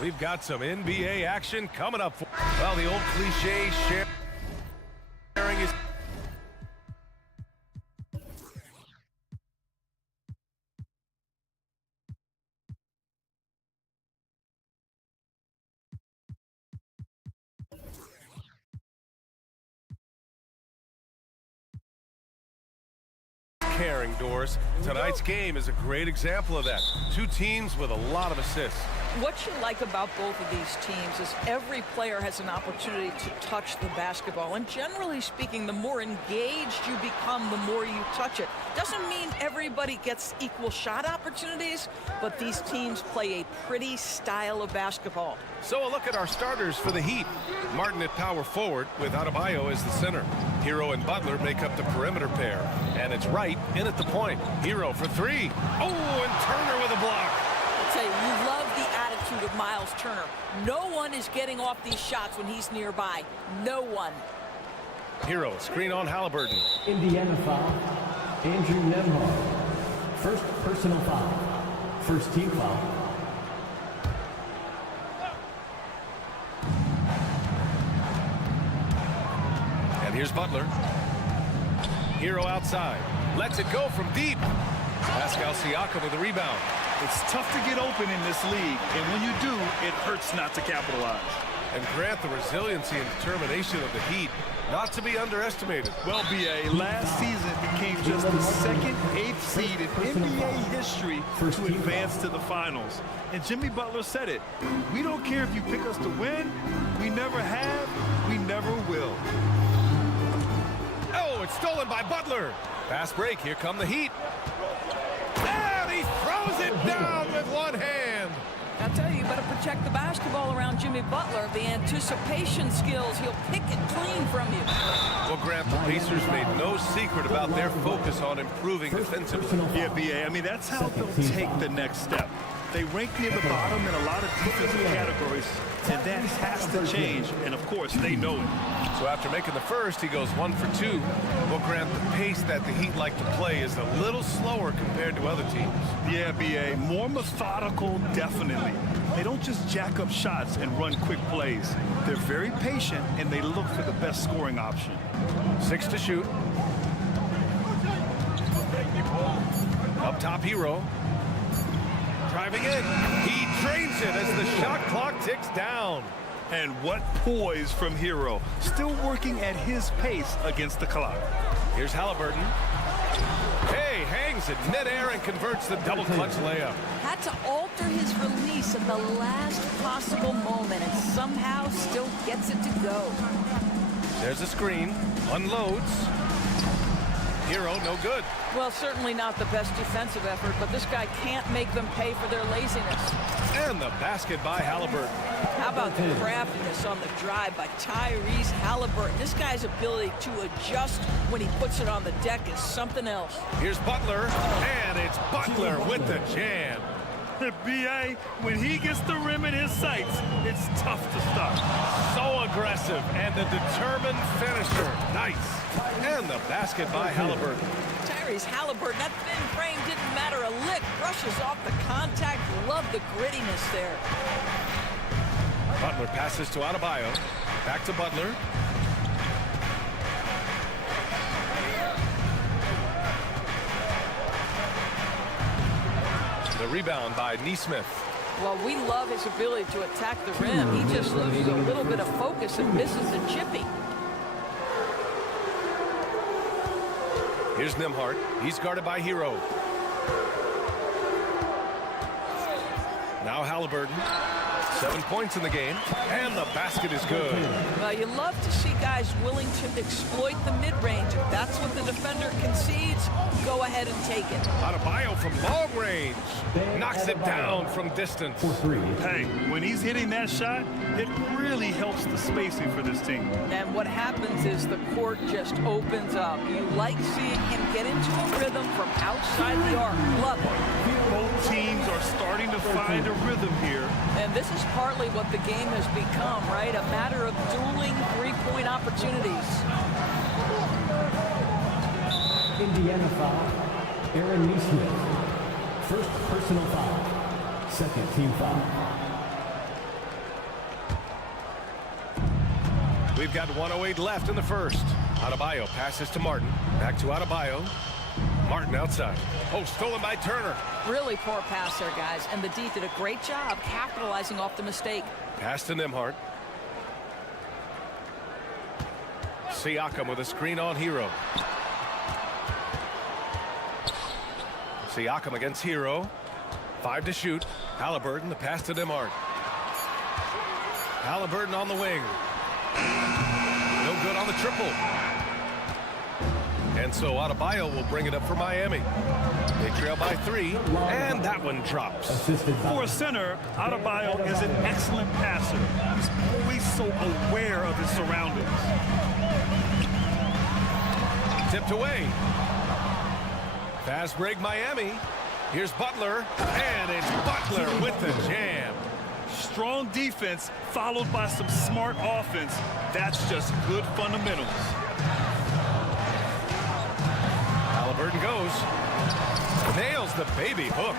We've got some NBA action coming up. Well, the old cliche, sharing is... caring, Doris. Tonight's game is a great example of that. Two teams with a lot of assists. What you like about both of these teams is every player has an opportunity to touch the basketball. And generally speaking, the more engaged you become, the more you touch it. Doesn't mean everybody gets equal shot opportunities, but these teams play a pretty style of basketball. So a look at our starters for the Heat. Martin at power forward with Adebayo as the center. Hero and Butler make up the perimeter pair. And it's Wright in at the point. Hero for three. Oh, and Turner with a block. Say, you love the attitude of Miles Turner. No one is getting off these shots when he's nearby. No one. Hero, screen on Halliburton. Indiana foul, Andrew Nemo. First personal foul. First team foul. And here's Butler. Hero outside. Lets it go from deep. Pascal Siakam with the rebound. It's tough to get open in this league, and when you do, it hurts not to capitalize. And Grant, the resiliency and determination of the Heat, not to be underestimated. Well, B.A., last season became just the second, 8th seed in NBA history to advance to the finals. And Jimmy Butler said it. We don't care if you pick us to win. We never have. We never will. Oh, it's stolen by Butler. Fast break. Here come the Heat. And he throws it down with one hand. I'll tell you, you better protect the basketball around Jimmy Butler. The anticipation skills, he'll pick it clean from you. Well, Grant, the Pacers made no secret about their focus on improving defensively. Yeah, B.A., I mean, that's how they'll take the next step. They rank near the bottom in a lot of defensive categories, and that has to change, and of course, they know it. So after making the first, he goes 1 for 2. Well, Grant, the pace that the Heat like to play is a little slower compared to other teams. Yeah, B.A., more methodical, definitely. They don't just jack up shots and run quick plays. They're very patient, and they look for the best scoring option. 6 to shoot. Up top, Hero. Driving in. He drains it as the shot clock ticks down. And what poise from Hero. Still working at his pace against the clock. Here's Halliburton. Hey, hangs it midair and converts the double clutch layup. Had to alter his release at the last possible moment and somehow still gets it to go. There's a screen. Unloads. Hero, no good. Well, certainly not the best defensive effort, but this guy can't make them pay for their laziness. And the basket by Halliburton. How about the craftiness on the drive by Tyrese Halliburton? This guy's ability to adjust when he puts it on the deck is something else. Here's Butler, and it's Butler with the jam. B.A., when he gets the rim in his sights, it's tough to stop. So aggressive and a determined finisher. Nice. And the basket by Halliburton. Tyrese Halliburton, that thin frame didn't matter a lick. Brushes off the contact. Love the grittiness there. Butler passes to Adebayo. Back to Butler. The rebound by Nesmith. Well, we love his ability to attack the rim. He just loses a little bit of focus and misses the chippy. Here's Nembhard. He's guarded by Hero. Now Halliburton. 7 points in the game, and the basket is good. Well, you love to see guys willing to exploit the mid-range. If that's what the defender concedes, go ahead and take it. Adebayo from long range. Knocks it down from distance. Hey, when he's hitting that shot, it really helps the spacing for this team. And what happens is the court just opens up. You like seeing him get into a rhythm from outside the arc. Love it. Both teams are starting to find a rhythm here. And this is partly what the game has become, right? A matter of dueling three-point opportunities. Indiana foul, Aaron Neesmith. First personal foul. Second team foul. We've got 1:08 left in the first. Adebayo passes to Martin. Back to Adebayo. Martin outside. Oh, stolen by Turner. Really poor pass there, guys. And the D did a great job capitalizing off the mistake. Pass to Nembhard. Siakam with a screen on Hero. Siakam against Hero. 5 to shoot. Halliburton, the pass to Nembhard. Halliburton on the wing. No good on the triple. And so Adebayo will bring it up for Miami. They trail by 3, and that one drops. For a center, Adebayo is an excellent passer. He's always so aware of his surroundings. Tipped away. Fast break Miami. Here's Butler, and it's Butler with the jam. Strong defense followed by some smart offense. That's just good fundamentals. Halliburton goes. Nails the baby hook.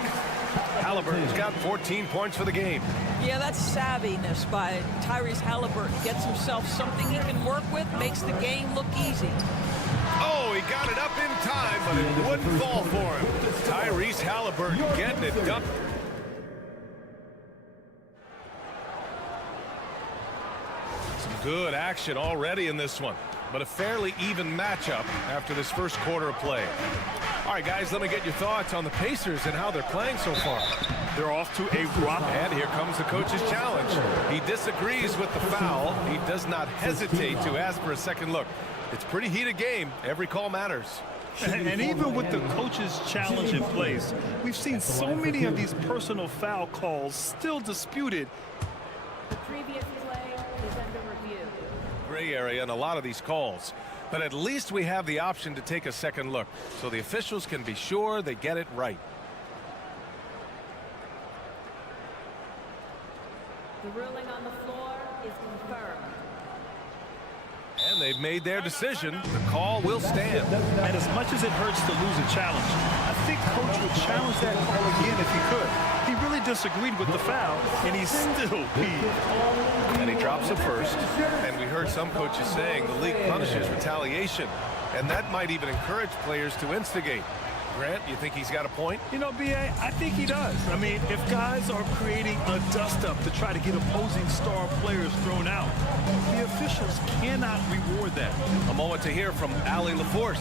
Halliburton's got 14 points for the game. Yeah, that's savviness by Tyrese Halliburton. Gets himself something he can work with, makes the game look easy. Oh, he got it up in time, but it wouldn't fall for him. Tyrese Halliburton getting it done. Some good action already in this one, but a fairly even matchup after this first quarter of play. All right, guys, let me get your thoughts on the Pacers and how they're playing so far. They're off to a rock. And here comes the coach's challenge. He disagrees with the foul. He does not hesitate to ask for a second look. It's a pretty heated game. Every call matters. And even with the coach's challenge in place, we've seen so many of these personal foul calls still disputed. The previous play is under review. Gray area in a lot of these calls. But at least we have the option to take a second look, so the officials can be sure they get it right. The ruling on the floor is confirmed. And they've made their decision. The call will stand. And as much as it hurts to lose a challenge, I think coach would challenge that call again if he could. He really disagreed with the foul, and he's still peeved. And he drops it first. And we heard some coaches saying the league punishes retaliation. And that might even encourage players to instigate. Grant, you think he's got a point? You know, B.A., I think he does. I mean, if guys are creating a dust-up to try to get opposing star players thrown out, the officials cannot reward that. A moment to hear from Allie LaForce.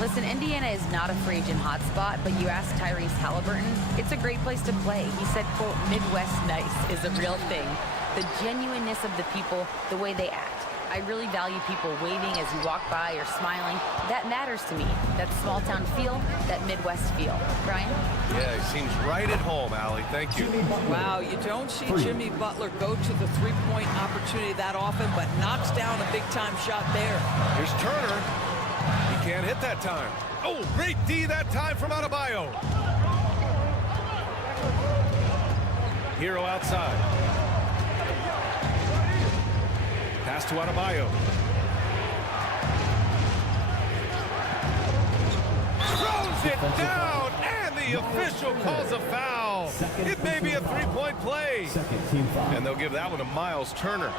Listen, Indiana is not a free agent hotspot, but you ask Tyrese Halliburton, it's a great place to play. He said, quote, Midwest nice is a real thing. The genuineness of the people, the way they act. I really value people waving as you walk by or smiling. That matters to me. That small town feel, that Midwest feel. Brian? Yeah, he seems right at home, Allie. Thank you. Wow, you don't see Jimmy Butler go to the three-point opportunity that often, but knocks down a big-time shot there. Here's Turner. He can't hit that time. Oh, great D that time from Adebayo. Hero outside. Pass to Adebayo. Throws it down, and the official calls a foul. It may be a three-point play. And they'll give that one to Miles Turner.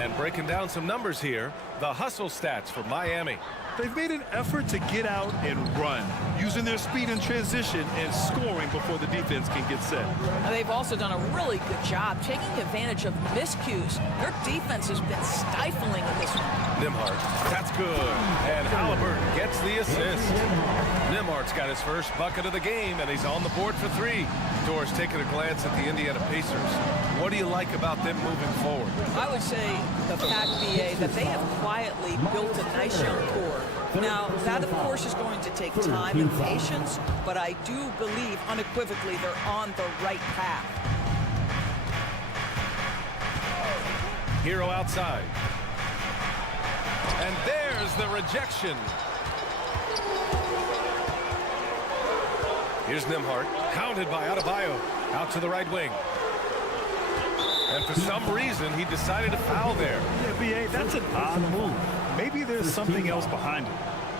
And breaking down some numbers here, the hustle stats for Miami. They've made an effort to get out and run, using their speed in transition and scoring before the defense can get set. And they've also done a really good job taking advantage of miscues. Their defense has been stifling in this one. Nembhard, that's good. And Halliburton gets the assist. Nembhard's got his first bucket of the game, and he's on the board for 3. Doors taking a glance at the Indiana Pacers. What do you like about them moving forward? I would say the fact, BA, that they have quietly built a nice young core. Now, that, of course, is going to take time and patience, but I do believe unequivocally they're on the right path. Hero outside. And there's the rejection. Here's Nembhard, hounded by Adebayo, out to the right wing. And for some reason, he decided to foul there. Yeah, B.A., that's an odd move. Maybe there's something else behind it.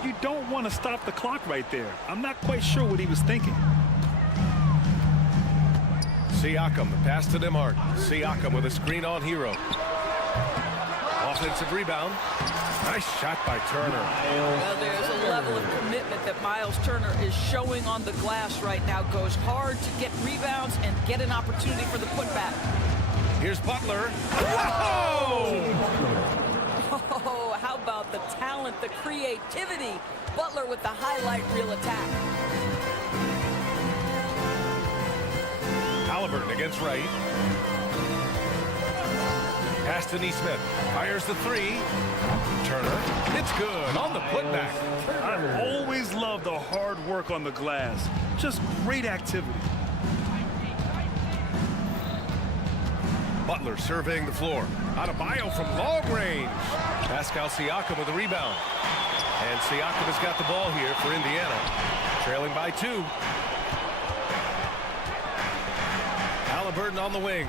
You don't want to stop the clock right there. I'm not quite sure what he was thinking. Siakam, the pass to Nemo. Siakam with a screen on Hero. Offensive rebound. Nice shot by Turner. Well, there's a level of commitment that Miles Turner is showing on the glass right now. Goes hard to get rebounds and get an opportunity for the putback. Here's Butler. Whoa! Oh, how about the talent, the creativity? Butler with the highlight reel attack. Halliburton against Wright. Pass to Nesmith. Fires the three. Turner. It's good on the putback. I've always loved the hard work on the glass. Just great activity. Butler surveying the floor. Adebayo from long range. Pascal Siakam with the rebound. And Siakam has got the ball here for Indiana. Trailing by 2. Halliburton on the wing.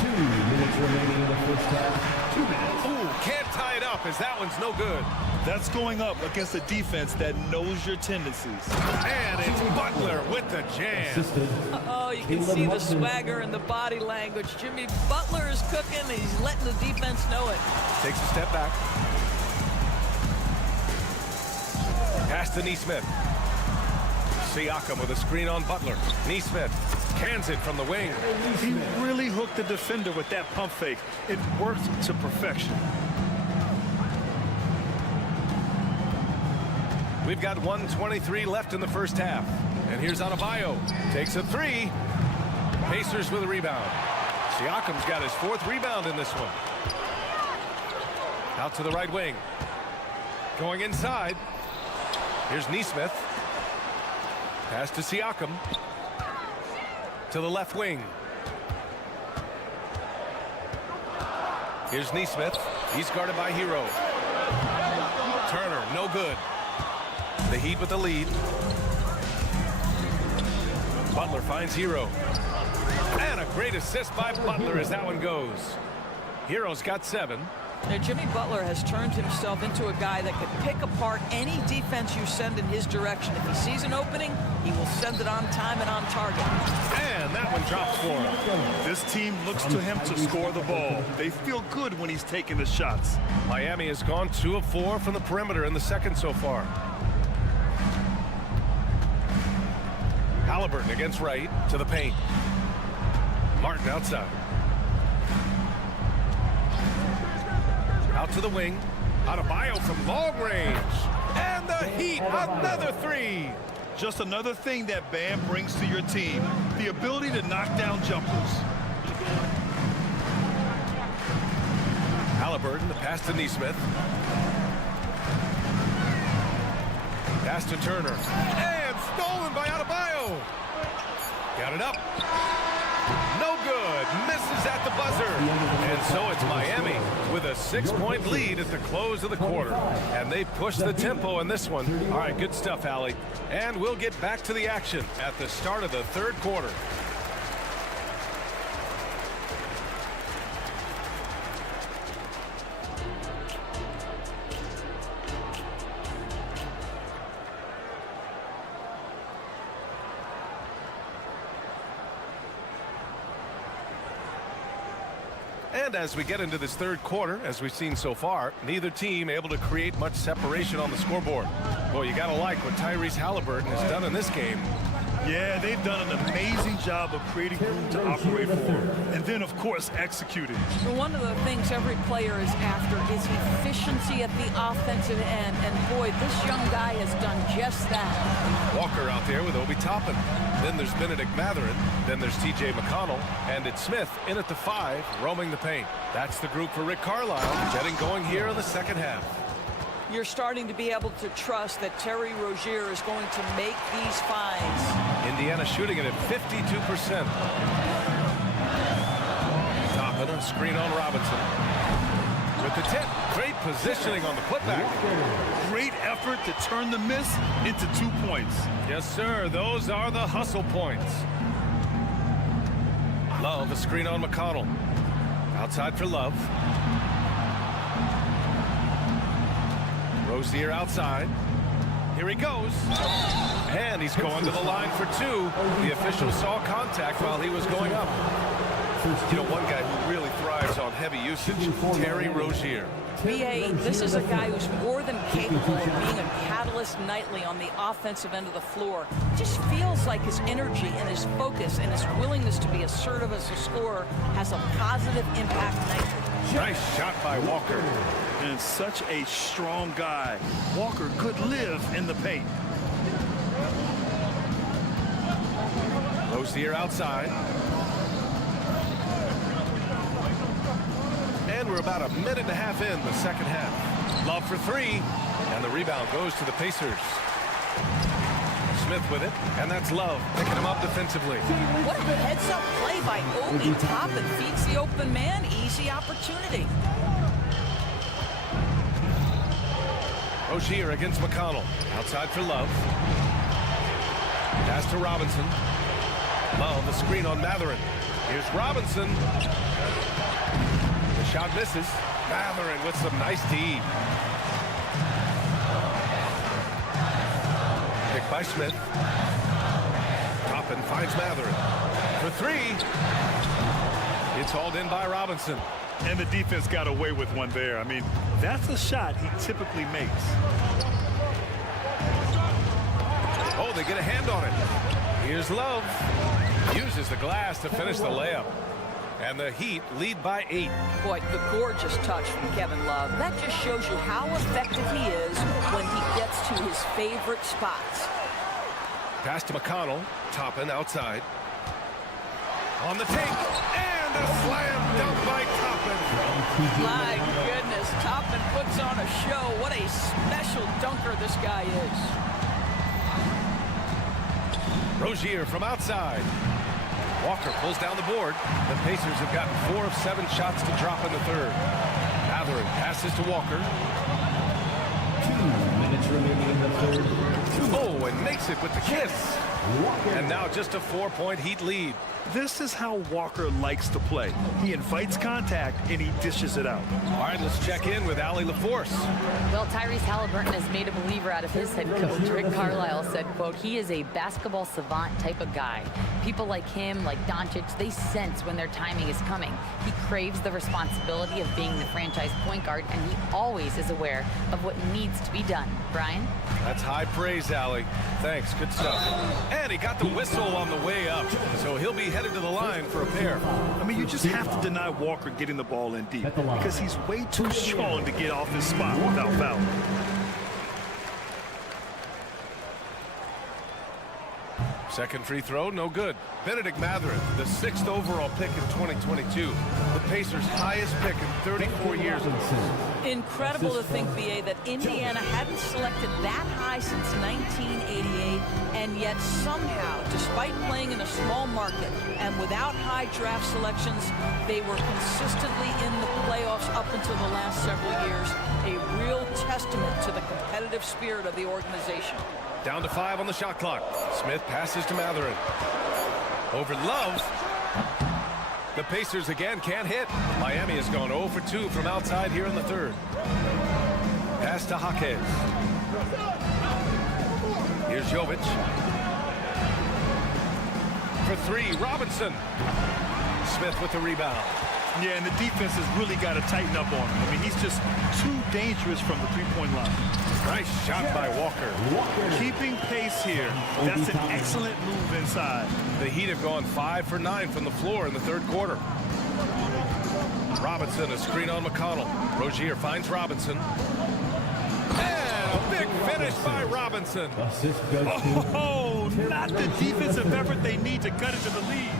2 minutes remaining in the first half. 2 minutes. Ooh, can't tie it up as that one's no good. That's going up against a defense that knows your tendencies. And it's Butler with the jam. Assisted. Oh, you can see the swagger and the body language. Jimmy Butler is cooking. He's letting the defense know it. Takes a step back. Pass to Nesmith. Siakam with a screen on Butler. Nesmith cans it from the wing. He really hooked the defender with that pump fake. It worked to perfection. We've got 1:23 left in the first half. And here's Adebayo. Takes a 3. Pacers with a rebound. Siakam's got his 4th rebound in this one. Out to the right wing. Going inside. Here's Nesmith. Pass to Siakam. To the left wing. Here's Nesmith. He's guarded by Hero. Turner, no good. The Heat with the lead. Butler finds Hero. And a great assist by Butler as that one goes. Hero's got 7. Now, Jimmy Butler has turned himself into a guy that could pick apart any defense you send in his direction. If he sees an opening, he will send it on time and on target. And that one drops for him. This team looks to him to score the ball. They feel good when he's taking the shots. Miami has gone 2 of 4 from the perimeter in the second so far. Halliburton against Wright to the paint. Martin outside. Out to the wing. Adebayo from long range. And the Heat, another 3. Just another thing that Bam brings to your team. The ability to knock down jumpers. Halliburton, the pass to Nesmith. Pass to Turner. And stolen by Adebayo. Got it up. No good. Misses at the buzzer. And so it's Miami with a 6-point lead at the close of the quarter. And they push the tempo in this one. All right, good stuff, Allie. And we'll get back to the action at the start of the third quarter. And as we get into this third quarter, as we've seen so far, neither team able to create much separation on the scoreboard. Well, you got to like what Tyrese Halliburton has done in this game. Yeah, they've done an amazing job of creating room to operate for. And then, of course, executing. One of the things every player is after is efficiency at the offensive end. And boy, this young guy has done just that. Walker out there with Obi Toppin. Then there's Benedict Mathurin. Then there's T.J. McConnell. And it's Smith in at the 5, roaming the paint. That's the group for Rick Carlisle, getting going here in the second half. You're starting to be able to trust that Terry Rozier is going to make these finds. Indiana shooting it at 52%. Toppin, a screen on Robinson. With the 10, great positioning on the putback. Great effort to turn the miss into 2 points. Yes, sir. Those are the hustle points. Love, a screen on Rozier outside. Here he goes. And he's going to the line for two. The official saw contact while he was going up. You know, one guy who really thrives on heavy usage, Terry Rozier. BA, this is a guy who's more than capable of being a catalyst nightly on the offensive end of the floor. It just feels like his energy and his focus and his willingness to be assertive as a scorer has a positive impact nightly. Nice shot by Walker. And such a strong guy. Walker could live in the paint. Rozier outside. And we're about a minute and a half in the second half. Love for three. And the rebound goes to the Pacers. Smith with it. And that's Love picking him up defensively. What a heads-up play by Obi Toppin. Feeds the open man. Easy opportunity. Rozier against McConnell. Outside for Love. Pass to Robinson. Love, the screen on Matherin. Here's Robinson. The shot misses. Matherin with some nice D. Pick by Smith. Toppin finds Matherin. For three. It's hauled in by Robinson. And the defense got away with one there. I mean, that's a shot he typically makes. Oh, they get a hand on it. Here's Love. Uses the glass to finish the layup. And the Heat lead by 8. Boy, the gorgeous touch from Kevin Love. That just shows you how effective he is when he gets to his favorite spots. Pass to McConnell. Toppin outside. On the take. And a slam dunk by Toppin. My goodness, Toppin puts on a show. What a special dunker this guy is. Rozier from outside. Walker pulls down the board. The Pacers have gotten 4 of 7 shots to drop in the third. Matherin passes to Walker. 2 minutes remaining in the third. Oh, and makes it with the kiss. And now just a 4-point Heat lead. This is how Walker likes to play. He invites contact and he dishes it out. All right, let's check in with Allie LaForce. Well, Tyrese Halliburton has made a believer out of his head coach. Rick Carlisle said, quote, he is a basketball savant type of guy. People like him, like Doncic, they sense when their timing is coming. He craves the responsibility of being the franchise point guard, and he always is aware of what needs to be done. Brian? That's high praise, Allie. Thanks, good stuff. And he got the whistle on the way up, so he'll be headed to the line for a pair. I mean, you just have to deny Walker getting the ball in deep because he's way too strong to get off his spot without fouling. Second free throw, no good. Benedict Matherin, the 6th overall pick in 2022. The Pacers' highest pick in 34 years. Incredible to think, BA, that Indiana hadn't selected that high since 1988, and yet somehow, despite playing in a small market and without high draft selections, they were consistently in the playoffs up until the last several years. A real testament to the competitive spirit of the organization. Down to 5 on the shot clock. Smith passes to Matherin. Over Love. The Pacers again can't hit. Miami has gone 0 for 2 from outside here in the third. Pass to Jaquez. Here's Jovic. For 3, Robinson. Smith with the rebound. Yeah, and the defense has really got to tighten up on him. I mean, he's just too dangerous from the three-point line. Nice shot by Walker. Keeping pace here. That's an excellent move inside. The Heat have gone 5 for 9 from the floor in the third quarter. Robinson, a screen on McConnell. Rozier finds Robinson. And a big finish by Robinson. Oh, not the defensive effort they need to cut into the lead.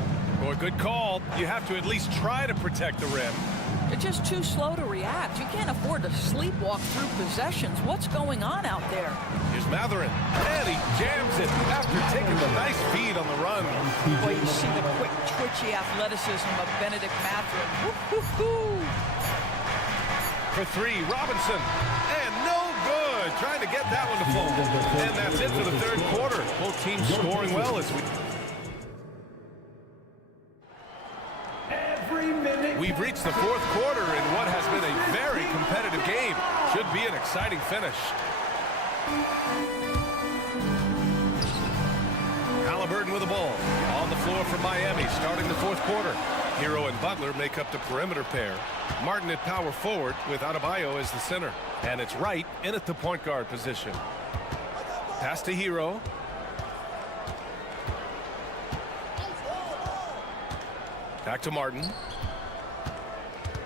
Boy, good call. You have to at least try to protect the rim. They're just too slow to react. You can't afford to sleepwalk through possessions. What's going on out there? Here's Matherin. And he jams it after taking the nice feed on the run. Boy, you see the quick, twitchy athleticism of Benedict Matherin. Woo-hoo-hoo. For 3, Robinson. And no good. Trying to get that one to fall. And that's it for the third quarter. Both teams scoring well as we... We've reached the fourth quarter in what has been a very competitive game. Should be an exciting finish. Halliburton with the ball. On the floor for Miami, starting the fourth quarter. Hero and Butler make up the perimeter pair. Martin at power forward with Adebayo as the center. And it's Wright in at the point guard position. Pass to Hero. Back to Martin.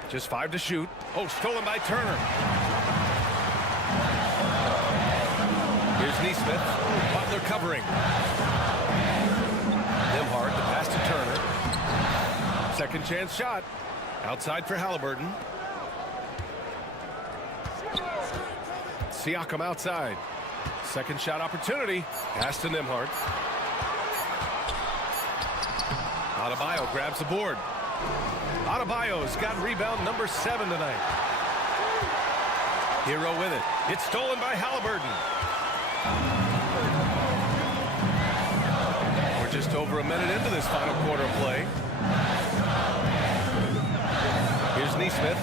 Just 5 to shoot. Oh, stolen by Turner. Here's Nesmith. Butler covering. Nembhard, the pass to Turner. Second chance shot. Outside for Halliburton. Siakam outside. Second shot opportunity. Pass to Nembhard. Adebayo grabs the board. Adebayo's got rebound number 7 tonight. Hero with it. It's stolen by Halliburton. We're just over a minute into this final quarter of play. Here's Nesmith.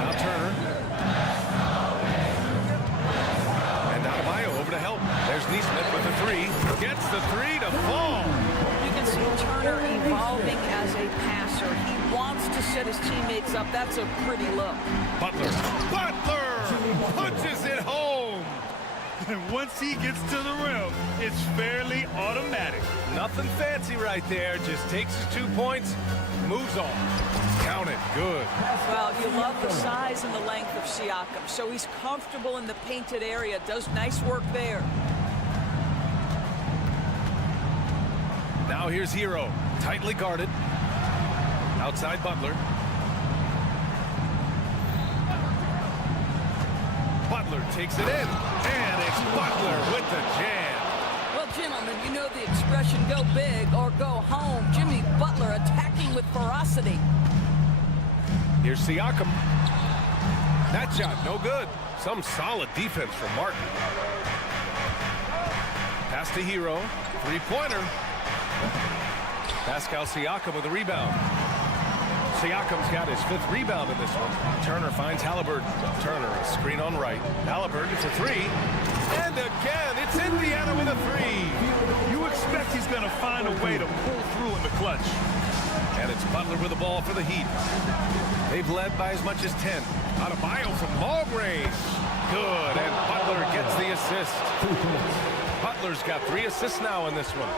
Now Turner. And Adebayo over to help. There's Nesmith with the 3. Gets the 3 to fall. You can see Turner evolving as a passer. He wants to set his teammates up. That's a pretty look. Butler punches it home. And once he gets to the rim, it's fairly automatic. Nothing fancy right there. Just takes his 2 points, moves on. Count it. Good. Well, you love the size and the length of Siakam. So he's comfortable in the painted area. Does nice work there. Now here's Hero. Tightly guarded. Outside Butler. Butler takes it in. And it's Butler with the jam. Well, gentlemen, you know the expression go big or go home. Jimmy Butler attacking with ferocity. Here's Siakam. That shot, no good. Some solid defense from Martin. Pass to Hero. Three-pointer. Pascal Siakam with a rebound. Siakam's got his 5th rebound in this one. Turner finds Halliburton. Turner, a screen on right. Halliburton for 3. And again, it's Indiana with a 3. You expect he's going to find a way to pull through in the clutch. And it's Butler with the ball for the Heat. They've led by as much as 10. Adebayo from long range. Good, and Butler gets the assist. Butler's got 3 assists now in this one.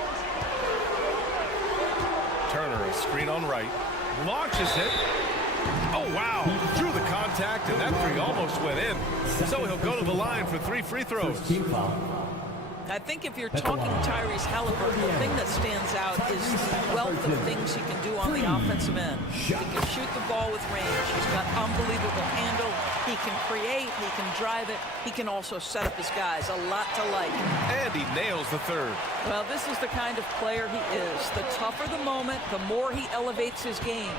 Turner, a screen on right. Launches it. Oh, wow. Through the contact, and that 3 almost went in. So he'll go to the line for 3 free throws. I think if you're talking Tyrese Halliburton, the thing that stands out is the wealth of things he can do on the offensive end. He can shoot the ball with range. He's got unbelievable handle. He can create. He can drive it. He can also set up his guys. A lot to like. And he nails the 3rd. Well, this is the kind of player he is. The tougher the moment, the more he elevates his game.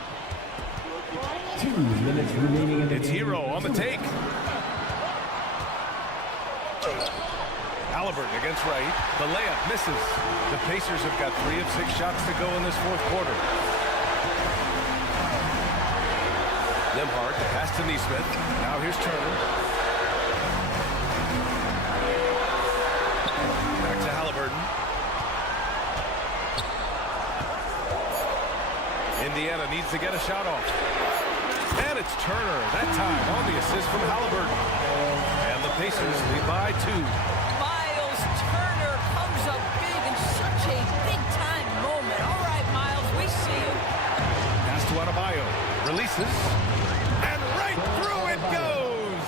2 minutes remaining in the It's game. Hero on the take. Halliburton against Wright. The layup misses. The Pacers have got 3 of 6 shots to go in this fourth quarter. Nembhard, the pass to Nesmith. Now here's Turner. Back to Halliburton. Indiana needs to get a shot off. And it's Turner, that time on the assist from Halliburton. And the Pacers lead by 2. Miles Turner comes up big in such a big-time moment. All right, Miles, we see you. Pass to Adebayo. Releases. And right through it goes.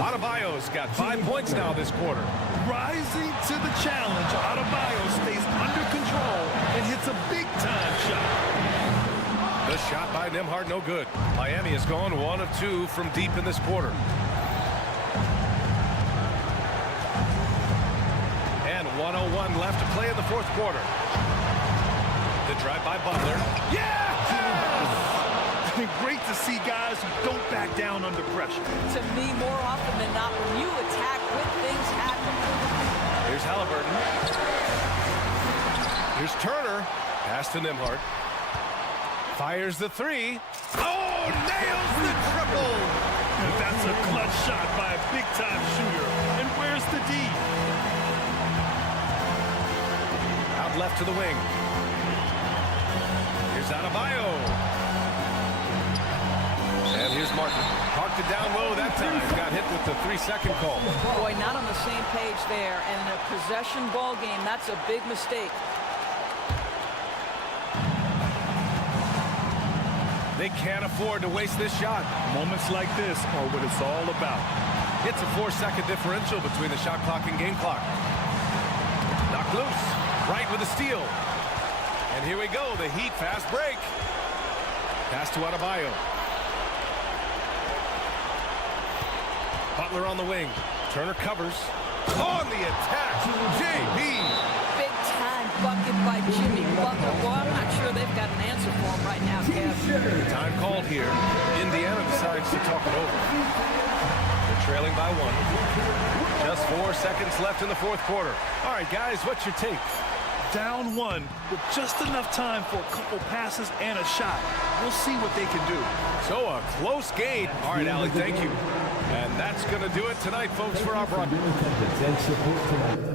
Adebayo's got 5 points now this quarter. Rising to the challenge, Adebayo stays under control and hits a big-time shot. The shot by Nembhard, no good. Miami has gone 1 of 2 from deep in this quarter. And 1:01 left to play in the fourth quarter. The drive by Butler. Yeah! Great to see guys who don't back down under pressure. To me, more often than not, when you attack when things happen. Here's Halliburton. Here's Turner. Pass to Nembhard. Fires the 3. Oh, nails the triple! That's a clutch shot by a big-time shooter. And where's the D? Out left to the wing. Here's Adebayo. And here's Martin. Parked it down low that time. Got hit with the 3-second call. Boy, not on the same page there. And in a possession ball game, that's a big mistake. They can't afford to waste this shot. Moments like this are what it's all about. It's a 4-second differential between the shot clock and game clock. Knocked loose. Right with a steal. And here we go. The Heat fast break. Pass to Adebayo. Butler on the wing. Turner covers. On the attack. JB. Big time bucket by Jimmy Butler. Well, I'm not sure they've got an answer for him right now, Kev. Time called here. Indiana decides to talk it over. They're trailing by 1. Just 4 seconds left in the fourth quarter. All right, guys, what's your take? Down 1 with just enough time for a couple passes and a shot. We'll see what they can do. So a close game. All right, Allie, thank you. And that's going to do it tonight, folks, for our broadcast. And support tonight.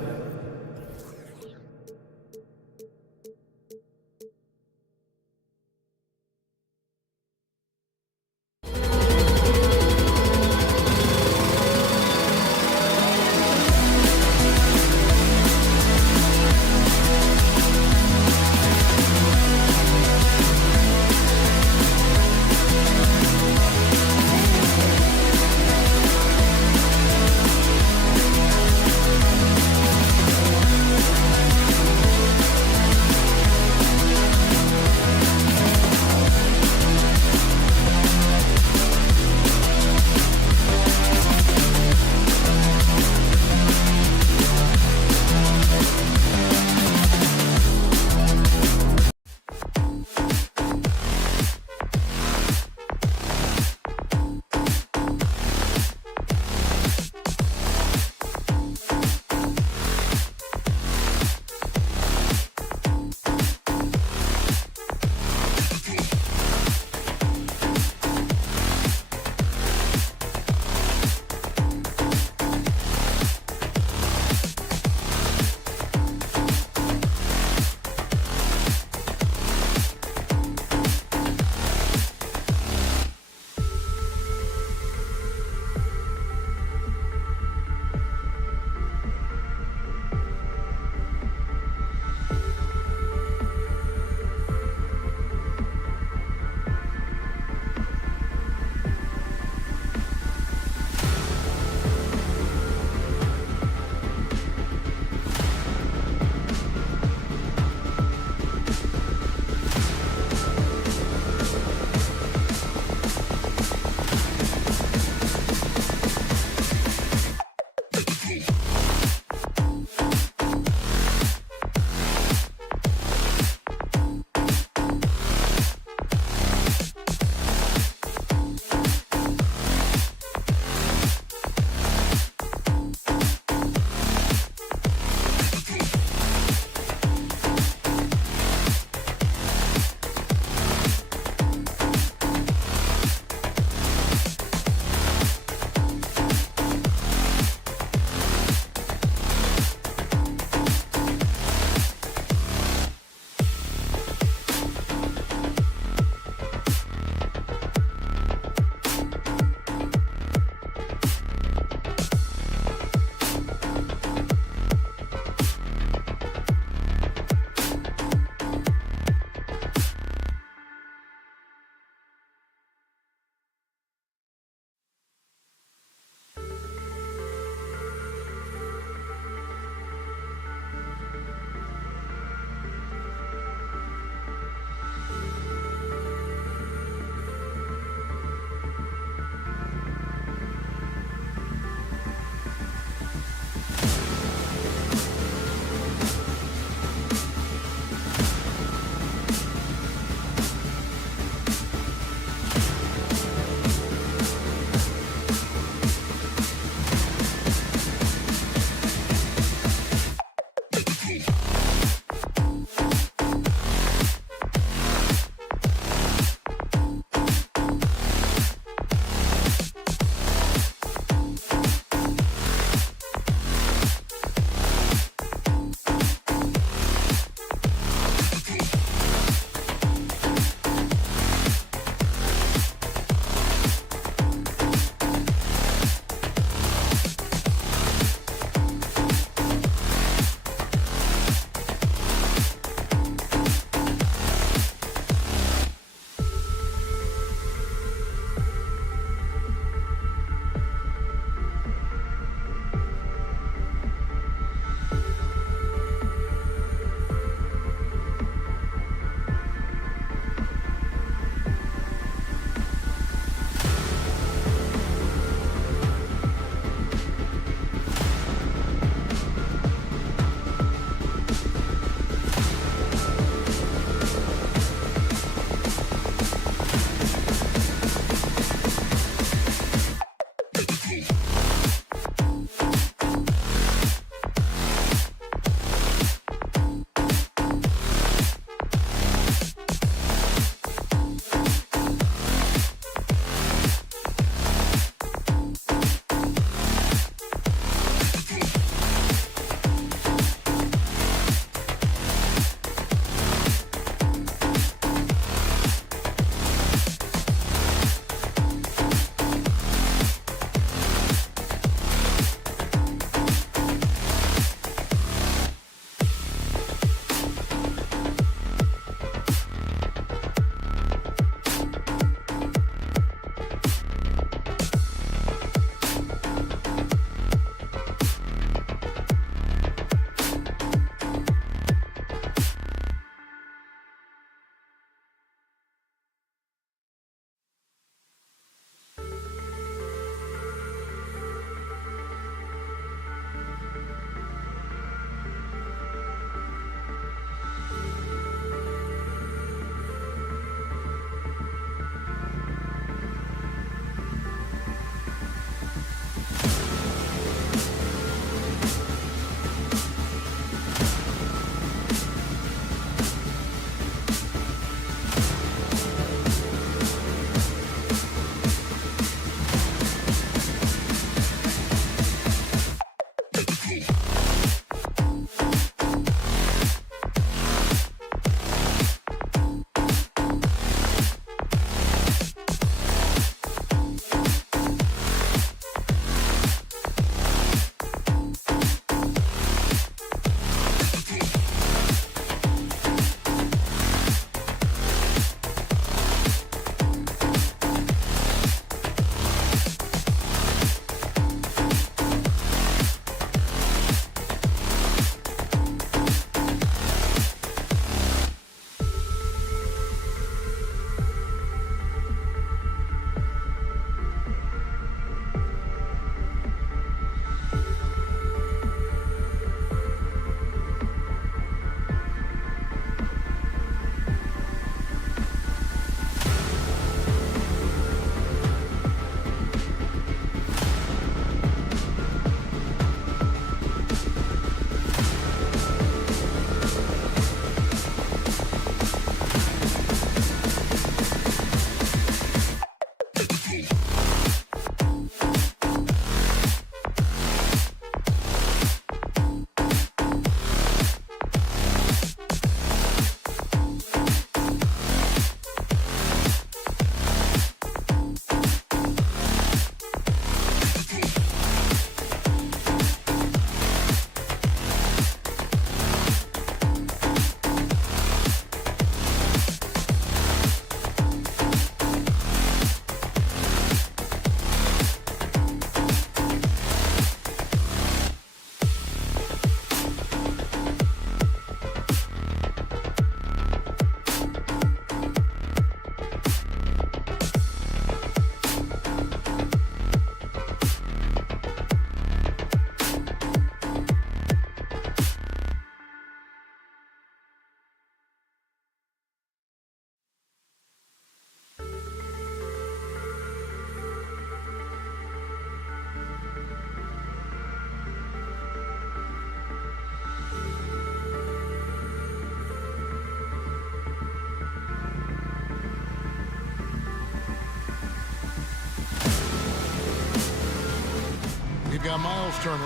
We've got Miles Turner.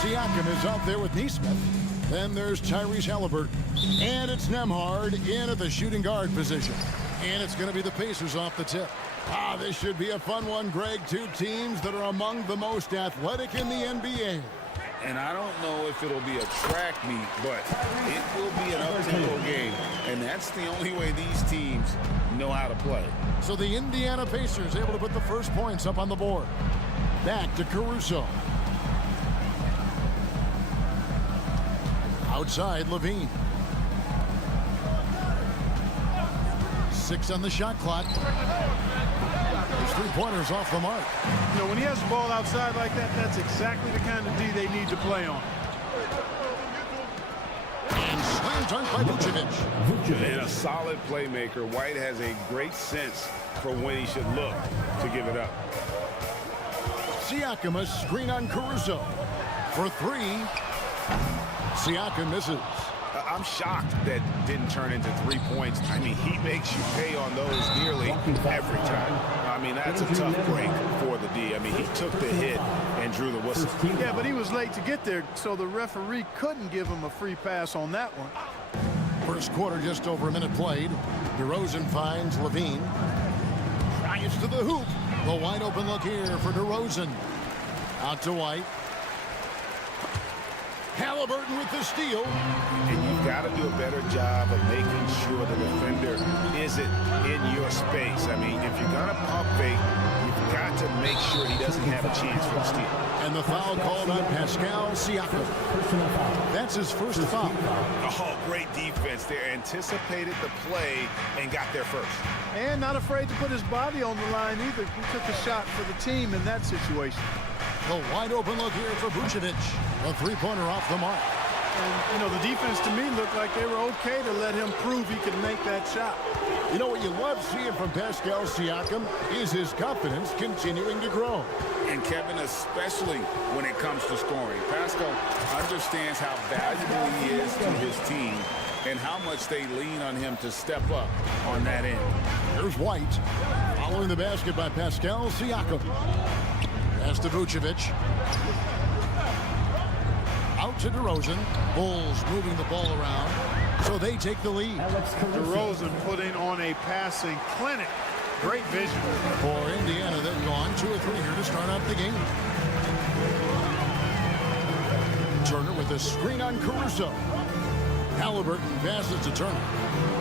Siakam is out there with Neesmith. Then there's Tyrese Halliburton. And it's Nembhard in at the shooting guard position. And it's going to be the Pacers off the tip. This should be a fun one, Greg. Two teams that are among the most athletic in the NBA. And I don't know if it'll be a track meet, but it will be an up-tempo game. And that's the only way these teams know how to play. So the Indiana Pacers able to put the first points up on the board. Back to Caruso. Outside, Levine. 6 on the shot clock. His three-pointers off the mark. You know, when he has the ball outside like that, that's exactly the kind of D they need to play on. And slam dunk by Vucevic. And a solid playmaker. White has a great sense for when he should look to give it up. Siakam, a screen on Caruso. For 3. Siakam misses. I'm shocked that didn't turn into 3 points. I mean, he makes you pay on those nearly every time. I mean, that's a tough break for the D. I mean, he took the hit and drew the whistle. Yeah, but he was late to get there, so the referee couldn't give him a free pass on that one. First quarter, just over a minute played. DeRozan finds Levine. Drives to the hoop. The wide open look here for DeRozan. Out to White. Halliburton with the steal. And you've got to do a better job of making sure the defender isn't in your space. I mean, if you're going to pump fake, you've got to make sure he doesn't have a chance for the steal. And the foul called on Pascal Siakam. That's his first foul. Oh, great defense there. Anticipated the play and got there first. And not afraid to put his body on the line either. He took a shot for the team in that situation. The wide open look here for Vucevic. A three-pointer off the mark. And, you know, the defense to me looked like they were okay to let him prove he could make that shot. You know what you love seeing from Pascal Siakam is his confidence continuing to grow. And Kevin, especially when it comes to scoring. Pascal understands how valuable he is to his team and how much they lean on him to step up on that end. Here's White. Following the basket by Pascal Siakam. Pass to Vucevic. to DeRozan. Bulls moving the ball around, so they take the lead. DeRozan putting on a passing clinic. Great vision. For Indiana, they've gone 2 or 3 here to start out the game. Turner with a screen on Caruso. Halliburton passes to Turner.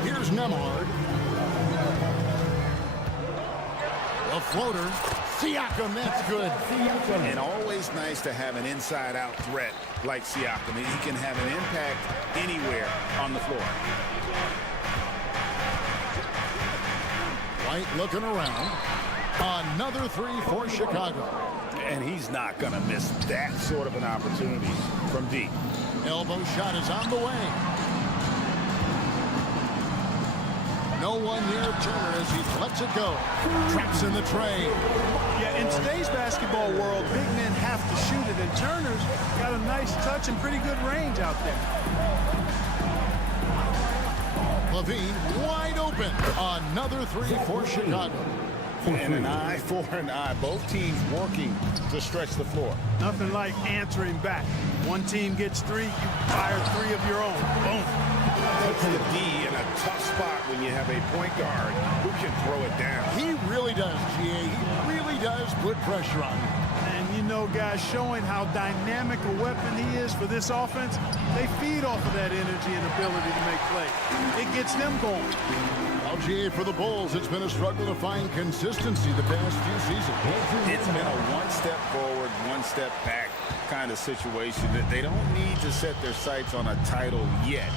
Here's Nembhard. A floater. Siakam, that's good. And always nice to have an inside-out threat like Siakam. He can have an impact anywhere on the floor. White looking around. Another 3 for Chicago. And he's not going to miss that sort of an opportunity from deep. Elbow shot is on the way. No one near Turner as he lets it go. Traps in the tray. Yeah, in today's basketball world, big men have to shoot it, and Turner's got a nice touch and pretty good range out there. Levine wide open. Another 3 for Chicago. And an eye for an eye. Both teams working to stretch the floor. Nothing like answering back. One team gets 3, you fire 3 of your own. Boom. Puts the D in a tough spot when you have a point guard who can throw it down. He really does, GA. He really does put pressure on him. And you know, guys, showing how dynamic a weapon he is for this offense, they feed off of that energy and ability to make plays. It gets them going. Well, GA, for the Bulls, it's been a struggle to find consistency the past few seasons. It's been a one step forward, one step back kind of situation that they don't need to set their sights on a title yet.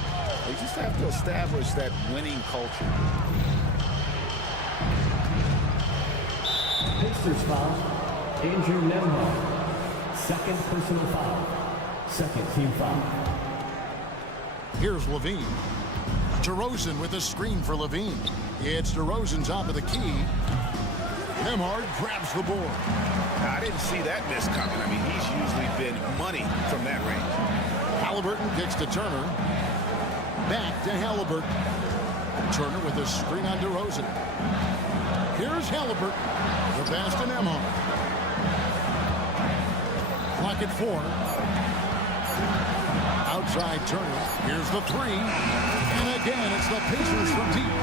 They just have to establish that winning culture. Pacers foul. Andrew Nembhard. Second personal foul. Second team foul. Here's Levine. DeRozan with a screen for Levine. It's DeRozan top of the key. Nembhard grabs the board. I didn't see that miss coming. I mean, he's usually been money from that range. Halliburton kicks to Turner. Back to Halliburton. Turner with a screen on DeRozan. Here's Halliburton. The pass to Nembhard. Clock at 4. Outside Turner. Here's the 3. And again, it's the Pacers from deep.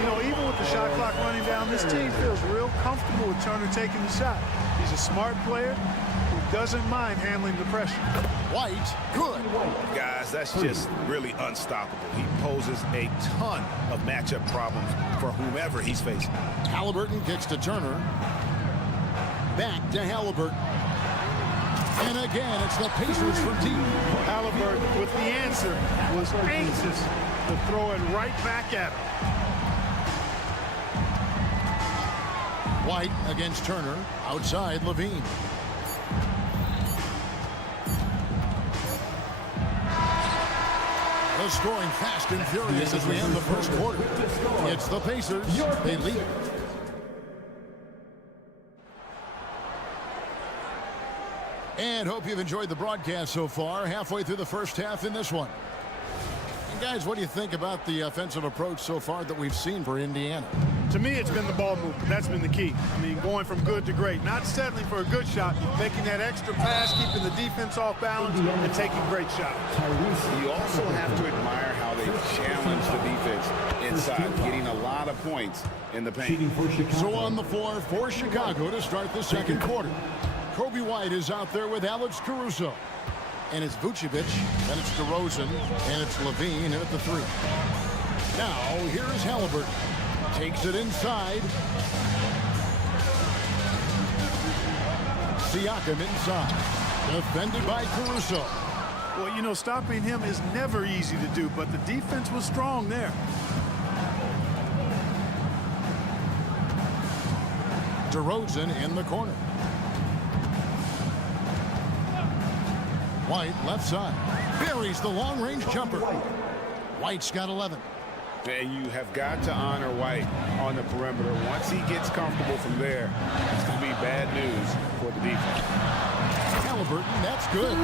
You know, even with the shot clock running down, this team feels real comfortable with Turner taking the shot. He's a smart player who doesn't mind handling the pressure. White, good. Guys, that's just really unstoppable. He poses a ton of matchup problems for whomever he's facing. Halliburton kicks to Turner. Back to Halliburton. And again, it's the Pacers from deep. Halliburton, with the answer, was anxious to throw it right back at him. White against Turner. Outside Levine. The scoring fast and furious as we end the first quarter. It's the Pacers. They lead. And hope you've enjoyed the broadcast so far. Halfway through the first half in this one. And guys, what do you think about the offensive approach so far that we've seen for Indiana? To me, it's been the ball movement. That's been the key. I mean, going from good to great. Not settling for a good shot, making that extra pass, keeping the defense off balance, and taking great shots. You also have to admire how they challenge the defense inside, getting a lot of points in the paint. So on the floor for Chicago to start the second quarter. Kobe White is out there with Alex Caruso. And it's Vucevic, then it's DeRozan, and it's Levine in at the 3. Now, here's Halliburton. Takes it inside. Siakam inside. Defended by Caruso. Well, you know, stopping him is never easy to do, but the defense was strong there. DeRozan in the corner. White left side. Buries the long-range jumper. White's got 11. And you have got to honor White on the perimeter. Once he gets comfortable from there, it's going to be bad news for the defense. Halliburton, that's good.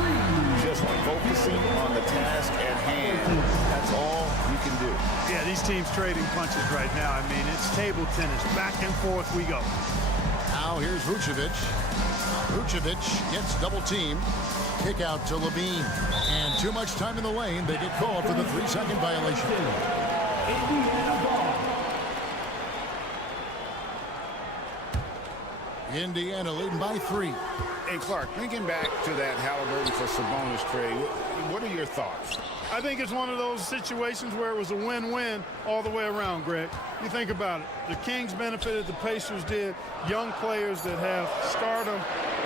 Just focusing on the task at hand. That's all you can do. Yeah, these teams trading punches right now. I mean, it's table tennis. Back and forth we go. Now here's Vucevic. Vucevic gets double teamed. Kick out to Levine. And too much time in the lane. They get called for the 3-second violation. Indiana leading by 3. Hey, Clark, thinking back to that Halliburton for Sabonis trade, what are your thoughts? I think it's one of those situations where it was a win-win all the way around, Greg. You think about it. The Kings benefited, the Pacers did. Young players that have stardom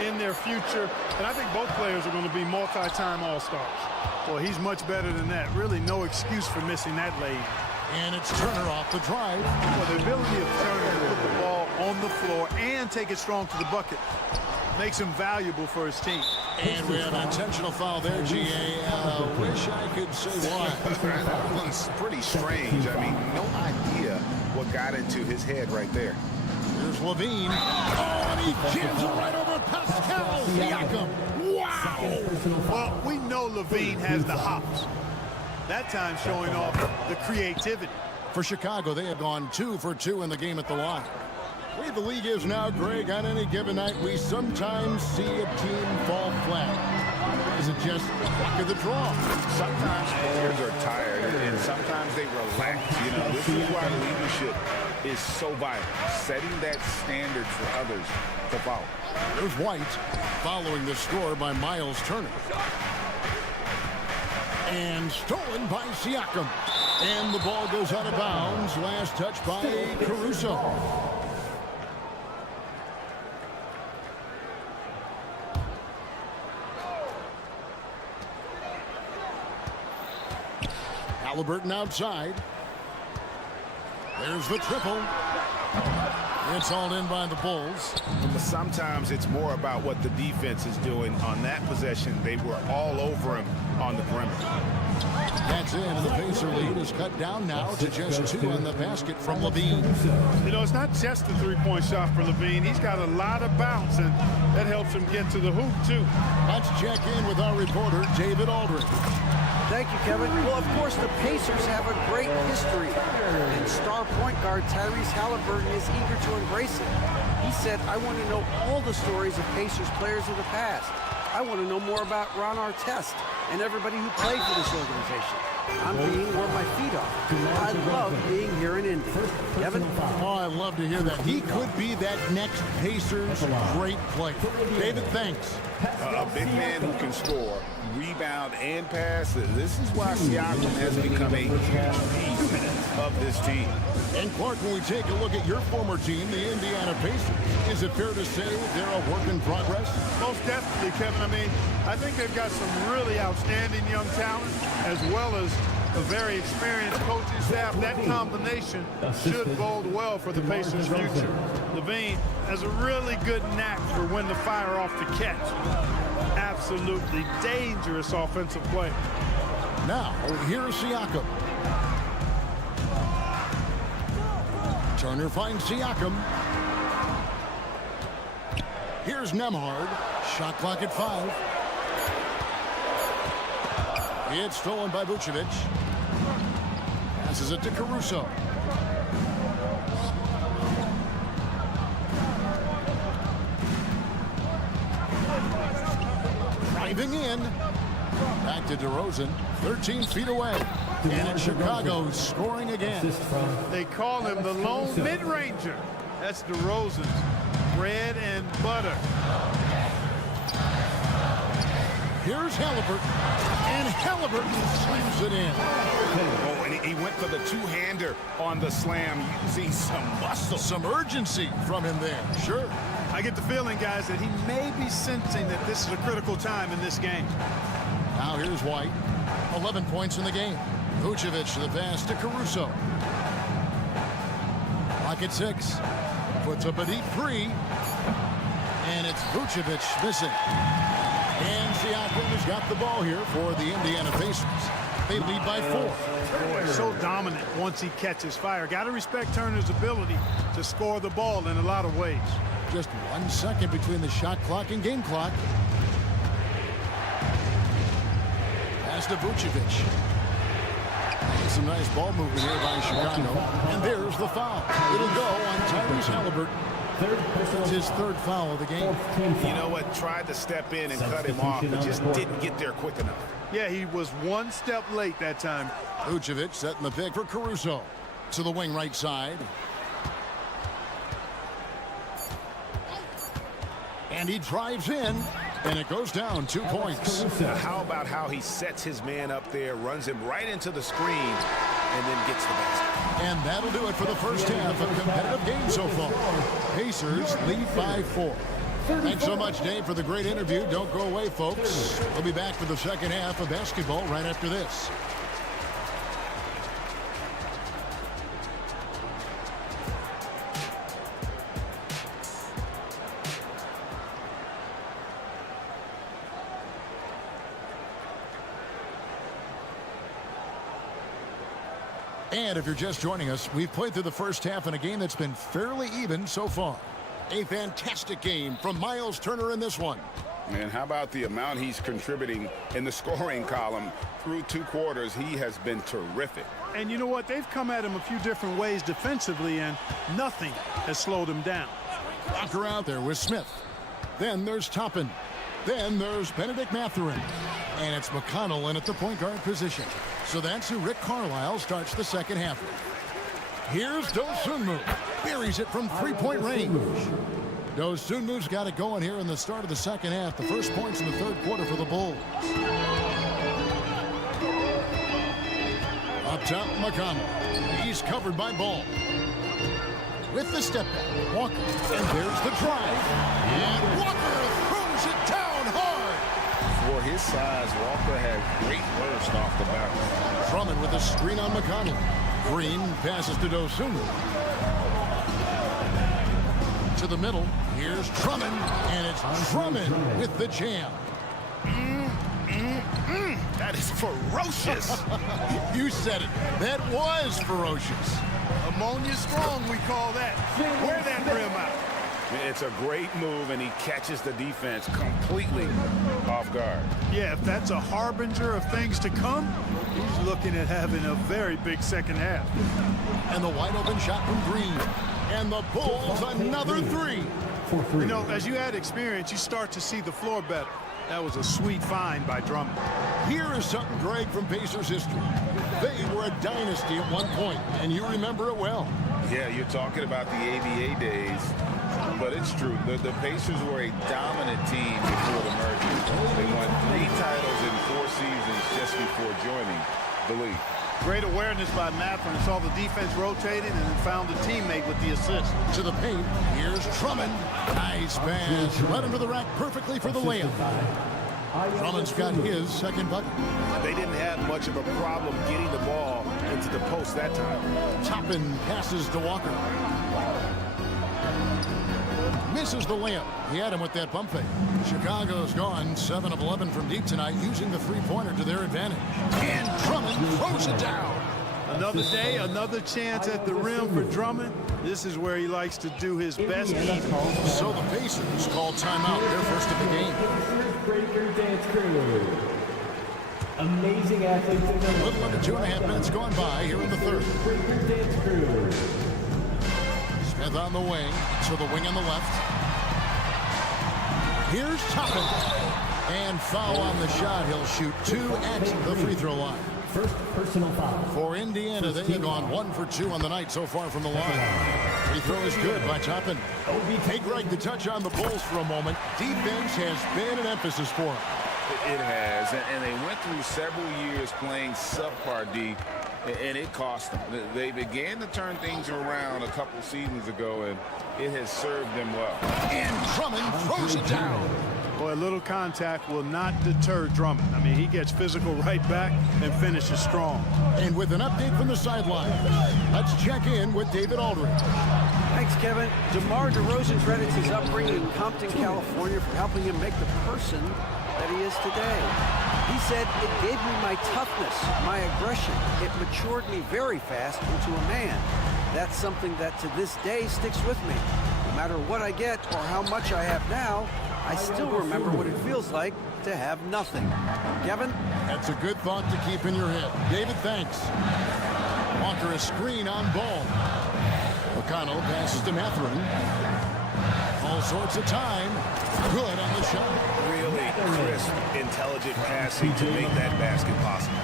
in their future. And I think both players are going to be multi-time All-Stars. Well, he's much better than that. Really no excuse for missing that lane. And it's Turner off the drive. Well, the ability of Turner to put the ball on the floor and take it strong to the bucket makes him valuable for his team. And we have an intentional foul there, GA. Wish I could say why. That one's pretty strange. I mean, no idea what got into his head right there. Here's Levine. Oh, and he jams it right over Pascal Siakam. Wow! Well, we know Levine has the hops. That time showing off the creativity. For Chicago, they have gone 2 for 2 in the game at the line. The way the league is now, Greg, on any given night, we sometimes see a team fall flat. Is it just luck of the draw? Sometimes players are tired, and sometimes they relax. You know, this is why leadership is so vital, setting that standard for others to follow. There's White following the score by Miles Turner. And stolen by Siakam. And the ball goes out of bounds. Last touch by Caruso. Halliburton outside. There's the triple. It's all in by the Bulls. But sometimes it's more about what the defense is doing. On that possession, they were all over him on the perimeter. That's in, and the Pacer lead is cut down now to just 2 on the basket from Levine. You know, it's not just the three-point shot for Levine. He's got a lot of bounce, and that helps him get to the hoop, too. Let's check in with our reporter, David Aldridge. Thank you, Kevin. Well, of course, the Pacers have a great history, and star point guard Tyrese Halliburton is eager to embrace it. He said, I want to know all the stories of Pacers players of the past. I want to know more about Ron Artest and everybody who played for this organization. I'm being where my feet are. I love being here in Indy. Kevin? Oh, I love to hear that. He could be that next Pacers great player. David, thanks. A big man who can score, rebound, and pass. This is why Siakam has become a huge piece of this team. And Clark, when we take a look at your former team, the Indiana Pacers, is it fair to say they're a work in progress? Most definitely, Kevin. I mean, I think they've got some really outstanding young talent, as well as a very experienced coaching staff. That combination should bode well for the Pacers' future. Levine has a really good knack for when to fire off the catch. Absolutely dangerous offensive play. Now, here's Siakam. Turner finds Siakam. Here's Nembhard. Shot clock at 5. It's stolen by Vucevic. Passes it to Caruso. Driving in. Back to DeRozan. 13 feet away. And it's Chicago scoring again. They call him the lone mid-ranger. That's DeRozan's bread and butter. Here's Halliburton. And Halliburton slams it in. Oh, and he went for the two-hander on the slam. You see some muscle. Some urgency from him there. Sure. I get the feeling, guys, that he may be sensing that this is a critical time in this game. Now here's White. 11 points in the game. Vucevic to the pass to Caruso. Clock at 6. Puts up a deep 3. And it's Vucevic missing. And Siakam has got the ball here for the Indiana Pacers. They lead by 4. Boy, so dominant once he catches fire. Got to respect Turner's ability to score the ball in a lot of ways. Just 1 second between the shot clock and game clock. Pass to Vucevic. Some nice ball movement here by Chicago. And there's the foul. It'll go on Tyrese Halliburton. It's his third foul of the game. You know what? Tried to step in and cut him off, but just didn't get there quick enough. Yeah, he was one step late that time. Vucevic setting the pick for Caruso. To the wing right side. And he drives in, and it goes down 2 points. Now, how about how he sets his man up there, runs him right into the screen, and then gets the basket. And that'll do it for the first half of competitive game so far. Pacers lead by 4. Thanks so much, Dave, for the great interview. Don't go away, folks. We'll be back for the second half of basketball right after this. And if you're just joining us, we've played through the first half in a game that's been fairly even so far. A fantastic game from Miles Turner in this one. And how about the amount he's contributing in the scoring column through 2 quarters? He has been terrific. And you know what? They've come at him a few different ways defensively, and nothing has slowed him down. Walker out there with Smith. Then there's Toppin. Then there's Benedict Mathurin. And it's McConnell in at the point guard position. So that's who Rick Carlisle starts the second half with. Here's Dosunmu. Buries it from three-point range. Dosunmu's got it going here in the start of the second half. The first points in the third quarter for the Bulls. Up top, McConnell. He's covered by Ball. With the step back, Walker. And there's the drive. And Walker throws it down hard. For his size, Walker had great burst off the bounce. Drummond with a screen on McConnell. Green passes to Dosunmu. To the middle. Here's Drummond. And it's Drummond with the jam. That is ferocious. You said it. That was ferocious. Ammonia strong, we call that. Wear that rim out. It's a great move, and he catches the defense completely off guard. Yeah, if that's a harbinger of things to come, he's looking at having a very big second half. And the wide open shot from Green. And the Bulls another three. You know, as you add experience, you start to see the floor better. That was a sweet find by Drummond. Here is something, Greg, from Pacers history. They were a dynasty at one point, and you remember it well. Yeah, you're talking about the ABA days, but it's true. The Pacers were a dominant team before the merger. They won 3 titles in 4 seasons just before joining the league. Great awareness by Mathurin. Saw the defense rotating and then found a teammate with the assist. To the paint. Here's Drummond. Nice pass. Right under the rack perfectly for the layup. Drummond's got his second bucket. They didn't have much of a problem getting the ball into the post that time. Toppin passes to Walker. Misses the layup. He had him with that pump fake. Chicago's gone 7 of 11 from deep tonight, using the three-pointer to their advantage. And Drummond throws it down. Another day, another chance at the rim for Drummond. This is where he likes to do his best eating. So the Pacers call timeout, their first of the game. Breaker dance crew. Amazing athletes in the A little under 2.5 minutes gone by here in the third. Breaker dance crew. Smith on the wing, to the wing on the left. Here's Toppin. And foul on the shot. He'll shoot 2 at the free throw line. First personal foul. For Indiana, they have gone 1 for 2 on the night so far from the line. Free throw is good by Toppin. Hey, Greg, to touch on the Bulls for a moment. Defense has been an emphasis for them. It has, and they went through several years playing subpar D, and it cost them. They began to turn things around a couple seasons ago, and it has served them well. And Drummond throws it down. Boy, a little contact will not deter Drummond. I mean, he gets physical right back and finishes strong. And with an update from the sideline, let's check in with David Aldridge. Thanks, Kevin. DeMar DeRozan credits his upbringing in Compton, California for helping him make the person that he is today. He said, "It gave me my toughness, my aggression. It matured me very fast into a man. That's something that to this day sticks with me. No matter what I get or how much I have now, I still remember what it feels like to have nothing." Kevin? That's a good thought to keep in your head. David, thanks. Walker a screen on Ball. McConnell passes to Mathurin. All sorts of time. Good on the shot. Really crisp, intelligent passing to make that basket possible.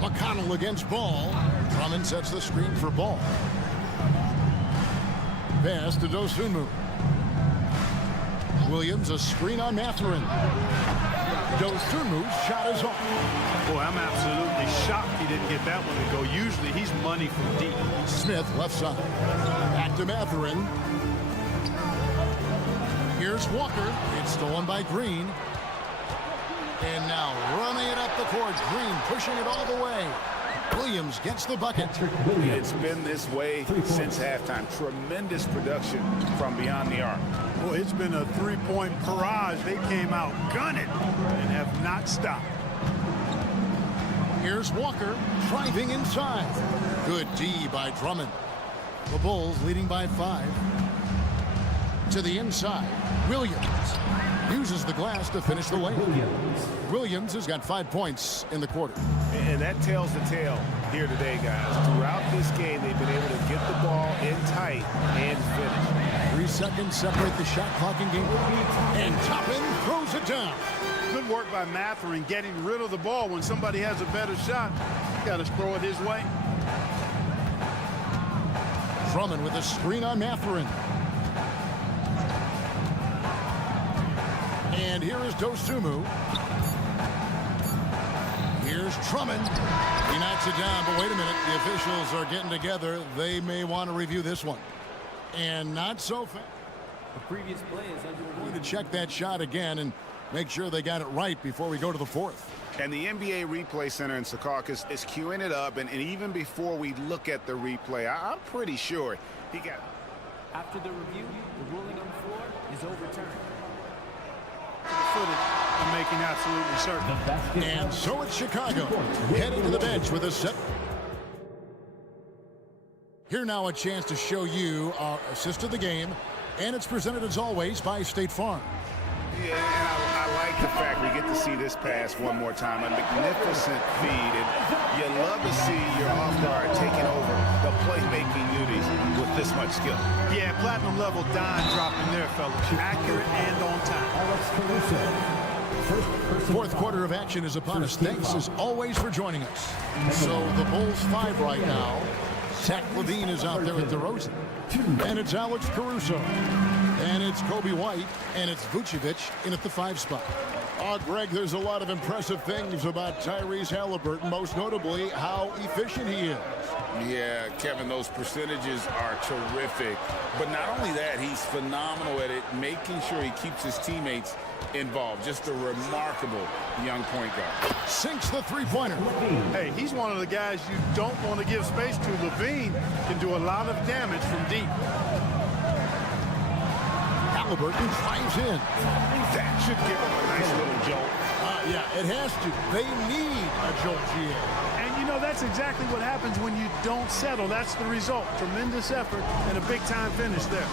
McConnell against Ball. Drummond sets the screen for Ball. Pass to Dosunmu. Williams, a screen on Mathurin. Dosunmu's shot is off. Boy, I'm absolutely shocked he didn't get that one to go. Usually he's money from deep. Smith left side. Back to Mathurin. Here's Walker. It's stolen by Green. And now running it up the court. Green pushing it all the way. Williams gets the bucket. It's been this way since halftime. Tremendous production from beyond the arc. Boy, it's been a three-point barrage. They came out gunning and have not stopped. Here's Walker driving inside. Good D by Drummond. The Bulls leading by 5. To the inside. Williams uses the glass to finish the lane. Williams has got 5 points in the quarter. And that tells the tale here today, guys. Throughout this game, they've been able to get the ball in tight and finish. 3 seconds separate the shot clock in game. And Toppin throws it down. Good work by Mathurin getting rid of the ball. When somebody has a better shot, you got to throw it his way. Drummond with a screen on Mathurin. And here is Dosunmu. Here's Drummond. He knocks it down, but wait a minute. The officials are getting together. They may want to review this one. And not so fast. The previous play is under We're going to check that shot again and make sure they got it right before we go to the fourth. And the NBA Replay Center in Secaucus is queuing it up. And even before we look at the replay, I'm pretty sure he got it. After the review, the ruling on the floor is overturned. Footage, I'm making absolutely certain. And so it's Chicago heading to the bench with a set. Here now a chance to show you our assist of the game, and it's presented as always by State Farm. Yeah, and I like the fact we get to see this pass one more time. A magnificent feed, and you love to see your off guard taking over the playmaking duties with this much skill. Yeah, platinum level dime dropping there, fellas. Accurate and on time. Fourth quarter of action is upon us. Thanks as always for joining us. So the Bulls 5 right now. Zach LaVine is out there at DeRozan. And it's Alex Caruso. And it's Kobe White. And it's Vucevic in at the 5 spot. Greg, there's a lot of impressive things about Tyrese Halliburton, most notably how efficient he is. Yeah, Kevin, those percentages are terrific. But not only that, he's phenomenal at it, making sure he keeps his teammates involved. Just a remarkable young point guard. Sinks the three-pointer. Hey, he's one of the guys you don't want to give space to. LaVine can do a lot of damage from deep. Halliburton drives in. That should give him a nice little jolt. Yeah, it has to. They need a jolt, GA. And you know, that's exactly what happens when you don't settle. That's the result. Tremendous effort and a big-time finish there.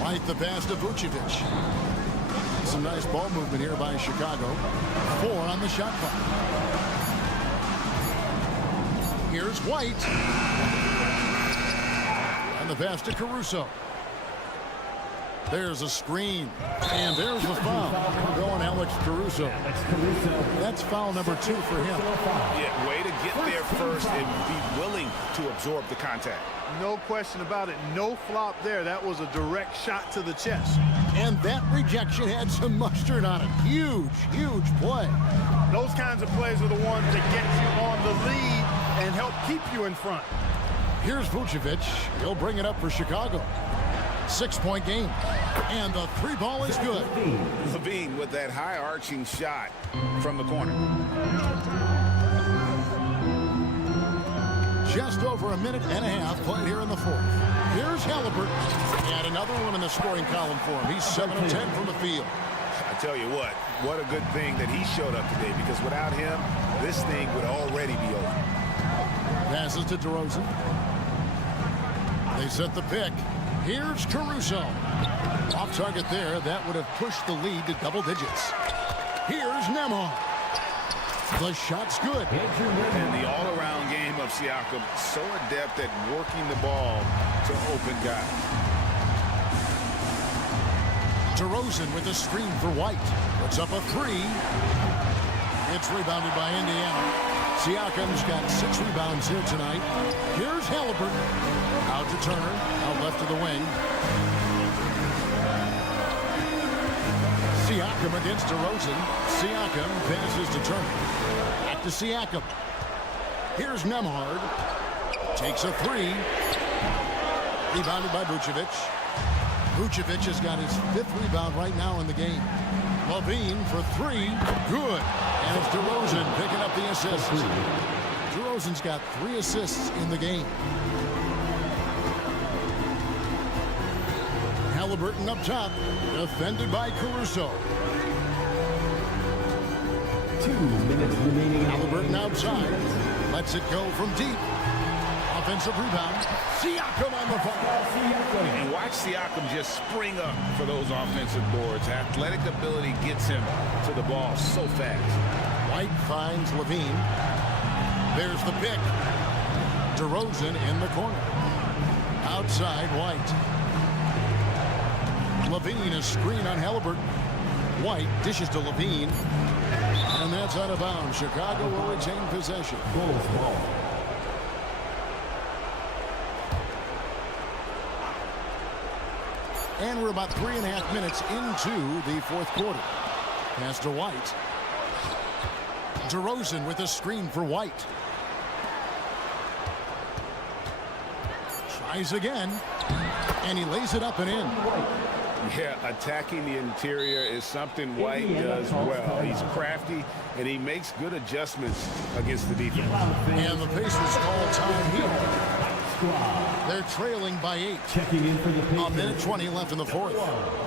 Right, the pass to Vucevic. Some nice ball movement here by Chicago. 4 on the shot clock. Here's White. And the pass to Caruso. There's a screen. And there's the foul. Going Alex Caruso. That's foul number 2 for him. Yeah, way to get there first and be willing to absorb the contact. No question about it. No flop there. That was a direct shot to the chest. And that rejection had some mustard on it. Huge, huge play. Those kinds of plays are the ones that get you on the lead and help keep you in front. Here's Vucevic. He'll bring it up for Chicago. 6-point game. And the 3 ball is good. LaVine with that high arching shot from the corner. Just over a minute and a half played here in the fourth. Here's Halliburton. And another one in the scoring column for him. He's 7 of 10 from the field. I tell you what a good thing that he showed up today, because without him, this thing would already be over. Passes to DeRozan. They set the pick. Here's Caruso. Off target there. That would have pushed the lead to double digits. Here's Nemo. The shot's good. And the all-around game of Siakam, so adept at working the ball to open guys. DeRozan with a screen for White. Puts up a three. It's rebounded by Indiana. Siakam's got 6 rebounds here tonight. Here's Halliburton. Out to Turner. Out left to the wing. Siakam against DeRozan. Siakam passes to Turner. Back to Siakam. Here's Nembhard. Takes a three. Rebounded by Vucevic. Vucevic has got his 5th rebound right now in the game. Levine for 3. Good. And it's DeRozan picking up the assist. DeRozan's got 3 assists in the game. Halliburton up top. Defended by Caruso. 2 minutes remaining. Halliburton outside. Lets it go from deep. Offensive rebound. Siakam on the ball. And watch Siakam just spring up for those offensive boards. Athletic ability gets him to the ball so fast. White finds Levine. There's the pick. DeRozan in the corner. Outside White. Levine a screen on Halliburton. White dishes to Levine. And that's out of bounds. Chicago will retain possession. Bulls ball. And we're about 3.5 minutes into the 4th quarter. Pass to White. DeRozan with a screen for White. Tries again. And he lays it up and in. Yeah, attacking the interior is something White does well. He's crafty, and he makes good adjustments against the defense. And the Pacers call time here. They're trailing by 8. Checking in for the Pacers. A minute 20 left in the 4th.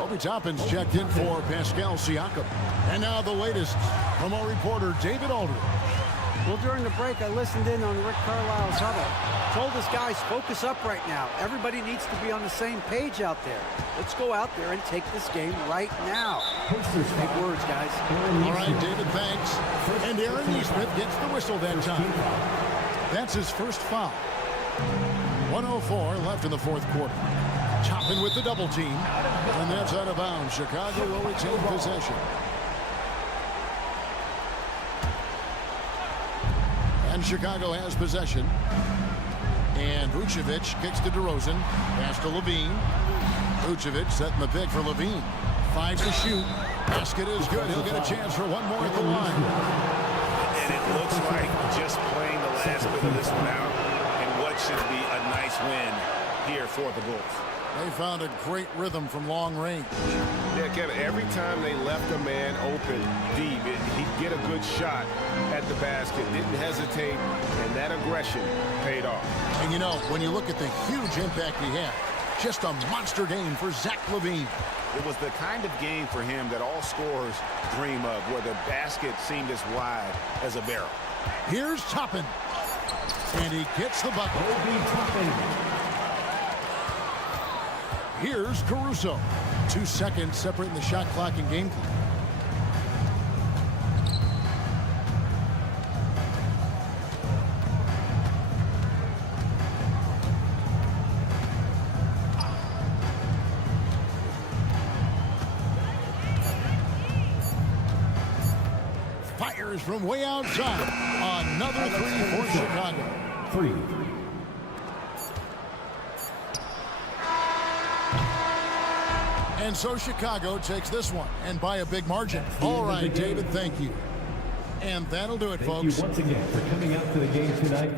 Obi Toppin's checked in for Pascal Siakam. And now the latest from our reporter, David Aldridge. Well, during the break, I listened in on Rick Carlisle's huddle. Told his guys, focus up right now. Everybody needs to be on the same page out there. Let's go out there and take this game right now. Big words, guys. All right, David, thanks. And Aaron Nesmith gets the whistle that time. That's his first foul. 1:04 left in the 4th quarter. Toppin with the double team. And that's out of bounds. Chicago will retain possession. And Chicago has possession. And Vucevic kicks to DeRozan. Pass to Levine. Vucevic setting the pick for Levine. 5 to shoot. Basket is good. He'll get a chance for one more at the line. And it looks like just playing the last bit of this one out in what should be a nice win here for the Bulls. They found a great rhythm from long range. Yeah, Kevin, every time they left a man open deep, he'd get a good shot at the basket. Didn't hesitate, and that aggression paid off. And you know, when you look at the huge impact he had, just a monster game for Zach LaVine. It was the kind of game for him that all scorers dream of, where the basket seemed as wide as a barrel. Here's Toppin. And he gets the bucket. Here's Caruso. 2 seconds separating the shot clock and game clock. Fires from way outside. Another 3 for Chicago. 3. And so Chicago takes this one, and by a big margin. All right, David, thank you. And that'll do it, folks. Thank you once again for coming out to the game tonight.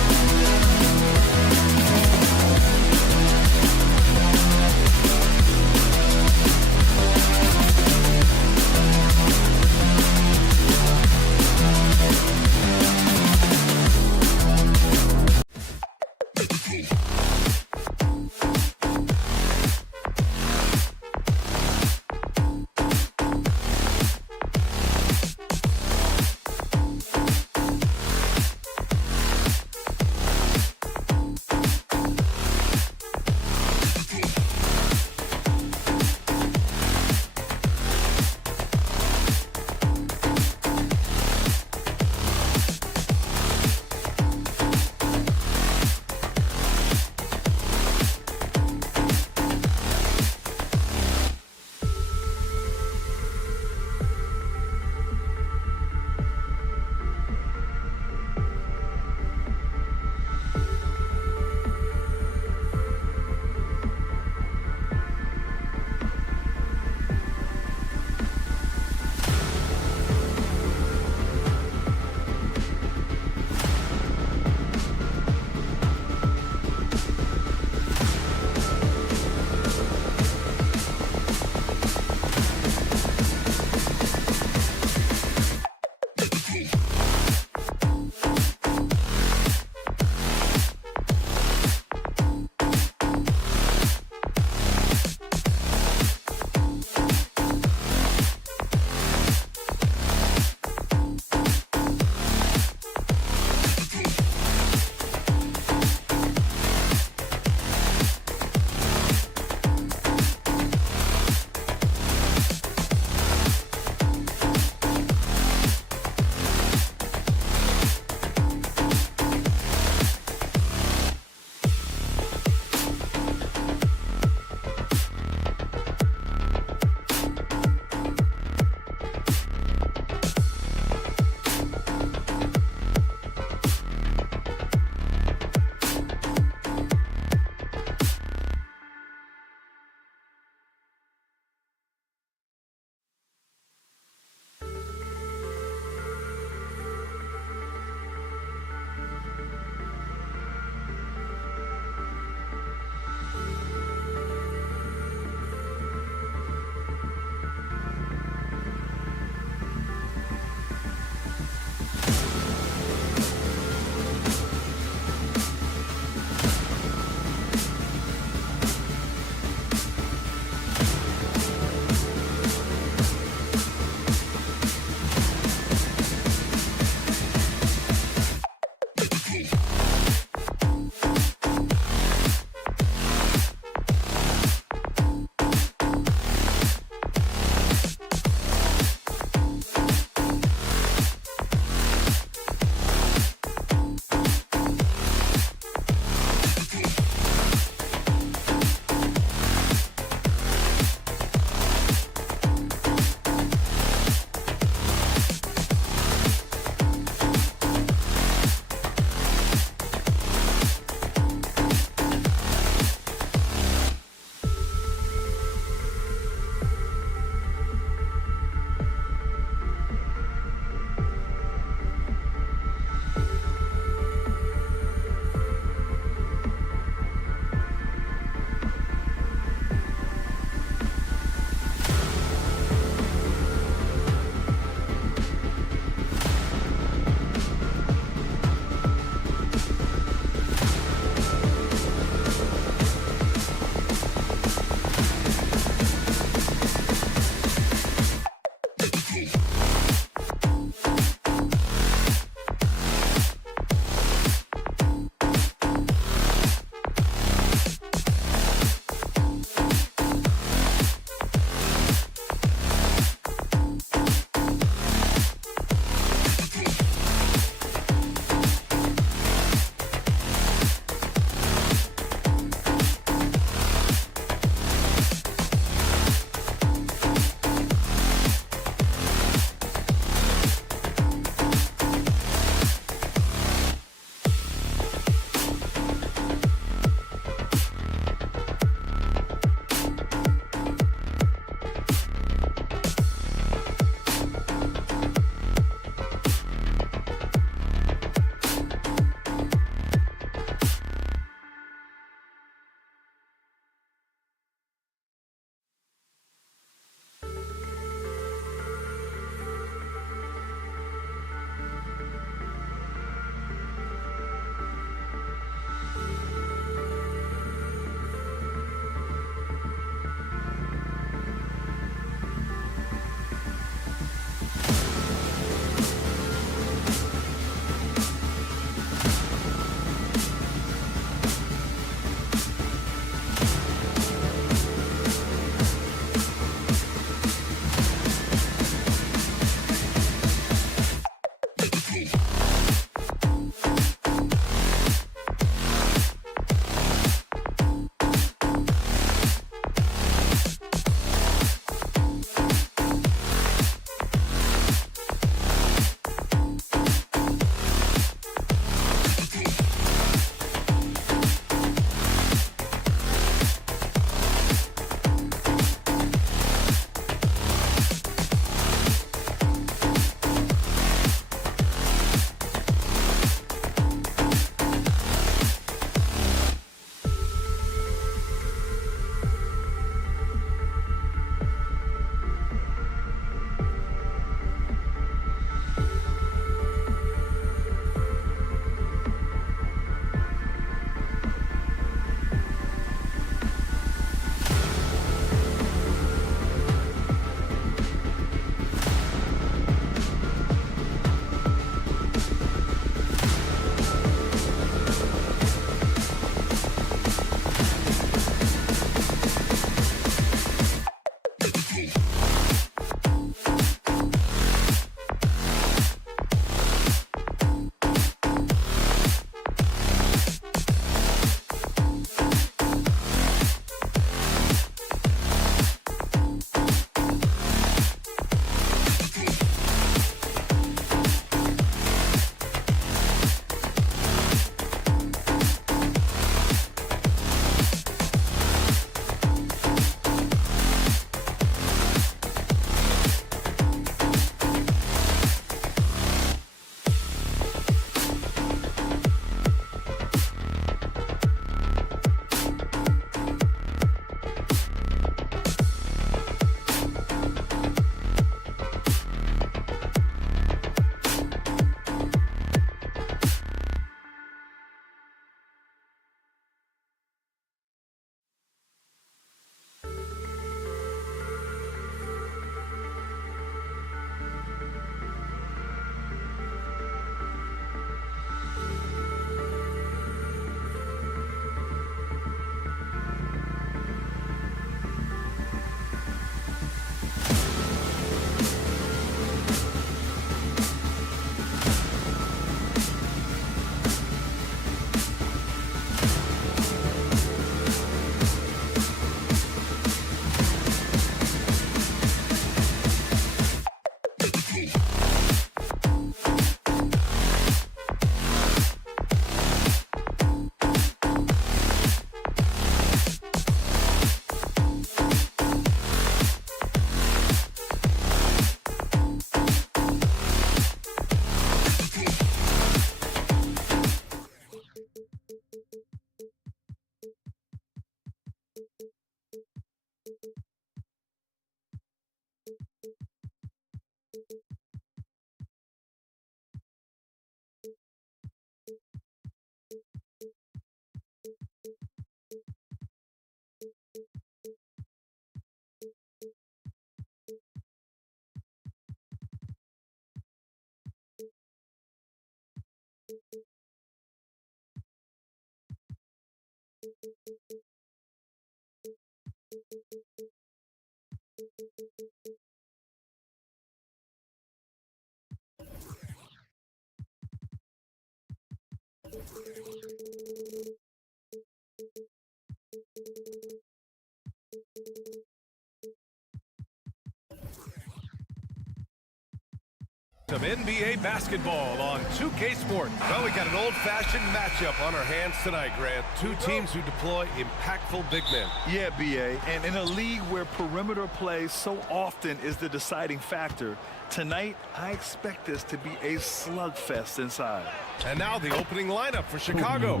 Some NBA basketball on 2K Sports. Well, we got an old-fashioned matchup on our hands tonight, Grant. Two teams who deploy impactful big men. Yeah, B.A., and in a league where perimeter play so often is the deciding factor, tonight I expect this to be a slugfest inside. And now the opening lineup for Chicago.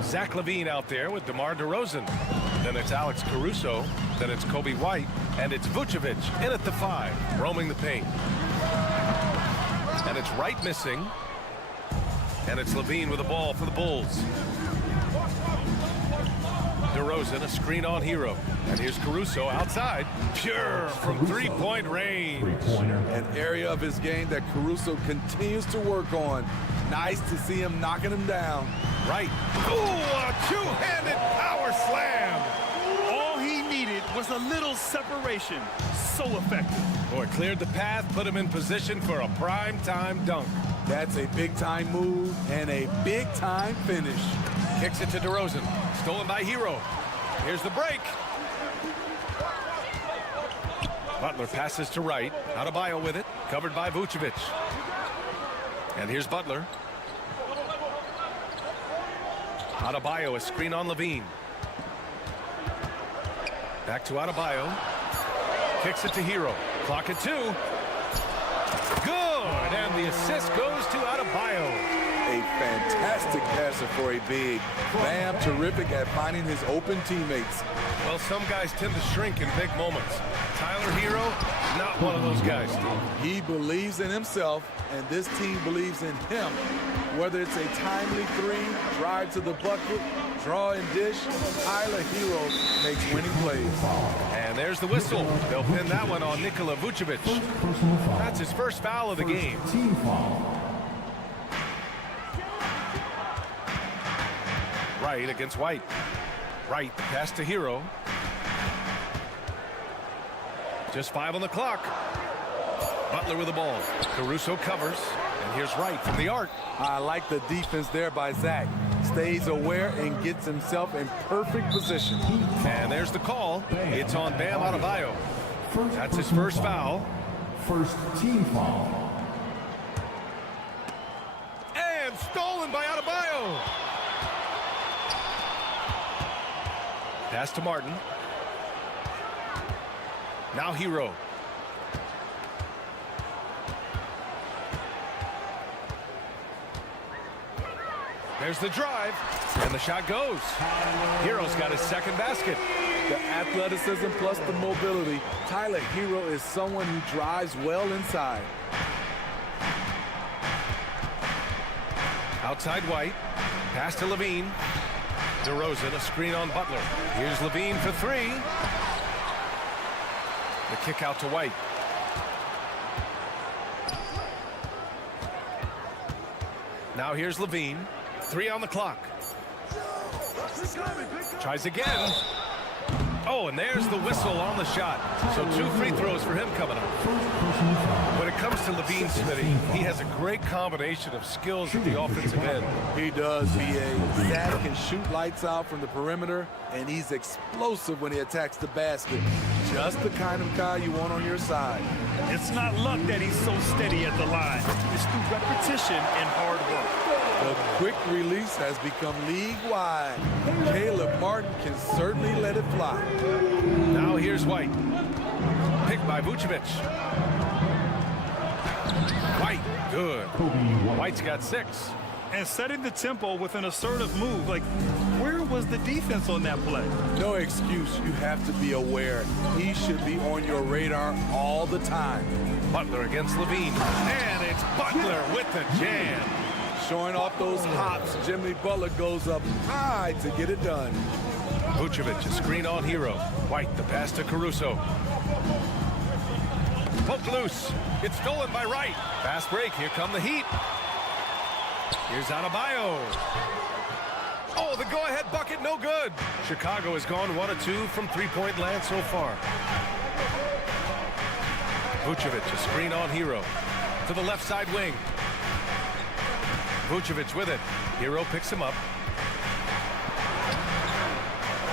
Zach LaVine out there with DeMar DeRozan. Then it's Alex Caruso. Then it's Kobe White. And it's Vucevic in at the 5, roaming the paint. And it's Wright missing. And it's LaVine with the ball for the Bulls. DeRozan, a screen on Hero. And here's Caruso outside. Pure from three-point range. An area of his game that Caruso continues to work on. Nice to see him knocking him down. Right. Ooh, a two-handed power slam. All he needed was a little separation. So effective. Boy, cleared the path, put him in position for a prime-time dunk. That's a big-time move and a big-time finish. Kicks it to DeRozan. Stolen by Hero. Here's the break. Butler passes to Wright. Adebayo with it. Covered by Vucevic. And here's Butler. Adebayo, a screen on LaVine. Back to Adebayo. Kicks it to Hero. Clock at 2. Good. And the assist goes to Adebayo. A fantastic passer for a big. Bam, terrific at finding his open teammates. Well, some guys tend to shrink in big moments. Tyler Hero, not one of those guys, Steve. He believes in himself, and this team believes in him. Whether it's a timely 3, drive to the bucket, draw and dish, Tyler Hero makes winning plays. And there's the whistle. They'll pin that one on Nikola Vucevic. That's his first foul of the game. Team foul. Wright against White. Wright, the pass to Hero. Just 5 on the clock. Butler with the ball. Caruso covers. And here's Wright from the arc. I like the defense there by Zach. Stays aware and gets himself in perfect position. And there's the call. It's on Bam Adebayo. That's his first foul. First team foul. And stolen by Adebayo. Pass to Martin. Now Hero. There's the drive, and the shot goes. Hero's got his second basket. The athleticism plus the mobility. Tyler Hero is someone who drives well inside. Outside White. Pass to LaVine. DeRozan, a screen on Butler. Here's LaVine for 3. The kick out to White. Now here's LaVine. 3 on the clock. Tries again. Oh, and there's the whistle on the shot. So 2 free throws for him coming up. When it comes to LaVine, Smitty, he has a great combination of skills at the offensive end. He does, B.A. Zach can shoot lights out from the perimeter, and he's explosive when he attacks the basket. Just the kind of guy you want on your side. It's not luck that he's so steady at the line. It's through repetition and hard work. The quick release has become league-wide. Caleb Martin can certainly let it fly. Now here's White. Picked by Vucevic. White, good. White's got 6. And setting the tempo with an assertive move. Like, where was the defense on that play? No excuse. You have to be aware. He should be on your radar all the time. Butler against LaVine. And it's Butler with the jam. Showing off those hops, Jimmy Butler goes up high to get it done. Vucevic, a screen on Hero. White, the pass to Caruso. Poked loose. It's stolen by Wright. Fast break. Here come the Heat. Here's Adebayo. Oh, the go-ahead bucket, no good. Chicago has gone 1 of 2 from three-point land so far. Vucevic, a screen on Hero. To the left side wing. Vucevic with it. Hero picks him up.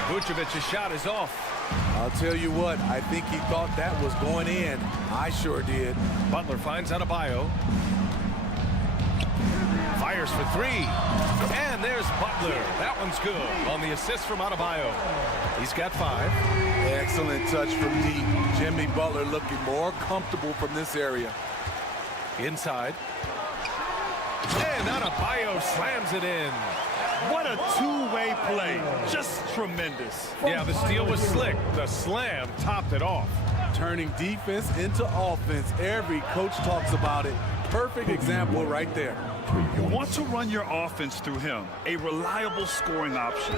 Vucevic's shot is off. I'll tell you what, I think he thought that was going in. I sure did. Butler finds Adebayo. Fires for three. And there's Butler. That one's good on the assist from Adebayo. He's got 5. Excellent touch from deep. Jimmy Butler looking more comfortable from this area. Inside. And Adebayo slams it in. What a two-way play. Just tremendous. Yeah, the steal was slick. The slam topped it off. Turning defense into offense. Every coach talks about it. Perfect example right there. You want to run your offense through him. A reliable scoring option.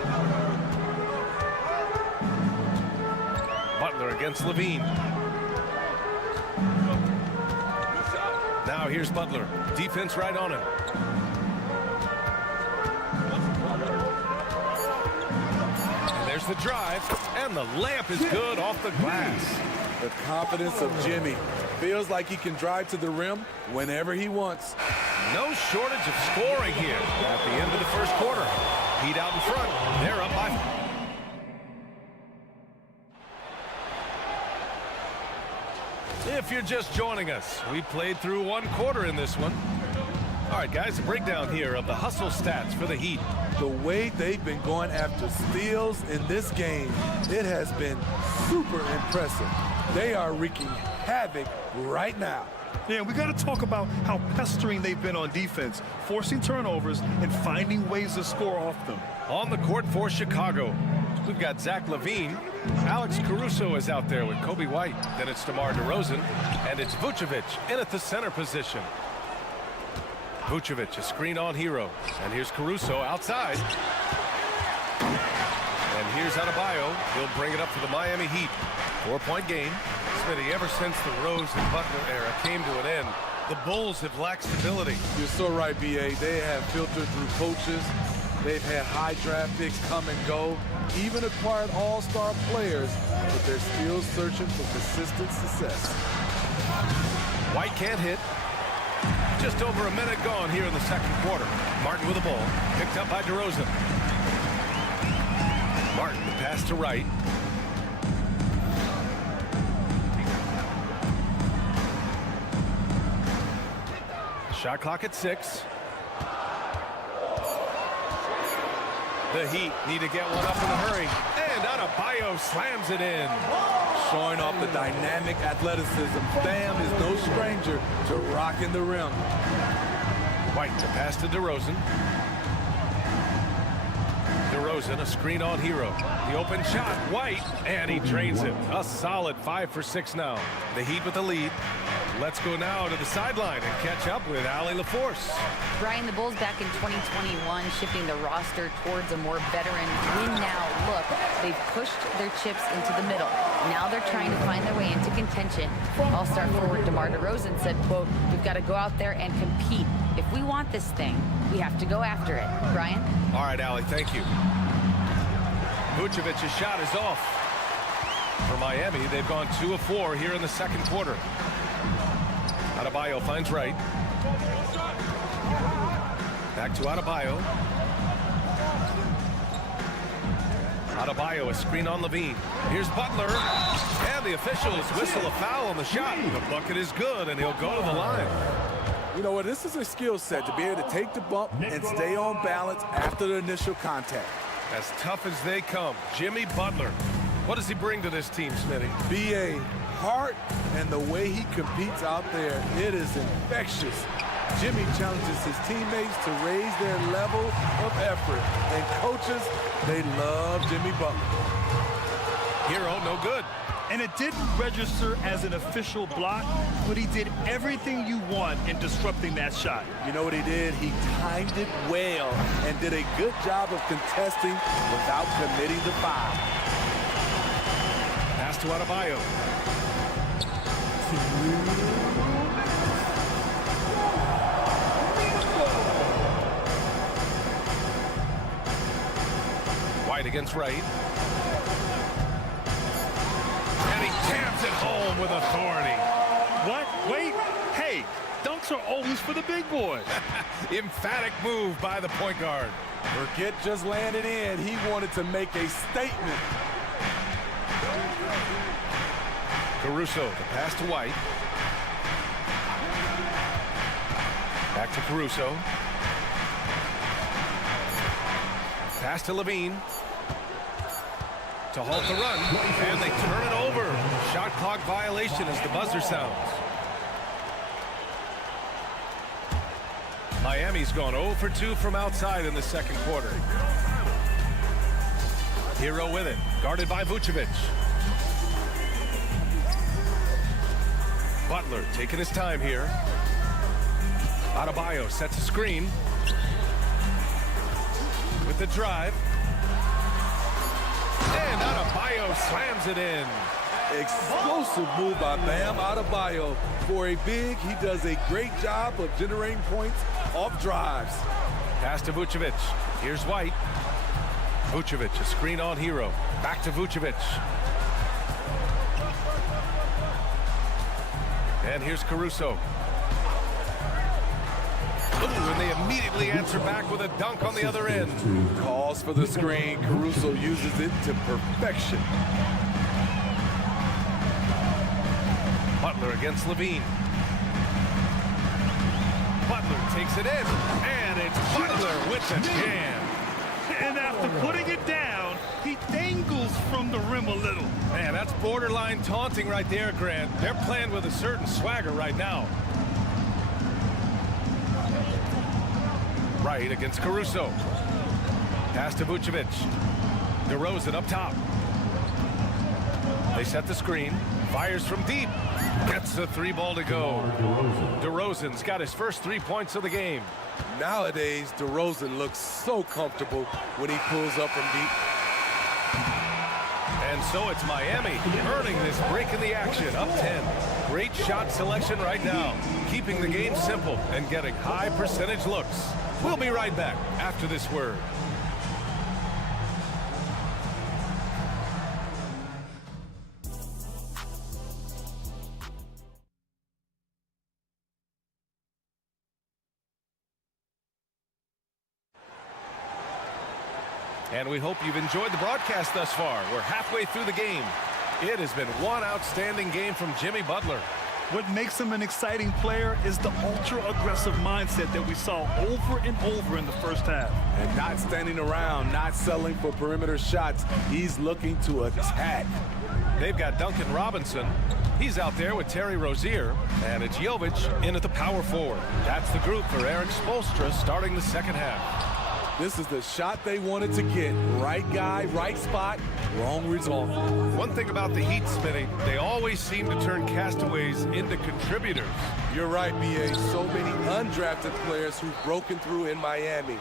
Butler against Levine. Now here's Butler. Defense right on him. And there's the drive. And the layup is good off the glass. The confidence of Jimmy. Feels like he can drive to the rim whenever he wants. No shortage of scoring here at the end of the first quarter. Heat out in front. They're up by... If you're just joining us, we played through 1 quarter in this one. All right, guys, a breakdown here of the hustle stats for the Heat. The way they've been going after steals in this game, it has been super impressive. They are wreaking havoc right now. Yeah, we got to talk about how pestering they've been on defense, forcing turnovers and finding ways to score off them. On the court for Chicago, we've got Zach LaVine. Alex Caruso is out there with Kobe White. Then it's DeMar DeRozan, and it's Vucevic in at the center position. Vucevic, a screen on Hero. And here's Caruso outside. And here's Adebayo. He'll bring it up for the Miami Heat. 4-point game. Smitty, ever since the Rose and Butler era came to an end, the Bulls have lacked stability. You're so right, B.A. They have filtered through coaches. They've had high draft picks come and go, even acquired all-star players, but they're still searching for consistent success. White can't hit. Just over a minute gone here in the second quarter. Martin with the ball, picked up by DeRozan. Martin, the pass to Wright. Shot clock at 6. The Heat need to get one up in a hurry. And Adebayo slams it in. Showing off the dynamic athleticism. Bam is no stranger to rocking the rim. White to pass to DeRozan. DeRozan, a screen on Hero. The open shot, White, and he drains it. A solid 5 for 6 now. The Heat with the lead. Let's go now to the sideline and catch up with Allie LaForce. Brian, the Bulls back in 2021 shifting the roster towards a more veteran win-now look. They've pushed their chips into the middle. Now they're trying to find their way into contention. All-star forward DeMar DeRozan said, quote, "We've got to go out there and compete. If we want this thing, we have to go after it." Brian? All right, Allie, thank you. Vucevic's shot is off. For Miami, they've gone 2 of 4 here in the second quarter. Adebayo finds Wright. Back to Adebayo. Adebayo, a screen on Levine. Here's Butler. And the officials whistle a foul on the shot. The bucket is good, and he'll go to the line. You know what? This is a skill set to be able to take the bump and stay on balance after the initial contact. As tough as they come, Jimmy Butler. What does he bring to this team, Smitty? B.A. heart and the way he competes out there, it is infectious. Jimmy challenges his teammates to raise their level of effort. And coaches, they love Jimmy Butler. Hero, no good. And it didn't register as an official block, but he did everything you want in disrupting that shot. You know what he did? He timed it well and did a good job of contesting without committing the foul. Pass to Adebayo. White against Wright. And he jams it home with authority. What? Wait. Hey, dunks are always for the big boys. Emphatic move by the point guard. Burkett just landed in. He wanted to make a statement. Caruso, the pass to White. Back to Caruso. Pass to Levine. To halt the run. And they turn it over. Shot clock violation as the buzzer sounds. Miami's gone 0 for 2 from outside in the second quarter. Hero with it. Guarded by Vucevic. Butler taking his time here. Adebayo sets a screen. With the drive. And Adebayo slams it in. Explosive move by Bam Adebayo. For a big, he does a great job of generating points off drives. Pass to Vucevic. Here's White. Vucevic, a screen on Hero. Back to Vucevic. And here's Caruso. Ooh, and they immediately answer back with a dunk on the other end. Calls for the screen. Caruso uses it to perfection. Butler against Levine. Butler takes it in, and it's Butler with the jam. And after putting it down, he dangles from the rim a little. Man, that's borderline taunting right there, Grant. They're playing with a certain swagger right now. Right against Caruso. Pass to Vucevic. DeRozan up top. They set the screen. Fires from deep. Gets the 3-ball to go. DeRozan's got his first 3 points of the game. Nowadays, DeRozan looks so comfortable when he pulls up from deep. And so it's Miami earning this break in the action, up 10. Great shot selection right now, keeping the game simple and getting high percentage looks. We'll be right back after this word. And we hope you've enjoyed the broadcast thus far. We're halfway through the game. It has been one outstanding game from Jimmy Butler. What makes him an exciting player is the ultra-aggressive mindset that we saw over and over in the first half. And not standing around, not settling for perimeter shots. He's looking to attack. They've got Duncan Robinson. He's out there with Terry Rozier. And it's Jovic in at the power forward. That's the group for Eric Spoelstra starting the second half. This is the shot they wanted to get. Right guy, right spot, wrong result. One thing about the Heat, Smitty, they always seem to turn castaways into contributors. You're right, B.A. So many undrafted players who've broken through in Miami.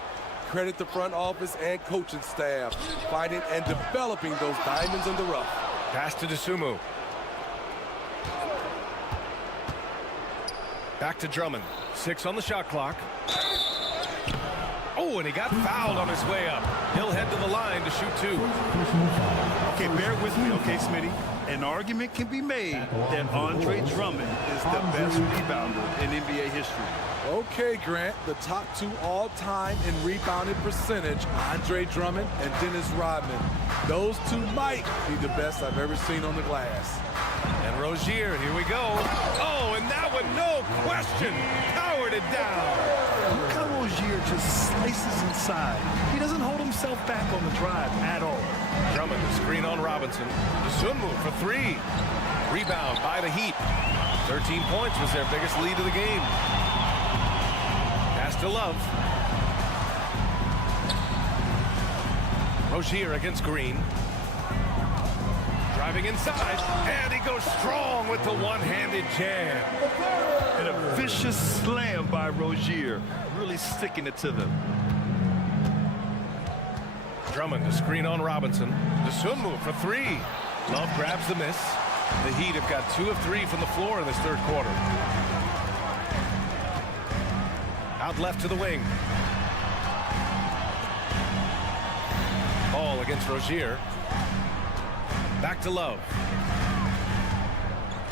Credit the front office and coaching staff, finding and developing those diamonds in the rough. Pass to Dosunmu. Back to Drummond. 6 on the shot clock. Oh, and he got fouled on his way up. He'll head to the line to shoot 2. Okay, bear with me, okay, Smitty? An argument can be made that Andre Drummond is the best rebounder in NBA history. Okay, Grant, the top 2 all-time in rebounding percentage, Andre Drummond and Dennis Rodman. Those 2 might be the best I've ever seen on the glass. And Rozier, here we go. Oh, and that one, no question, powered it down. Look how Rozier just slices inside. He doesn't hold himself back on the drive at all. Drummond, screen on Robinson. Dosunmu for 3. Rebound by the Heat. 13 points was their biggest lead of the game. Pass to Love. Rozier against Green. Driving inside, and he goes strong with the one-handed jam. And a vicious slam by Rozier, really sticking it to them. Drummond, a screen on Robinson. Dosunmu for 3. Love grabs the miss. The Heat have got 2 of 3 from the floor in this third quarter. Out left to the wing. Ball against Rozier. Back to Love.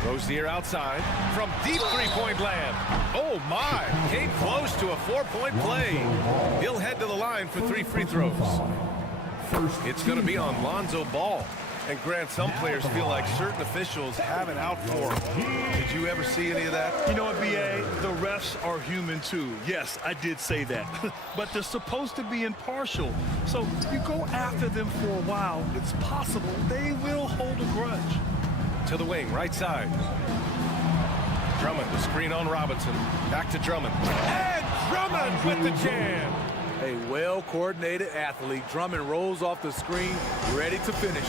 Rozier outside from deep three-point land. Oh, my. Came close to a 4-point play. He'll head to the line for 3 free throws. It's going to be on Lonzo Ball. And Grant, some players feel like certain officials have it out for them. Did you ever see any of that? You know what, B.A.? The refs are human, too. Yes, I did say that. But they're supposed to be impartial. So you go after them for a while, it's possible they will hold a grudge. To the wing, right side. Drummond, the screen on Robinson. Back to Drummond. And Drummond with the jam. A well-coordinated athlete. Drummond rolls off the screen, ready to finish.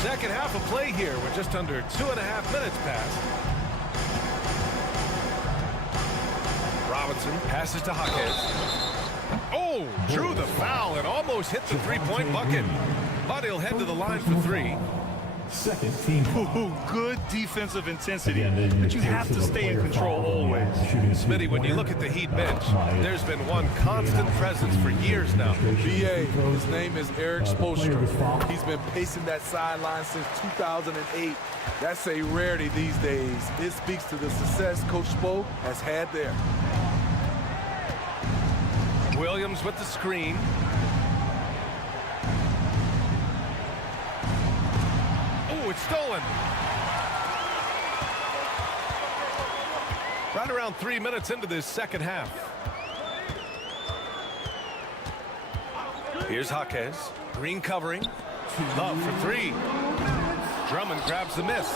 Second half of play here. We're just under 2.5 minutes past. Robinson passes to Jaquez. Oh, drew the foul and almost hit the three-point bucket. But he'll head to the line for 3. Second team. Good defensive intensity, but you have to stay in control always. Smitty, when you look at the Heat bench, there's been one constant presence for years now. BA, his name is Eric Spoelstra. He's been pacing that sideline since 2008. That's a rarity these days. It speaks to the success Coach Spo has had there. Williams with the screen. Oh, it's stolen. Right around 3 minutes into this second half. Here's Jaquez. Green covering. Love for 3. Drummond grabs the miss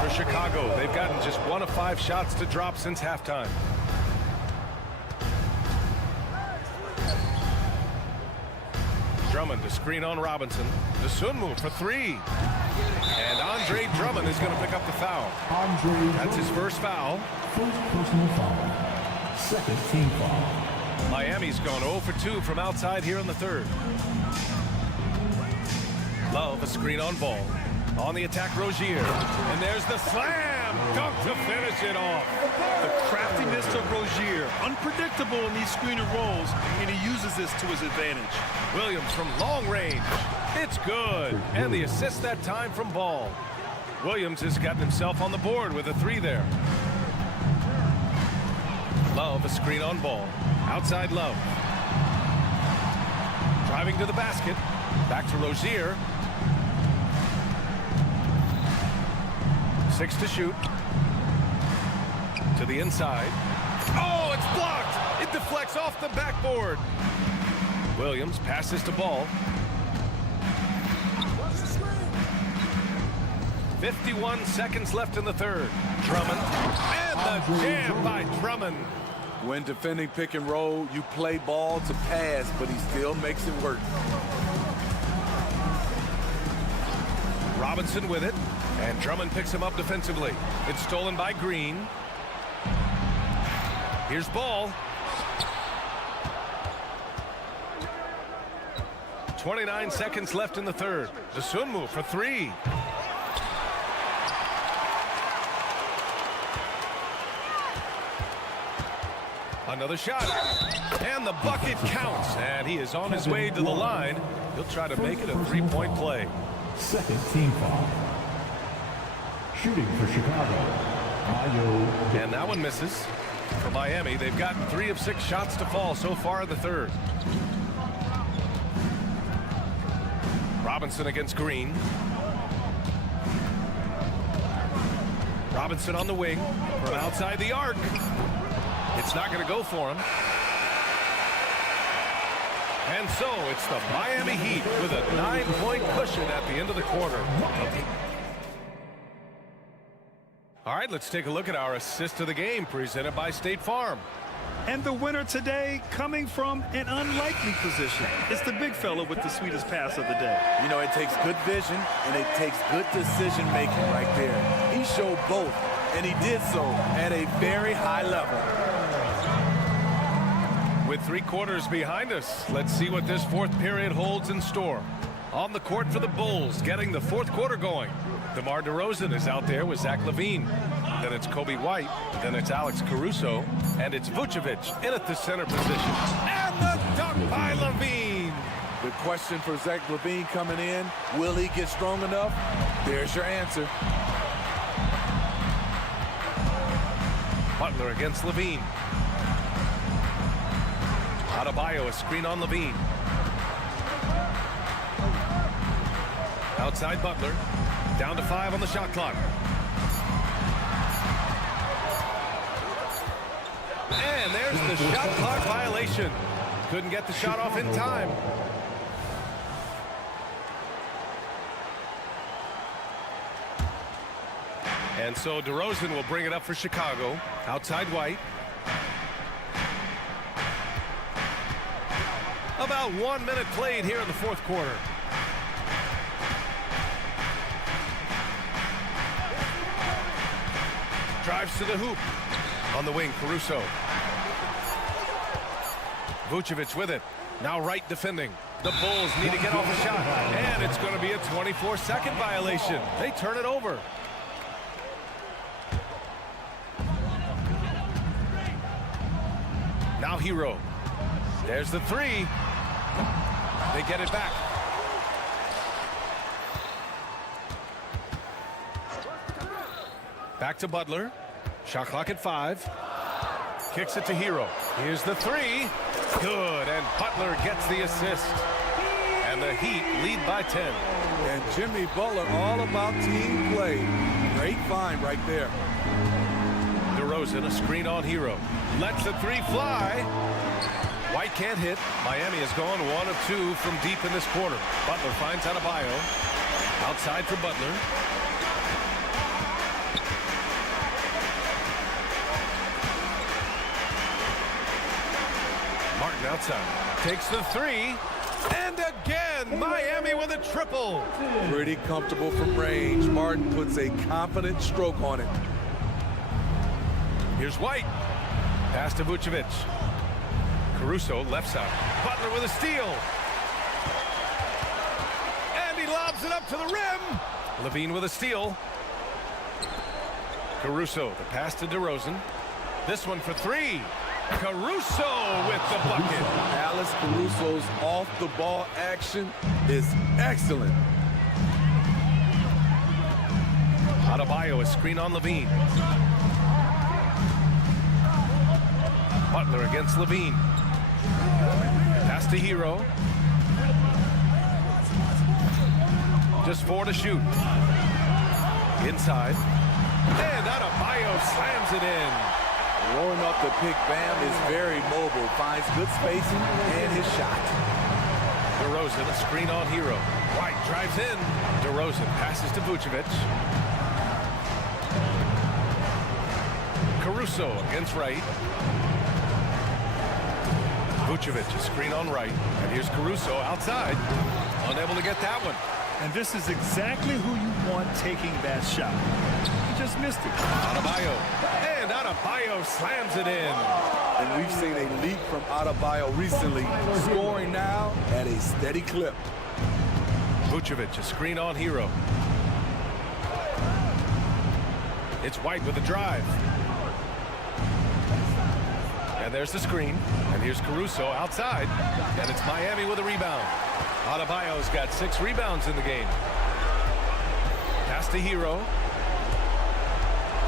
for Chicago. They've gotten just 1 of 5 shots to drop since halftime. Drummond to screen on Robinson. The Sunmu for 3. And Andre Drummond is going to pick up the foul. That's his first foul. First personal foul. Second team foul. Miami's gone 0 for 2 from outside here in the third. Love a screen on Ball. On the attack, Rozier. And there's the slam. Dunk to finish it off. The craftiness of Rozier, unpredictable in these screen and rolls, and he uses this to his advantage. Williams from long range. It's good. And the assist that time from Ball. Williams has gotten himself on the board with a 3 there. Love a screen on Ball. Outside Love. Driving to the basket. Back to Rozier. 6 to shoot. To the inside. Oh, it's blocked. It deflects off the backboard. Williams passes to Ball. 51 seconds left in the third. Drummond. And the jam by Drummond. When defending pick and roll, you play ball to pass, but he still makes it work. Robinson with it. And Drummond picks him up defensively. It's stolen by Green. Here's Ball. 29 seconds left in the third. The Sunmu for 3. Another shot. And the bucket counts. And he is on his way to the line. He'll try to make it a 3-point play. Second team foul. Shooting for Chicago. And that one misses. For Miami, they've gotten 3 of 6 shots to fall so far in the third. Robinson against Green. Robinson on the wing from outside the arc. It's not going to go for him. And so it's the Miami Heat with a 9-point cushion at the end of the quarter. All right, let's take a look at our assist of the game presented by State Farm. And the winner today coming from an unlikely position. It's the big fella with the sweetest pass of the day. You know, it takes good vision and it takes good decision making right there. He showed both, and he did so at a very high level. With 3 quarters behind us, let's see what this fourth period holds in store. On the court for the Bulls, getting the fourth quarter going. DeMar DeRozan is out there with Zach LaVine. Then it's Kobe White. Then it's Alex Caruso. And it's Vucevic in at the center position. And the dunk by Levine. The question for Zach LaVine coming in, will he get strong enough? There's your answer. Butler against Levine. Adebayo, a screen on Levine. Outside Butler. Down to 5 on the shot clock. And there's the shot clock violation. Couldn't get the shot off in time. And so DeRozan will bring it up for Chicago. Outside White. About 1 minute played here in the fourth quarter. Drives to the hoop. On the wing, Caruso. Vucevic with it. Now Wright defending. The Bulls need to get off a shot. And it's going to be a 24-second violation. They turn it over. Now Hero. There's the three. They get it back. Back to Butler. Shot clock at 5. Kicks it to Hero. Here's the three. Good. And Butler gets the assist. And the Heat lead by 10. And Jimmy Butler all about team play. Great find right there. DeRozan, a screen on Hero. Lets the three fly. White can't hit. Miami has gone 1 of 2 from deep in this quarter. Butler finds Adebayo. Outside for Butler. Martin outside. Takes the three. And again, Miami with a triple. Pretty comfortable from range. Martin puts a confident stroke on it. Here's White. Pass to Vucevic. Caruso left side. Butler with a steal. And he lobs it up to the rim. Levine with a steal. Caruso, the pass to DeRozan. This one for 3. Caruso with the bucket. Alex Caruso's off-the-ball action is excellent. Adebayo, a screen on Levine. Butler against Levine. Pass to Hero. Just 4 to shoot. Inside. And Adebayo slams it in. Rolling up the pick, Bam is very mobile, finds good spacing and his shot. DeRozan, a screen on Hero. White drives in. DeRozan passes to Vucevic. Caruso against Wright. Vucevic, a screen on Wright. And here's Caruso outside. Unable to get that one. And this is exactly who you want taking that shot. He just missed it. Adebayo. And Adebayo slams it in. And we've seen a leap from Adebayo recently, scoring now at a steady clip. Vucevic, a screen on Hero. It's White with a drive. And there's the screen. And here's Caruso outside. And it's Miami with a rebound. Adebayo's got 6 rebounds in the game. Pass to Hero.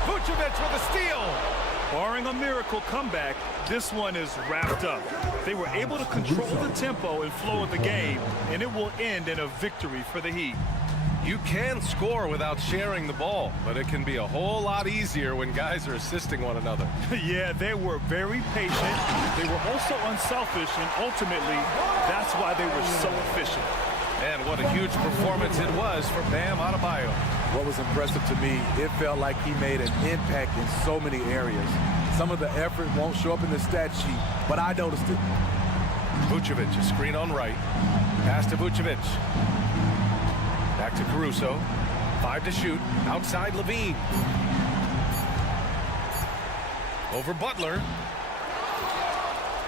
Vucevic with a steal. Barring a miracle comeback, this one is wrapped up. They were able to control the tempo and flow of the game, and it will end in a victory for the Heat. You can score without sharing the ball, but it can be a whole lot easier when guys are assisting one another. Yeah, they were very patient. They were also unselfish, and ultimately, that's why they were so efficient. And what a huge performance it was for Bam Adebayo. What was impressive to me, it felt like he made an impact in so many areas. Some of the effort won't show up in the stat sheet, but I noticed it. Vucevic, a screen on Wright. Pass to Vucevic. Back to Caruso. 5 to shoot. Outside Levine. Over Butler.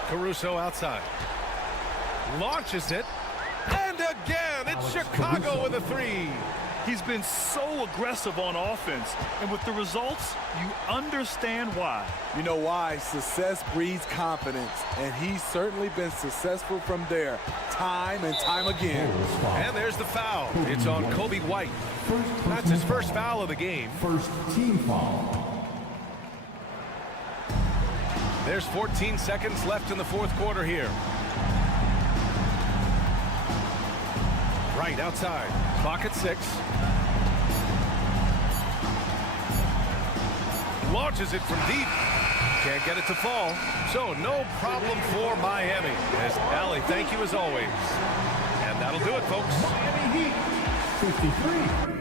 Caruso outside. Launches it. And again, it's Chicago with a 3. He's been so aggressive on offense, and with the results, you understand why. You know why? Success breeds confidence, and he's certainly been successful from there, time and time again. And there's the foul. It's on Kobe White. That's his first foul of the game. First team foul. There's 14 seconds left in the fourth quarter here. Right outside. Clock at 6. Launches it from deep. Can't get it to fall. So no problem for Miami. As Allie, thank you as always. And that'll do it, folks. Miami Heat, 53.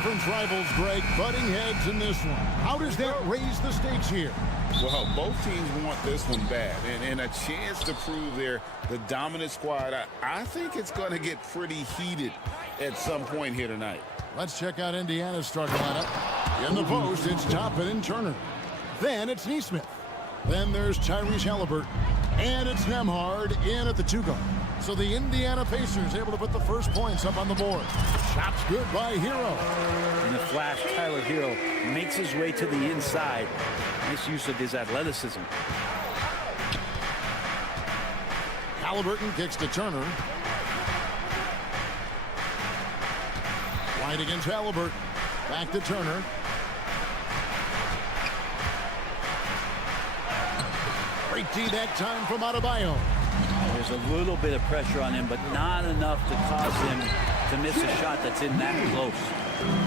Conference rivals, Greg, butting heads in this one. How does that raise the stakes here? Well, both teams want this one bad, and a chance to prove they're the dominant squad. I think it's going to get pretty heated at some point here tonight. Let's check out Indiana's starting lineup. In the post, it's Toppin and Turner. Then it's Neesmith. Then there's Tyrese Halliburton. And it's Nembhard in at the 2 guard. So the Indiana Pacers able to put the first points up on the board. Shots good by Hero. In the flash, Tyler Hero makes his way to the inside. Nice use of his athleticism. Halliburton kicks to Turner. White against Halliburton. Back to Turner. Great D that time from Adebayo. There's a little bit of pressure on him, but not enough to cause him to miss a shot that's in that close.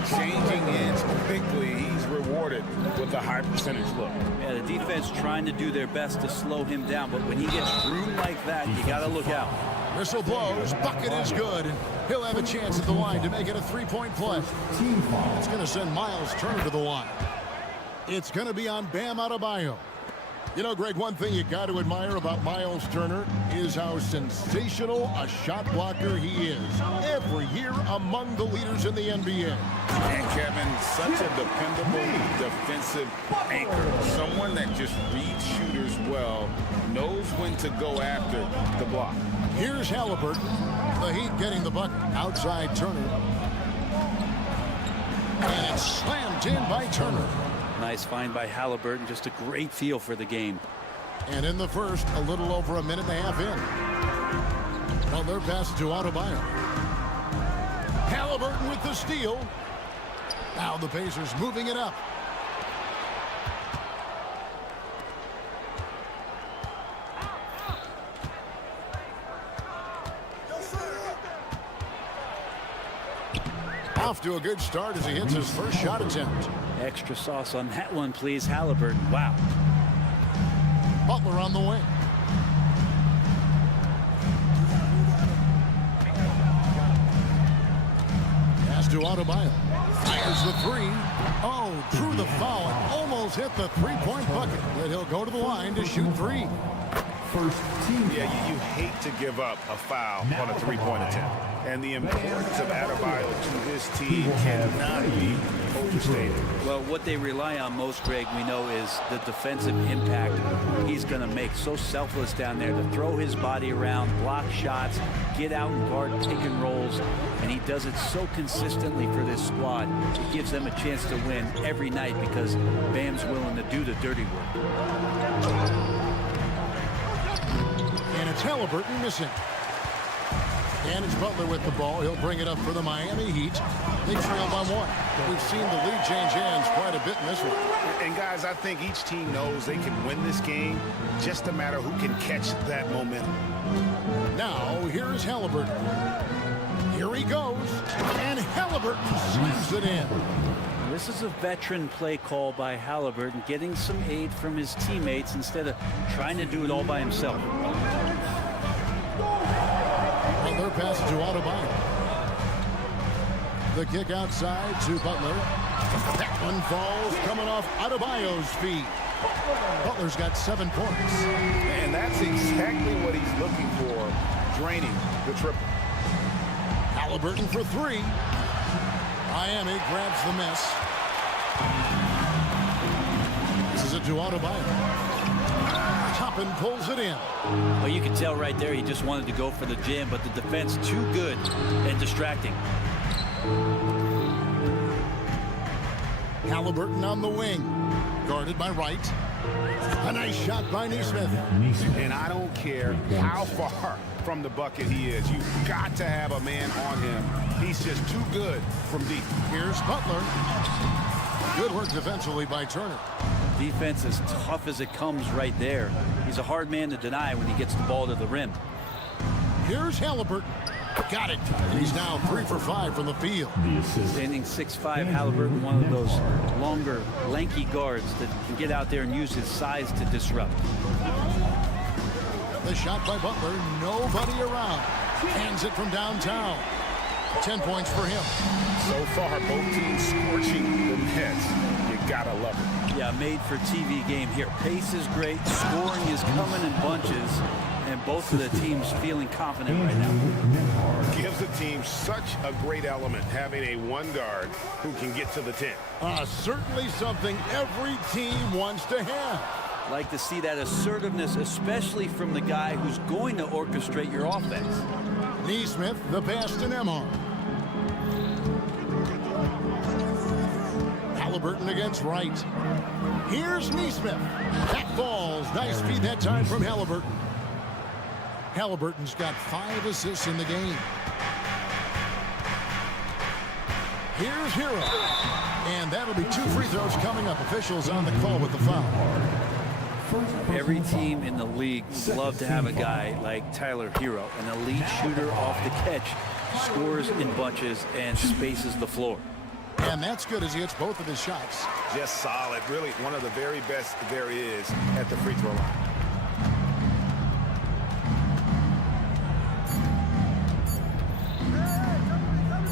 Changing ends quickly, he's rewarded with a high percentage look. Yeah, the defense trying to do their best to slow him down, but when he gets room like that, you got to look out. Whistle blows, bucket is good, and he'll have a chance at the line to make it a 3-point play. It's going to send Miles Turner to the line. It's going to be on Bam Adebayo. You know, Greg, one thing you got to admire about Miles Turner is how sensational a shot blocker he is. Every year among the leaders in the NBA. And Kevin, such a dependable defensive anchor. Someone that just reads shooters well, knows when to go after the block. Here's Halliburton. The Heat getting the bucket outside Turner. And it's slammed in by Turner. Nice find by Halliburton. Just a great feel for the game. And in the first, a little over a minute and a half in. Butler passes to Adebayo. Halliburton with the steal. Now the Pacers moving it up. Off to a good start as he hits his first shot attempt. Extra sauce on that one, please, Halliburton. Wow. Butler on the wing. Pass to Adebayo. Fires the 3. Oh, drew the foul and almost hit the 3-point bucket. But he'll go to the line to shoot 3. First team. Yeah, you hate to give up a foul on a 3-point attempt. And the importance of Adebayo to this team cannot be overstated. Well, what they rely on most, Greg, we know, is the defensive impact he's going to make. So selfless down there to throw his body around, block shots, get out and guard pick and rolls. And he does it so consistently for this squad. It gives them a chance to win every night because Bam's willing to do the dirty work. And it's Halliburton missing. And it's Butler with the ball. He'll bring it up for the Miami Heat. They trail by 1. We've seen the lead change hands quite a bit in this one. And guys, I think each team knows they can win this game. Just a matter who can catch that momentum. Now, here's Halliburton. Here he goes. And Halliburton slams it in. This is a veteran play call by Halliburton, getting some aid from his teammates instead of trying to do it all by himself. Butler passes to Adebayo. The kick outside to Butler. That one falls coming off Adebayo's feet. Butler's got 7 points. And that's exactly what he's looking for, draining the triple. Halliburton for 3. Miami grabs the miss. This is it to Adebayo. Toppin pulls it in. Well, you can tell right there he just wanted to go for the jam, but the defense too good and distracting. Halliburton on the wing. Guarded by Wright. A nice shot by Neesmith. And I don't care how far from the bucket he is. You've got to have a man on him. He's just too good from deep. Here's Butler. Good work defensively by Turner. Defense as tough as it comes right there. He's a hard man to deny when he gets the ball to the rim. Here's Halliburton. Got it. And he's now 3 for 5 from the field. Standing 6'5", Halliburton, one of those longer, lanky guards that can get out there and use his size to disrupt. The shot by Butler, nobody around. Hands it from downtown. 10 points for him. So far, both teams scorching the Nets. You gotta love it. Yeah, made for TV game here. Pace is great, scoring is coming in bunches, and both of the teams feeling confident right now. Gives the team such a great element, having a one guard who can get to the 10. Certainly something every team wants to have. Like to see that assertiveness, especially from the guy who's going to orchestrate your offense. Neesmith, the pass to Nemo. Halliburton against Wright. Here's Neesmith. That falls. Nice feed that time from Halliburton. Halliburton's got 5 assists in the game. Here's Hero. And that'll be 2 free throws coming up. Officials on the call with the foul. Every team in the league would love to have a guy like Tyler Hero, an elite shooter off the catch, scores in bunches and spaces the floor. And that's good as he hits both of his shots. Just solid. Really one of the very best there is at the free throw line.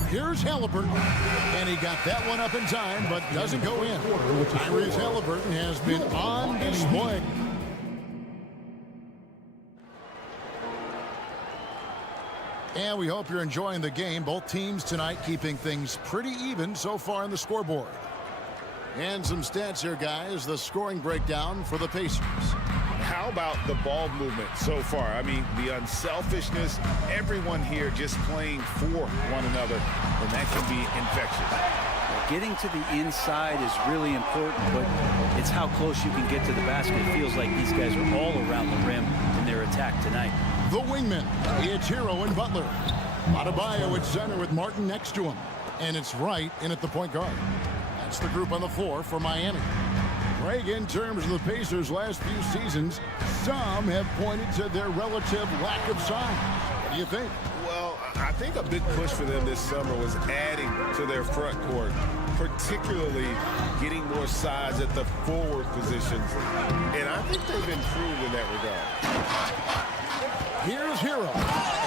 Here's Halliburton, and he got that one up in time, but doesn't go in. Tyrese Halliburton has been on display. And we hope you're enjoying the game. Both teams tonight keeping things pretty even so far on the scoreboard. And some stats here, guys. The scoring breakdown for the Pacers. How about the ball movement so far? I mean, the unselfishness, everyone here just playing for one another, and that can be infectious. Getting to the inside is really important, but it's how close you can get to the basket. It feels like these guys are all around the rim in their attack tonight. The wingman, it's Hero and Butler. Adebayo at center with Martin next to him. And it's Wright in at the point guard. That's the group on the floor for Miami. Greg, in terms of the Pacers' last few seasons, some have pointed to their relative lack of size. What do you think? Well, I think a big push for them this summer was adding to their front court, particularly getting more size at the forward positions. And I think they've improved in that regard. Here's Hero,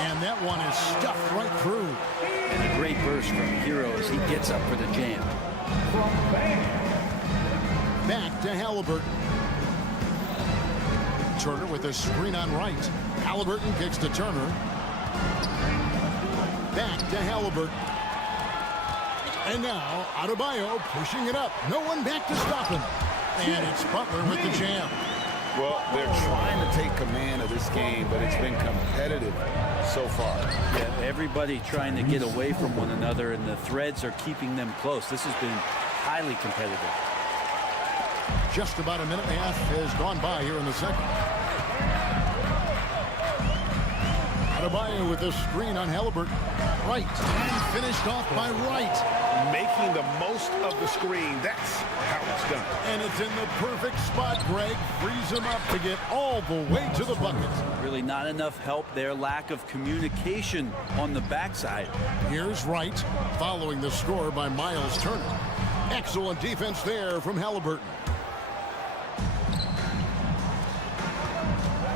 and that one is stuffed right through. And a great burst from Hero as he gets up for the jam. Back to Halliburton. Turner with a screen on Wright. Halliburton kicks to Turner. Back to Halliburton. And now Adebayo pushing it up. No one back to stop him. And it's Butler with the jam. Well, they're trying to take command of this game, but it's been competitive so far. Yeah, everybody trying to get away from one another, and the threads are keeping them close. This has been highly competitive. Just about a minute and a half has gone by here in the second. Adebayo with the screen on Halliburton. Wright, and finished off by Wright. Making the most of the screen. That's how it's done. And it's in the perfect spot, Greg. Frees him up to get all the way to the bucket. Really not enough help there. Lack of communication on the backside. Here's Wright, following the score by Miles Turner. Excellent defense there from Halliburton.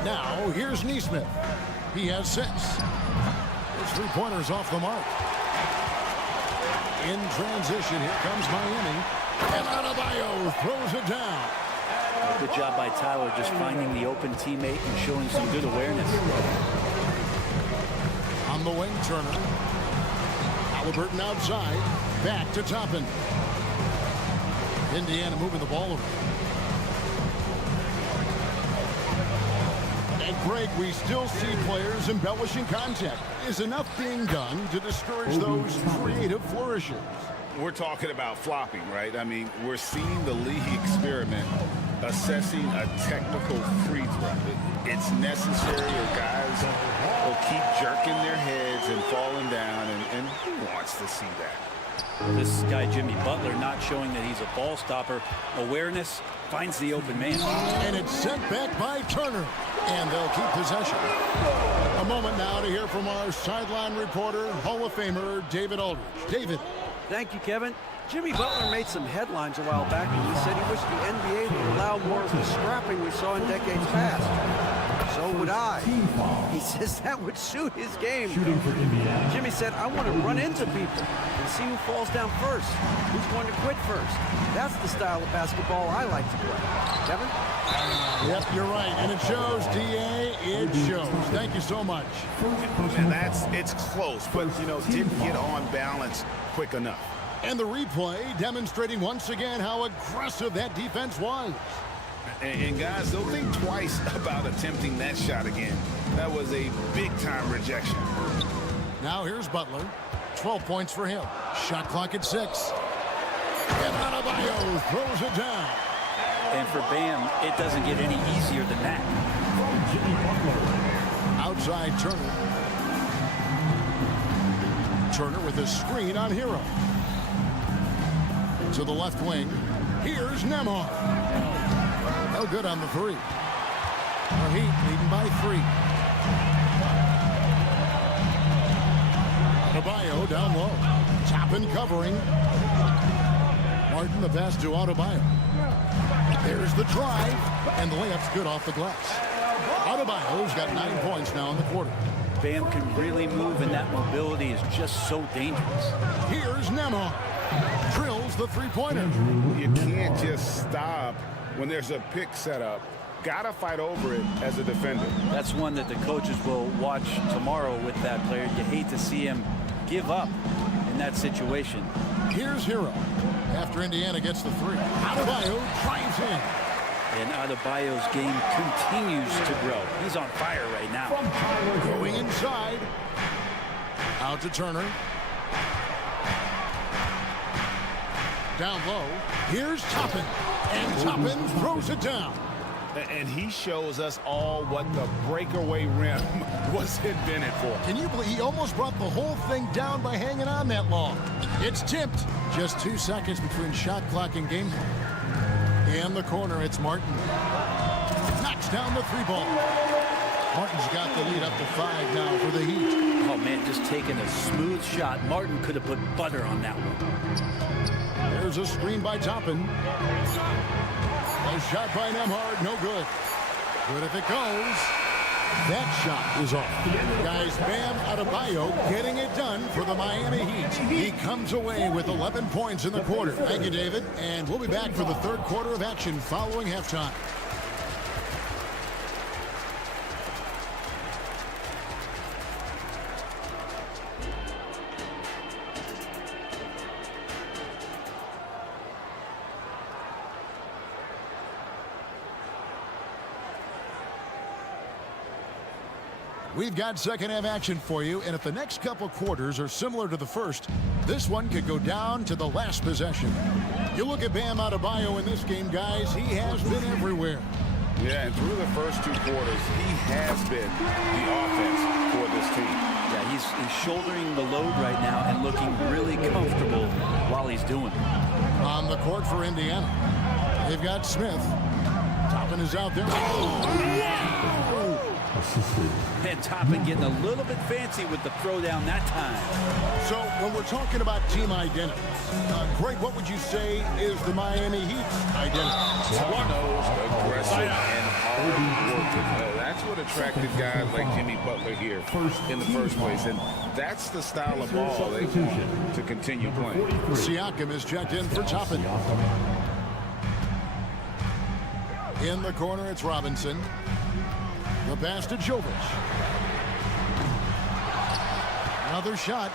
Now, here's Neesmith. He has 6. His three-pointers off the mark. In transition, here comes Miami. And Adebayo throws it down. Good job by Tyler just finding the open teammate and showing some good awareness. On the wing, Turner. Halliburton outside. Back to Toppin. Indiana moving the ball over. And Greg, we still see players embellishing contact. Is enough being done to discourage those creative flourishes? We're talking about flopping, right? I mean, we're seeing the league experiment assessing a technical free throw. It's necessary, or guys will keep jerking their heads and falling down, and who wants to see that? This guy, Jimmy Butler, not showing that he's a ball stopper. Awareness, finds the open man. And it's sent back by Turner. And they'll keep possession. A moment now to hear from our sideline reporter, Hall of Famer David Aldridge. David. Thank you, Kevin. Jimmy Butler made some headlines a while back when he said he wished the NBA would allow more of the scrapping we saw in decades past. So would I. He says that would suit his game. Shooting for Indiana. Jimmy said, I want to run into people and see who falls down first, who's going to quit first. That's the style of basketball I like to play. Kevin? Yep, you're right. And it shows, D.A., it shows. Thank you so much. And it's close, but, you know, didn't get on balance quick enough. And the replay demonstrating once again how aggressive that defense was. And guys, don't think twice about attempting that shot again. That was a big-time rejection. Now here's Butler. 12 points for him. Shot clock at 6. And Adebayo throws it down. And for Bam, it doesn't get any easier than that. Outside Turner. Turner with a screen on Hero. To the left wing. Here's Nemo. No good on the three. The Heat leading by 3. Adebayo down low. Toppin covering. Martin the pass to Adebayo. There's the drive. And the layup's good off the glass. Adebayo's got 9 points now in the quarter. Bam can really move, and that mobility is just so dangerous. Here's Nemo. Drills the three-pointer. You can't just stop when there's a pick set up. Gotta fight over it as a defender. That's one that the coaches will watch tomorrow with that player. You hate to see him give up in that situation. Here's Hero. After Indiana gets the 3. Adebayo drives in. And Adebayo's game continues to grow. He's on fire right now. Going inside. Out to Turner. Down low. Here's Toppin. And Toppin throws it down. And he shows us all what the breakaway rim was invented for. Can you believe he almost brought the whole thing down by hanging on that long? It's tipped. Just 2 seconds between shot clock and game clock. In the corner, it's Martin. Knocks down the 3-ball. Martin's got the lead up to 5 now for the Heat. Oh, man, just taking a smooth shot. Martin could have put butter on that one. There's a screen by Toppin. A shot by Nembhard, no good. Good if it goes. That shot is off. Guys, Bam Adebayo getting it done for the Miami Heat. He comes away with 11 points in the quarter. Thank you, David. And we'll be back for the third quarter of action following halftime. We've got second half action for you, and if the next couple quarters are similar to the first, this one could go down to the last possession. You look at Bam Adebayo in this game, guys, he has been everywhere. Yeah, and through the first 2 quarters, he has been the offense for this team. Yeah, he's shouldering the load right now and looking really comfortable while he's doing it. On the court for Indiana, they've got Smith. Toppin is out there. And Toppin getting a little bit fancy with the throwdown that time. So when we're talking about team identity, Greg, what would you say is the Miami Heat's identity? Tough-nosed, aggressive, and hard-working. That's what attracted guys like Jimmy Butler here in the first place. And that's the style of ball they want to continue playing. Siakam is checked in for Toppin. In the corner, it's Robinson. The pass to Jovic. Another shot.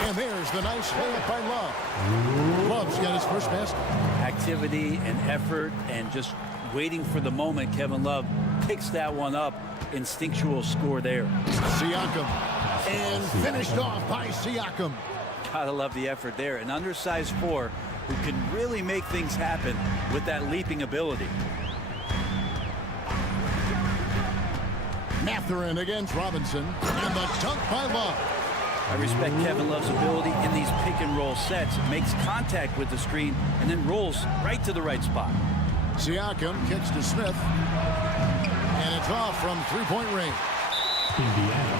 And there's the nice layup by Love. Love's got his first basket. Activity and effort and just waiting for the moment. Kevin Love picks that one up. Instinctual score there. Siakam. And finished off by Siakam. Gotta love the effort there. An undersized 4 who can really make things happen with that leaping ability. Mathurin against Robinson. And the dunk by Love. I respect Kevin Love's ability in these pick and roll sets. Makes contact with the screen and then rolls right to the right spot. Siakam kicks to Smith. And it's off from three-point range.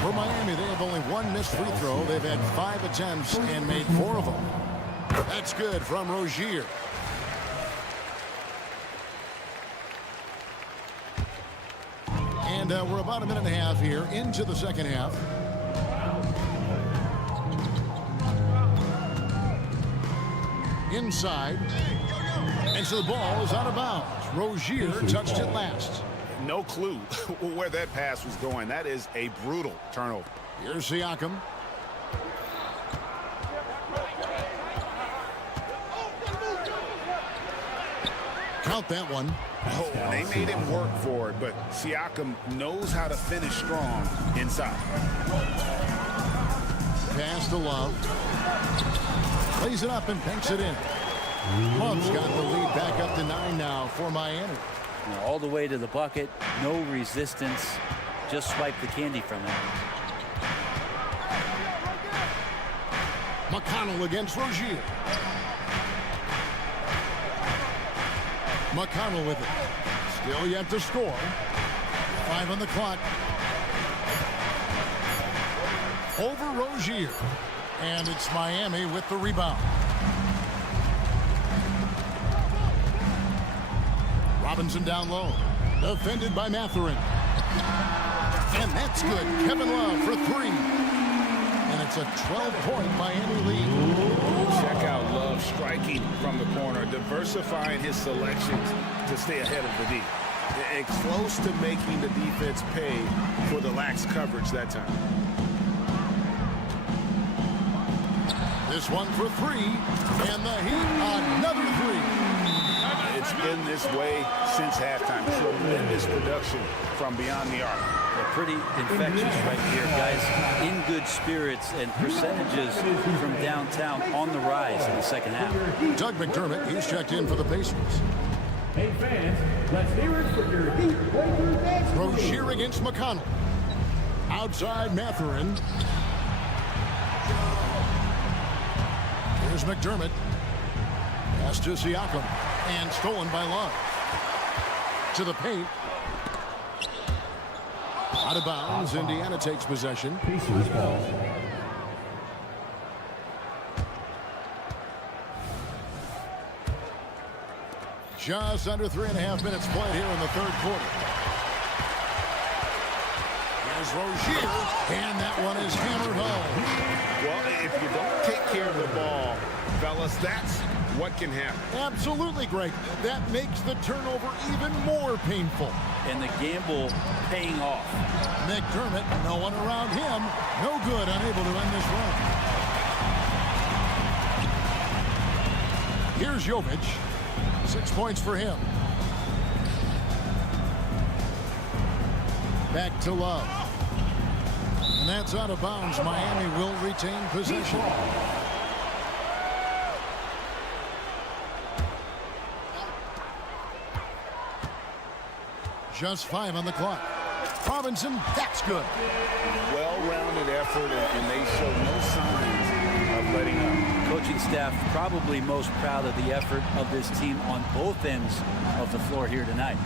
For Miami, they have only one missed free throw. They've had 5 attempts and made 4 of them. That's good from Rozier. And we're about a minute and a half here into the second half. Inside. And so the ball is out of bounds. Rozier touched it last. No clue where that pass was going. That is a brutal turnover. Here's Siakam. Count that one. Oh, they made him work for it, but Siakam knows how to finish strong inside. Pass to Love. Plays it up and banks it in. Love's got the lead back up to 9 now for Miami. All the way to the bucket, no resistance, just swipe the candy from him. McConnell against Rozier. McConnell with it. Still yet to score. 5 on the clock. Over Rozier. And it's Miami with the rebound. Robinson down low. Defended by Mathurin. And that's good. Kevin Love for 3. And it's a 12-point Miami lead. Check out Love striking from the corner, diversifying his selections to stay ahead of the D. It's close to making the defense pay for the lax coverage that time. This one for 3. And the Heat, another 3. It's been this way since halftime. Tremendous production from beyond the arc. They're pretty infectious right here, guys. In good spirits and percentages from downtown on the rise in the second half. Doug McDermott, he's checked in for the Pacers. Hey fans, let's hear it for your Heat Lakers basketball. Rozier against McConnell. Outside Mathurin. Here's McDermott. Pass to Siakam. And stolen by Love. To the paint. Out of bounds. Indiana takes possession. Pacers ball. Just under 3.5 minutes played here in the third quarter. Here's Rozier. And that one is hammered home. Well, if you don't take care of the ball, fellas, that's what can happen. Absolutely, Greg. That makes the turnover even more painful. And the gamble paying off. McDermott, no one around him. No good, unable to end this run. Here's Jovic. 6 points for him. Back to Love. And that's out of bounds. Miami will retain possession. Just 5 on the clock. Robinson, that's good. Well-rounded effort, and they show no signs of letting up. Coaching staff probably most proud of the effort of this team on both ends of the floor here tonight.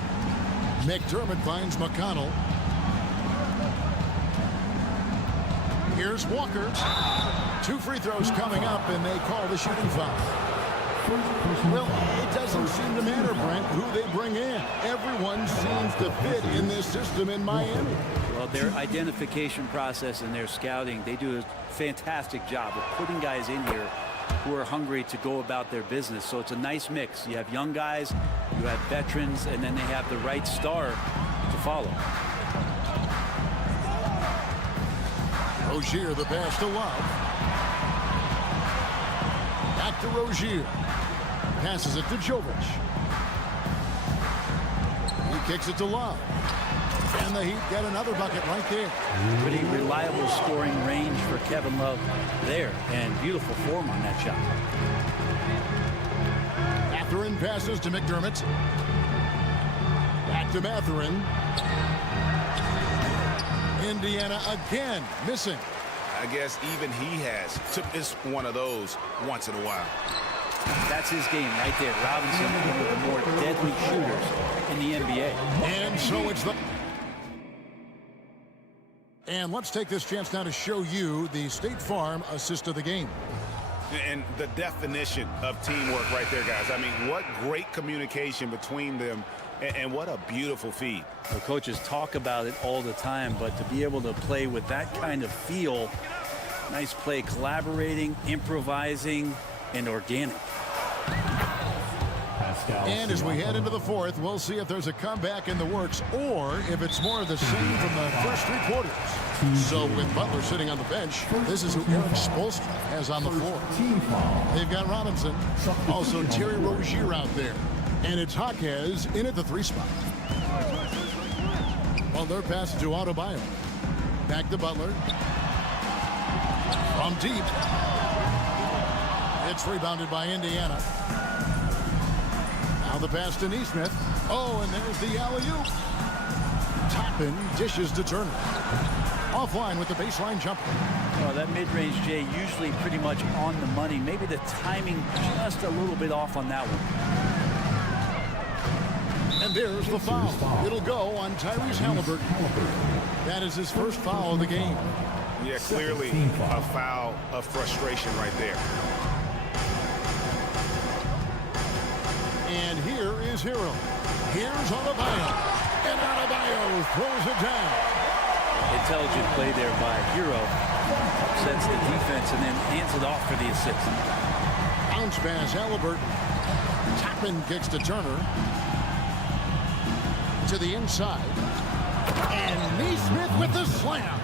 McDermott finds McConnell. Here's Walker. 2 free throws coming up, and they call the shooting foul. Well, it doesn't seem to matter, Brent, who they bring in. Everyone seems to fit in this system in Miami. Well, their identification process and their scouting, they do a fantastic job of putting guys in here who are hungry to go about their business. So it's a nice mix. You have young guys, you have veterans, and then they have the right star to follow. Rozier, the pass to Love. Back to Rozier. Passes it to Jovic. He kicks it to Love. And the Heat get another bucket right there. Pretty reliable scoring range for Kevin Love there. And beautiful form on that shot. Mathurin passes to McDermott. Back to Mathurin. Indiana again missing. I guess even he has to miss one of those once in a while. That's his game right there. Robinson, one of the more deadly shooters in the NBA. And so it's the... And let's take this chance now to show you the State Farm assist of the game. And the definition of teamwork right there, guys. I mean, what great communication between them, and what a beautiful feed. The coaches talk about it all the time, but to be able to play with that kind of feel, nice play, collaborating, improvising, and organic. And as we head into the fourth, we'll see if there's a comeback in the works or if it's more of the same from the first 3 quarters. So with Butler sitting on the bench, this is who Eric Spoelstra has on the floor. They've got Robinson, also Terry Rozier out there. And it's Jaquez in at the 3 spot. Well, their pass to Adebayo. Back to Butler. From deep. It's rebounded by Indiana. Now the pass to Nesmith. Oh, and there's the alley-oop. Toppin dishes to Turner. Offline with the baseline jumper. Oh, that mid-range, Jay, usually pretty much on the money. Maybe the timing just a little bit off on that one. And there's the foul. It'll go on Tyrese Halliburton. That is his first foul of the game. Yeah, clearly a foul of frustration right there. And here is Hero. Here's Adebayo. And Adebayo throws it down. Intelligent play there by Hero. Upsets the defense and then hands it off for the assist. Bounce pass, Halliburton. Toppin kicks to Turner. To the inside. And Nesmith with the slam.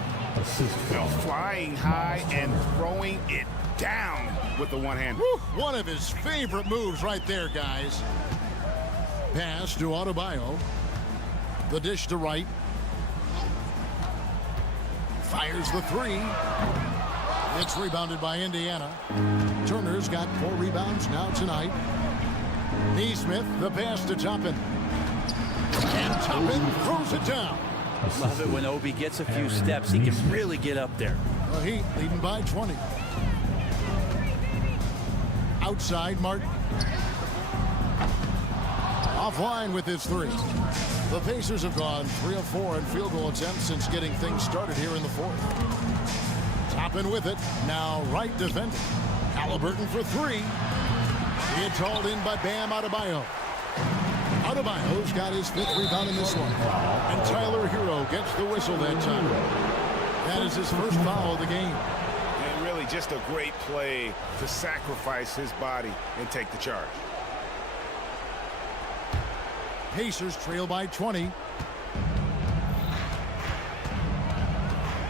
Flying high and throwing it down with the one-hand. One of his favorite moves right there, guys. Pass to Adebayo. The dish to Wright. Fires the 3. It's rebounded by Indiana. Turner's got 4 rebounds now tonight. Nesmith, the pass to Toppin. And Toppin throws it down. Love it when Obi gets a few steps. He can really get up there. The Heat leading by 20. Outside, Martin. Offline with his 3. The Pacers have gone 3 of 4 in field goal attempts since getting things started here in the fourth. Toppin with it. Now Wright defending. Halliburton for 3. It's hauled in by Bam Adebayo. Adebayo's got his 5th rebound in this one. And Tyler Hero gets the whistle that time. That is his first foul of the game. And really just a great play to sacrifice his body and take the charge. Pacers trail by 20.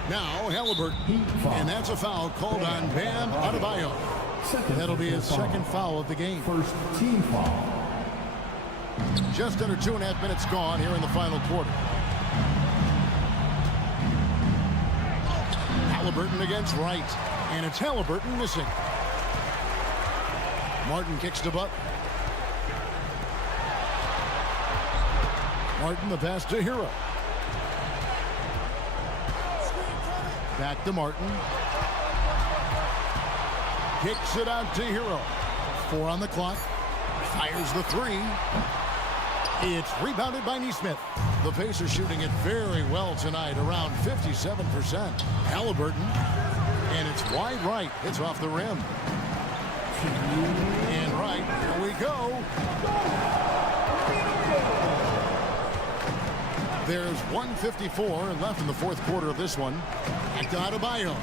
Now Halliburton. And that's a foul called on Bam Adebayo. That'll be his second foul of the game. First team foul. Just under 2.5 minutes gone here in the final quarter. Halliburton against Wright. And it's Halliburton missing. Martin kicks to Butler. Martin the pass to Hero. Back to Martin. Kicks it out to Hero. 4 on the clock. Fires the 3. It's rebounded by Nesmith. The Pacers shooting it very well tonight, around 57%. Halliburton. And it's wide right. It's off the rim. And right, here we go. There's 1:54 left in the fourth quarter of this one. Back to Adebayo.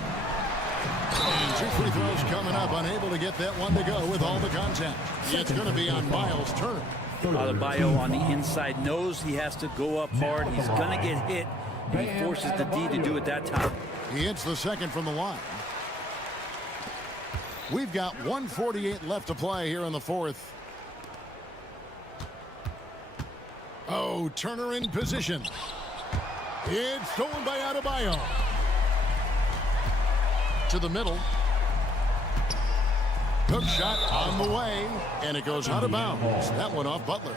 And 2 free throws coming up. Unable to get that one to go with all the contact. It's going to be on Miles Turner. Adebayo on the inside knows he has to go up hard. He's going to get hit. And he forces the D to do it that time. He hits the second from the line. We've got 1:48 left to play here in the fourth. Oh, Turner in position. It's stolen by Adebayo. To the middle. Hook shot on the way, and it goes out of bounds. That one off Butler.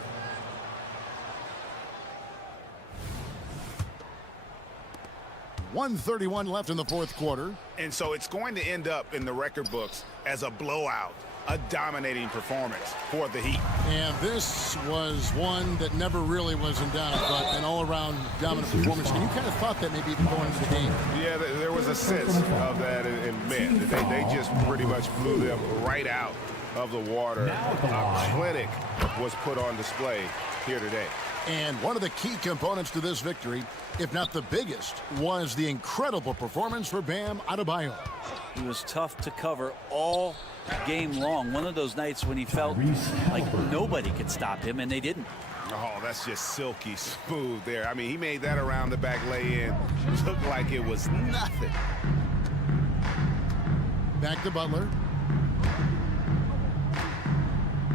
.131 left in the fourth quarter. And so it's going to end up in the record books as a blowout, a dominating performance for the Heat. And this was one that never really was in doubt, but an all-around dominant performance. And you kind of thought that maybe going into the game. Yeah, there was a sense of that, and man, they just pretty much blew them right out of the water. A clinic was put on display here today. And one of the key components to this victory, if not the biggest, was the incredible performance for Bam Adebayo. He was tough to cover all game long. One of those nights when he felt like nobody could stop him, and they didn't. Oh, that's just silky smooth there. I mean, he made that around the back lay-in. Looked like it was nothing. Back to Butler.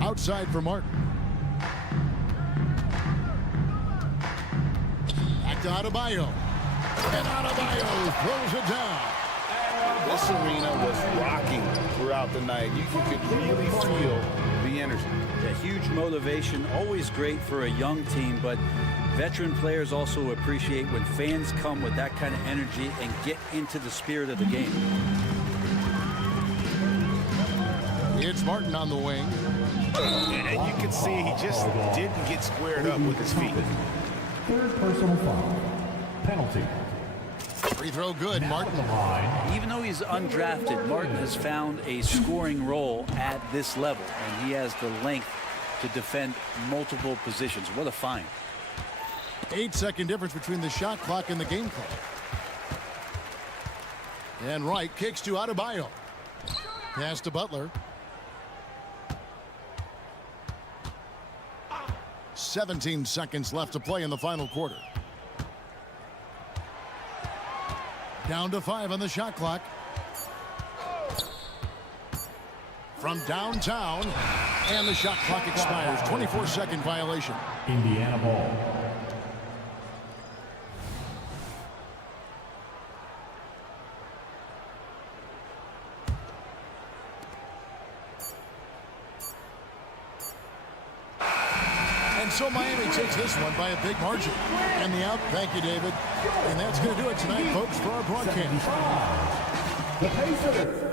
Outside for Martin. Back to Adebayo. And Adebayo throws it down. This arena was rocking throughout the night. You could really feel the energy. A huge motivation, always great for a young team, but veteran players also appreciate when fans come with that kind of energy and get into the spirit of the game. It's Martin on the wing. And you can see he just didn't get squared up with his feet. Third personal foul. Penalty. Free throw good, Martin. Even though he's undrafted, Martin has found a scoring role at this level, and he has the length to defend multiple positions. What a find. 8-second difference between the shot clock and the game clock. And Wright kicks to Adebayo. Pass to Butler. 17 seconds left to play in the final quarter. Down to 5 on the shot clock. From downtown, and the shot clock expires. 24-second violation. Indiana ball. And so Miami takes this one by a big margin. And the out, thank you, David. And that's going to do it tonight, folks, for our broadcast. The Pacers.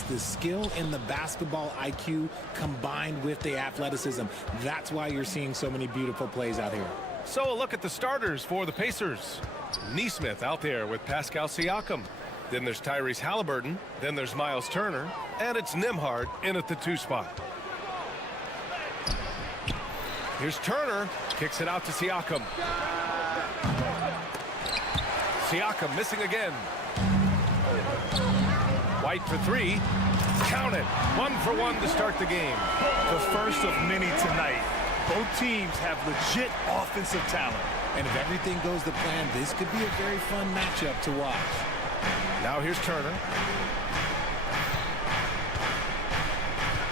is the skill and the basketball IQ combined with the athleticism. That's why you're seeing so many beautiful plays out here. So a look at the starters for the Pacers. Nesmith out there with Pascal Siakam. Then there's Tyrese Halliburton. Then there's Miles Turner. And it's Nembhard in at the 2 spot. Here's Turner. Kicks it out to Siakam. Siakam missing again. White for 3. Count it. 1 for 1 to start the game. The first of many tonight. Both teams have legit offensive talent. And if everything goes to plan, this could be a very fun matchup to watch. Now here's Turner.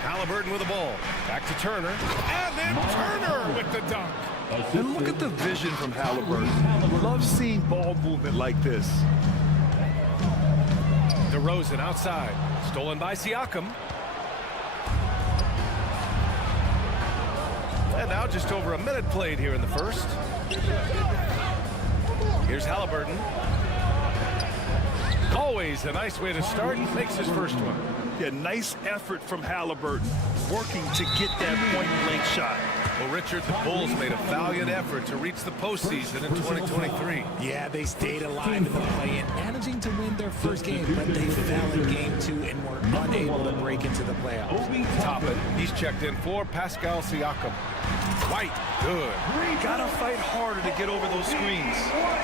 Halliburton with the ball. Back to Turner. And then Turner with the dunk. And look at the vision from Halliburton. Love seeing ball movement like this. DeRozan outside. Stolen by Siakam. And now just over a minute played here in the first. Here's Halliburton. Always a nice way to start. Makes his first one. Yeah, nice effort from Halliburton, working to get that point-blank shot. Well, Richard, the Bulls made a valiant effort to reach the postseason in 2023. Yeah, they stayed alive in the play-in, managing to win their first game, but they fell in game 2 and were unable to break into the playoffs. Toppin, he's checked in for Pascal Siakam. White, good. Gotta fight harder to get over those screens.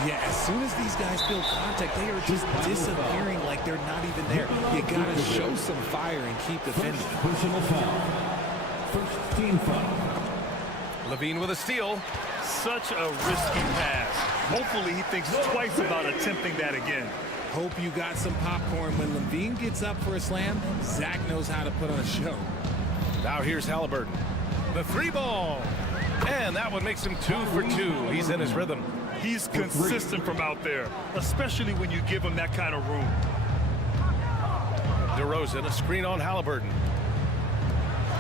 Yeah, as soon as these guys feel contact, they are just disappearing like they're not even there. You gotta show some fire and keep defending. Personal foul. First team foul. Levine with a steal. Such a risky pass. Hopefully he thinks twice about attempting that again. Hope you got some popcorn. When Levine gets up for a slam, Zach knows how to put on a show. Now here's Halliburton. The 3 ball. And that one makes him 2 for 2. He's in his rhythm. He's consistent from out there, especially when you give him that kind of room. DeRozan, a screen on Halliburton.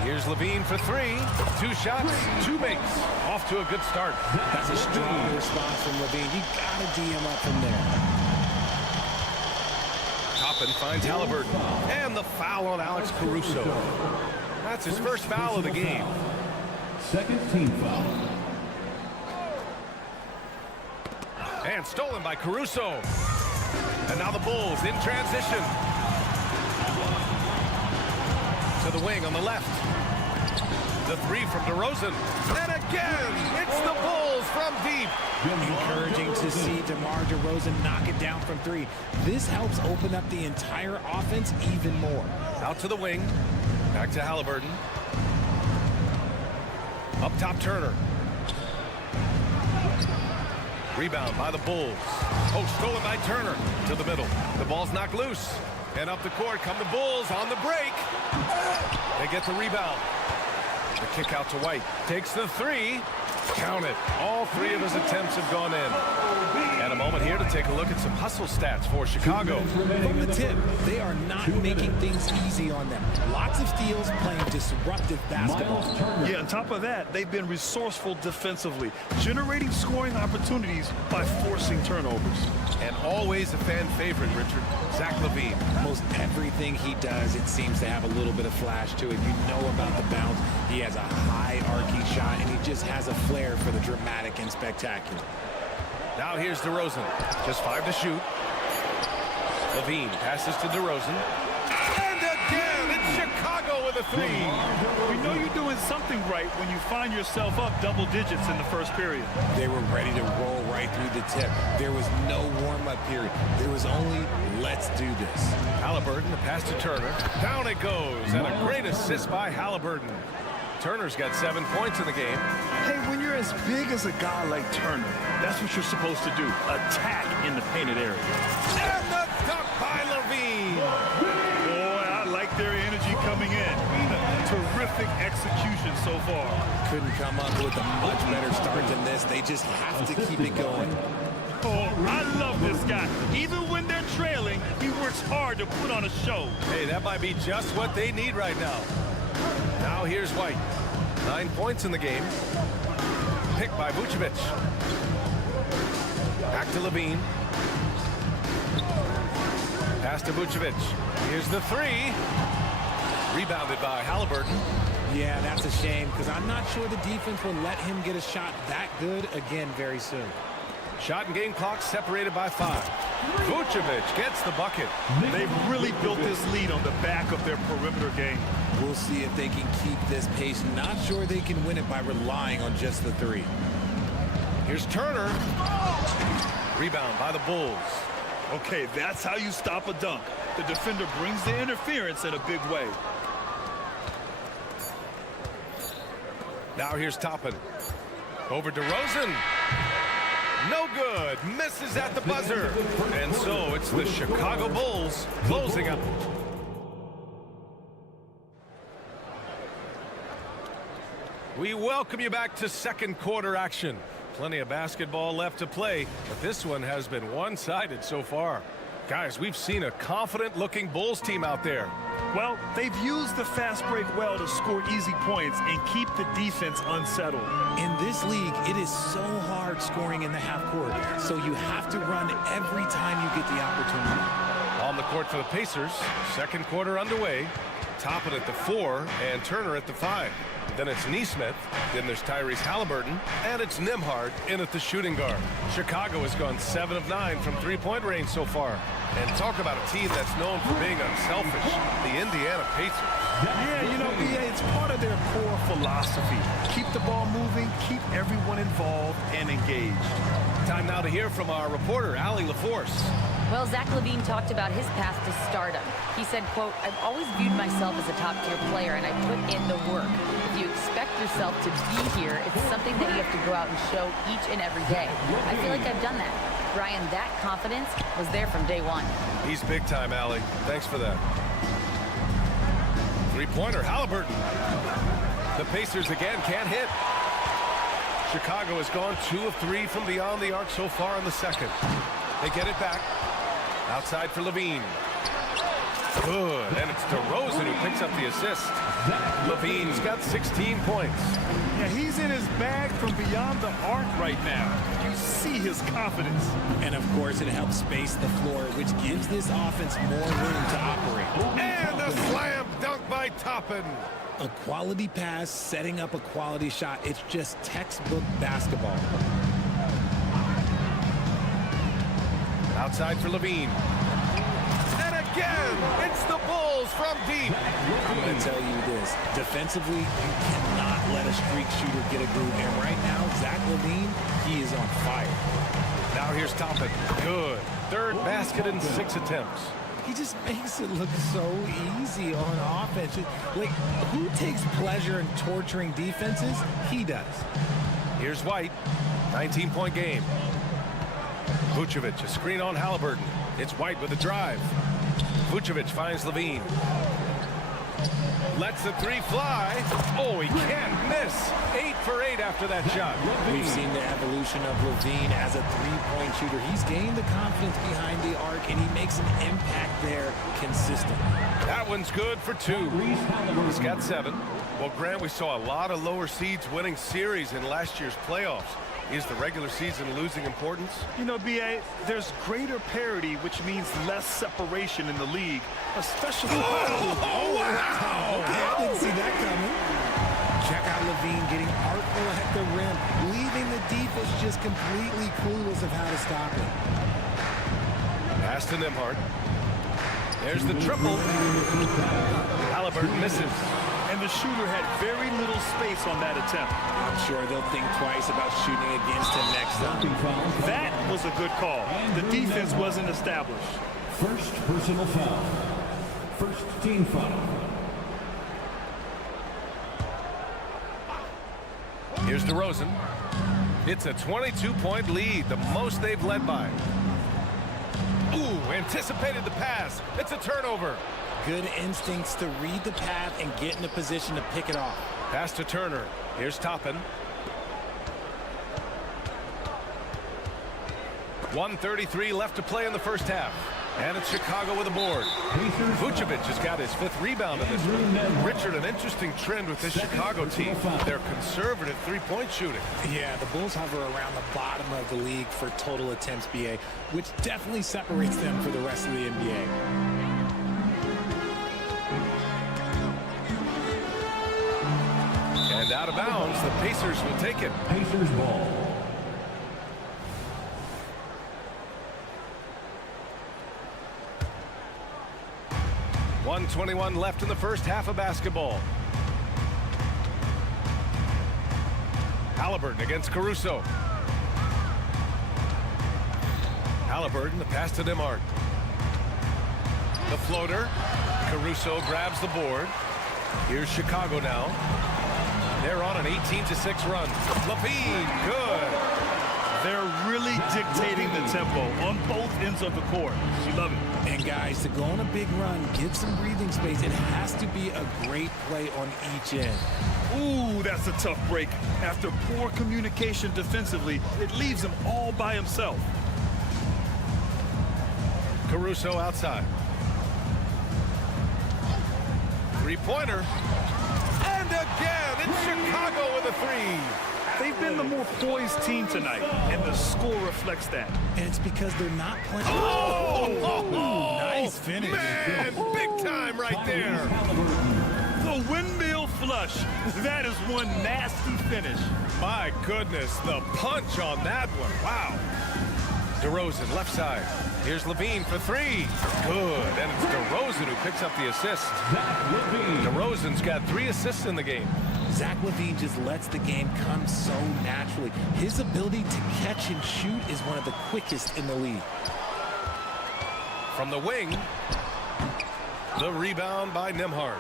Here's Levine for 3. 2 shots, 2 makes. Off to a good start. That's a strong response from Levine. You gotta D him up from there. Toppin finds Halliburton. And the foul on Alex Caruso. That's his first foul of the game. Second team foul. And stolen by Caruso. And now the Bulls in transition. To the wing on the left. The 3 from DeRozan. And again, it's the Bulls from deep. Encouraging to see DeMar DeRozan knock it down from 3. This helps open up the entire offense even more. Out to the wing. Back to Halliburton. Up top, Turner. Rebound by the Bulls. Oh, stolen by Turner. To the middle. The ball's knocked loose. And up the court come the Bulls on the break. They get the rebound. The kick out to White. Takes the 3. Count it. All 3 of his attempts have gone in. And a moment here to take a look at some hustle stats for Chicago. From the tip, they are not making things easy on them. Lots of steals, playing disruptive basketball. Yeah, on top of that, they've been resourceful defensively, generating scoring opportunities by forcing turnovers. And always a fan favorite, Richard, Zach LaVine. Most everything he does, it seems to have a little bit of flash to it. You know about the bounce. He has a high arcing shot, and he just has a flair for the dramatic and spectacular. Now here's DeRozan. Just 5 to shoot. LaVine passes to DeRozan. And again, it's Chicago with a 3. We know you're doing something right when you find yourself up double digits in the first period. They were ready to roll right through the tip. There was no warm-up period. There was only, let's do this. Halliburton, the pass to Turner. Down it goes, and a great assist by Halliburton. Turner's got 7 points in the game. Hey, when you're as big as a guy like Turner, that's what you're supposed to do. Attack in the painted area. And the dunk by LaVine. Boy, I like their energy coming in. Terrific execution so far. Couldn't come up with a much better start than this. They just have to keep it going. Oh, I love this guy. Even when they're trailing, he works hard to put on a show. Hey, that might be just what they need right now. Now here's White. 9 points in the game. Picked by Vucevic. Back to LaVine. Pass to Vucevic. Here's the three. Rebounded by Halliburton. Yeah, that's a shame because I'm not sure the defense will let him get a shot that good again very soon. Shot and game clock separated by 5. Vucevic gets the bucket. They've really built this lead on the back of their perimeter game. We'll see if they can keep this pace. Not sure they can win it by relying on just the three. Here's Turner. Rebound by the Bulls. Okay, that's how you stop a dunk. The defender brings the interference in a big way. Now here's Toppin. Over DeRozan. No good. Misses at the buzzer. And so it's the Chicago Bulls closing up. We welcome you back to second quarter action. Plenty of basketball left to play, but this one has been one-sided so far. Guys, we've seen a confident-looking Bulls team out there. Well, they've used the fast break well to score easy points and keep the defense unsettled. In this league, it is so hard scoring in the half court, so you have to run every time you get the opportunity. On the court for the Pacers, second quarter underway. Toppin at the 4 and Turner at the 5. Then it's Nesmith, then there's Tyrese Halliburton, and it's Nembhard in at the shooting guard. Chicago has gone 7 of 9 from three-point range so far. And talk about a team that's known for being unselfish, the Indiana Pacers. Yeah, you know, BA, it's part of their core philosophy. Keep the ball moving, keep everyone involved and engaged. Time now to hear from our reporter, Allie LaForce. Well, Zach LaVine talked about his path to stardom. He said, quote, "I've always viewed myself as a top-tier player, and I put in the work. If you expect yourself to be here, it's something that you have to go out and show each and every day. I feel like I've done that." Brian, that confidence was there from day one. He's big time, Allie. Thanks for that. Three-pointer, Halliburton. The Pacers again can't hit. Chicago has gone 2 of 3 from beyond the arc so far in the second. They get it back. Outside for LaVine. Good, and it's DeRozan who picks up the assist. LaVine's got 16 points. Yeah, he's in his bag from beyond the arc right now. You see his confidence. And of course, it helps space the floor, which gives this offense more room to operate. And a slam dunk by Toppin. A quality pass, setting up a quality shot. It's just textbook basketball. Outside for LaVine. And again, it's the Bulls from deep. I'm going to tell you this. Defensively, you cannot let a streak shooter get a groove. And right now, Zach LaVine, he is on fire. Now here's Toppin. Good. Third basket in 6 attempts. He just makes it look so easy on offense. Like, who takes pleasure in torturing defenses? He does. Here's White. 19-point game. Vucevic, a screen on Halliburton. It's White with a drive. Vucevic finds LaVine. Lets the three fly. Oh, he can't miss. 8 for 8 after that shot. We've seen the evolution of LaVine as a three-point shooter. He's gained the confidence behind the arc, and he makes an impact there consistently. That one's good for 2. He's got 7. Well, Grant, we saw a lot of lower seeds winning series in last year's playoffs. Is the regular season losing importance? You know, BA, there's greater parity, which means less separation in the league, especially... Oh, wow! Okay, I didn't see that coming. Check out LaVine getting artful at the rim, leaving the defense just completely clueless of how to stop it. Pass to Nembhard. There's the triple. Halliburton misses. And the shooter had very little space on that attempt. I'm sure they'll think twice about shooting against him next time. That was a good call. The defense wasn't established. First personal foul. First team foul. Here's DeRozan. It's a 22-point lead, the most they've led by. Ooh, anticipated the pass. It's a turnover. Good instincts to read the path and get in a position to pick it off. Pass to Turner. Here's Toppin. 1:33 left to play in the first half. And it's Chicago with a board. Vucevic has got his 5th rebound in this one. Richard, an interesting trend with this Chicago team. They're conservative three-point shooting. Yeah, the Bulls hover around the bottom of the league for total attempts, BA, which definitely separates them for the rest of the NBA. And out of bounds, the Pacers will take it. Pacers ball. .121 left in the first half of basketball. Halliburton against Caruso. Halliburton, the pass to Nemo. The floater. Caruso grabs the board. Here's Chicago now. They're on an 18-6 run. LaVine, good. They're really dictating the tempo on both ends of the court. You love it. And guys, to go on a big run, give some breathing space. It has to be a great play on each end. Ooh, that's a tough break. After poor communication defensively, it leaves him all by himself. Caruso outside. Three-pointer. And again, it's Chicago with a 3. They've been the more poised team tonight, and the score reflects that. And it's because they're not playing. Oh! Nice finish. Man, big time right there. The windmill flush. That is one nasty finish. My goodness, the punch on that one. Wow. DeRozan, left side. Here's LaVine for 3. Good. And it's DeRozan who picks up the assist. DeRozan's got 3 assists in the game. Zach LaVine just lets the game come so naturally. His ability to catch and shoot is one of the quickest in the league. From the wing, the rebound by Nembhard.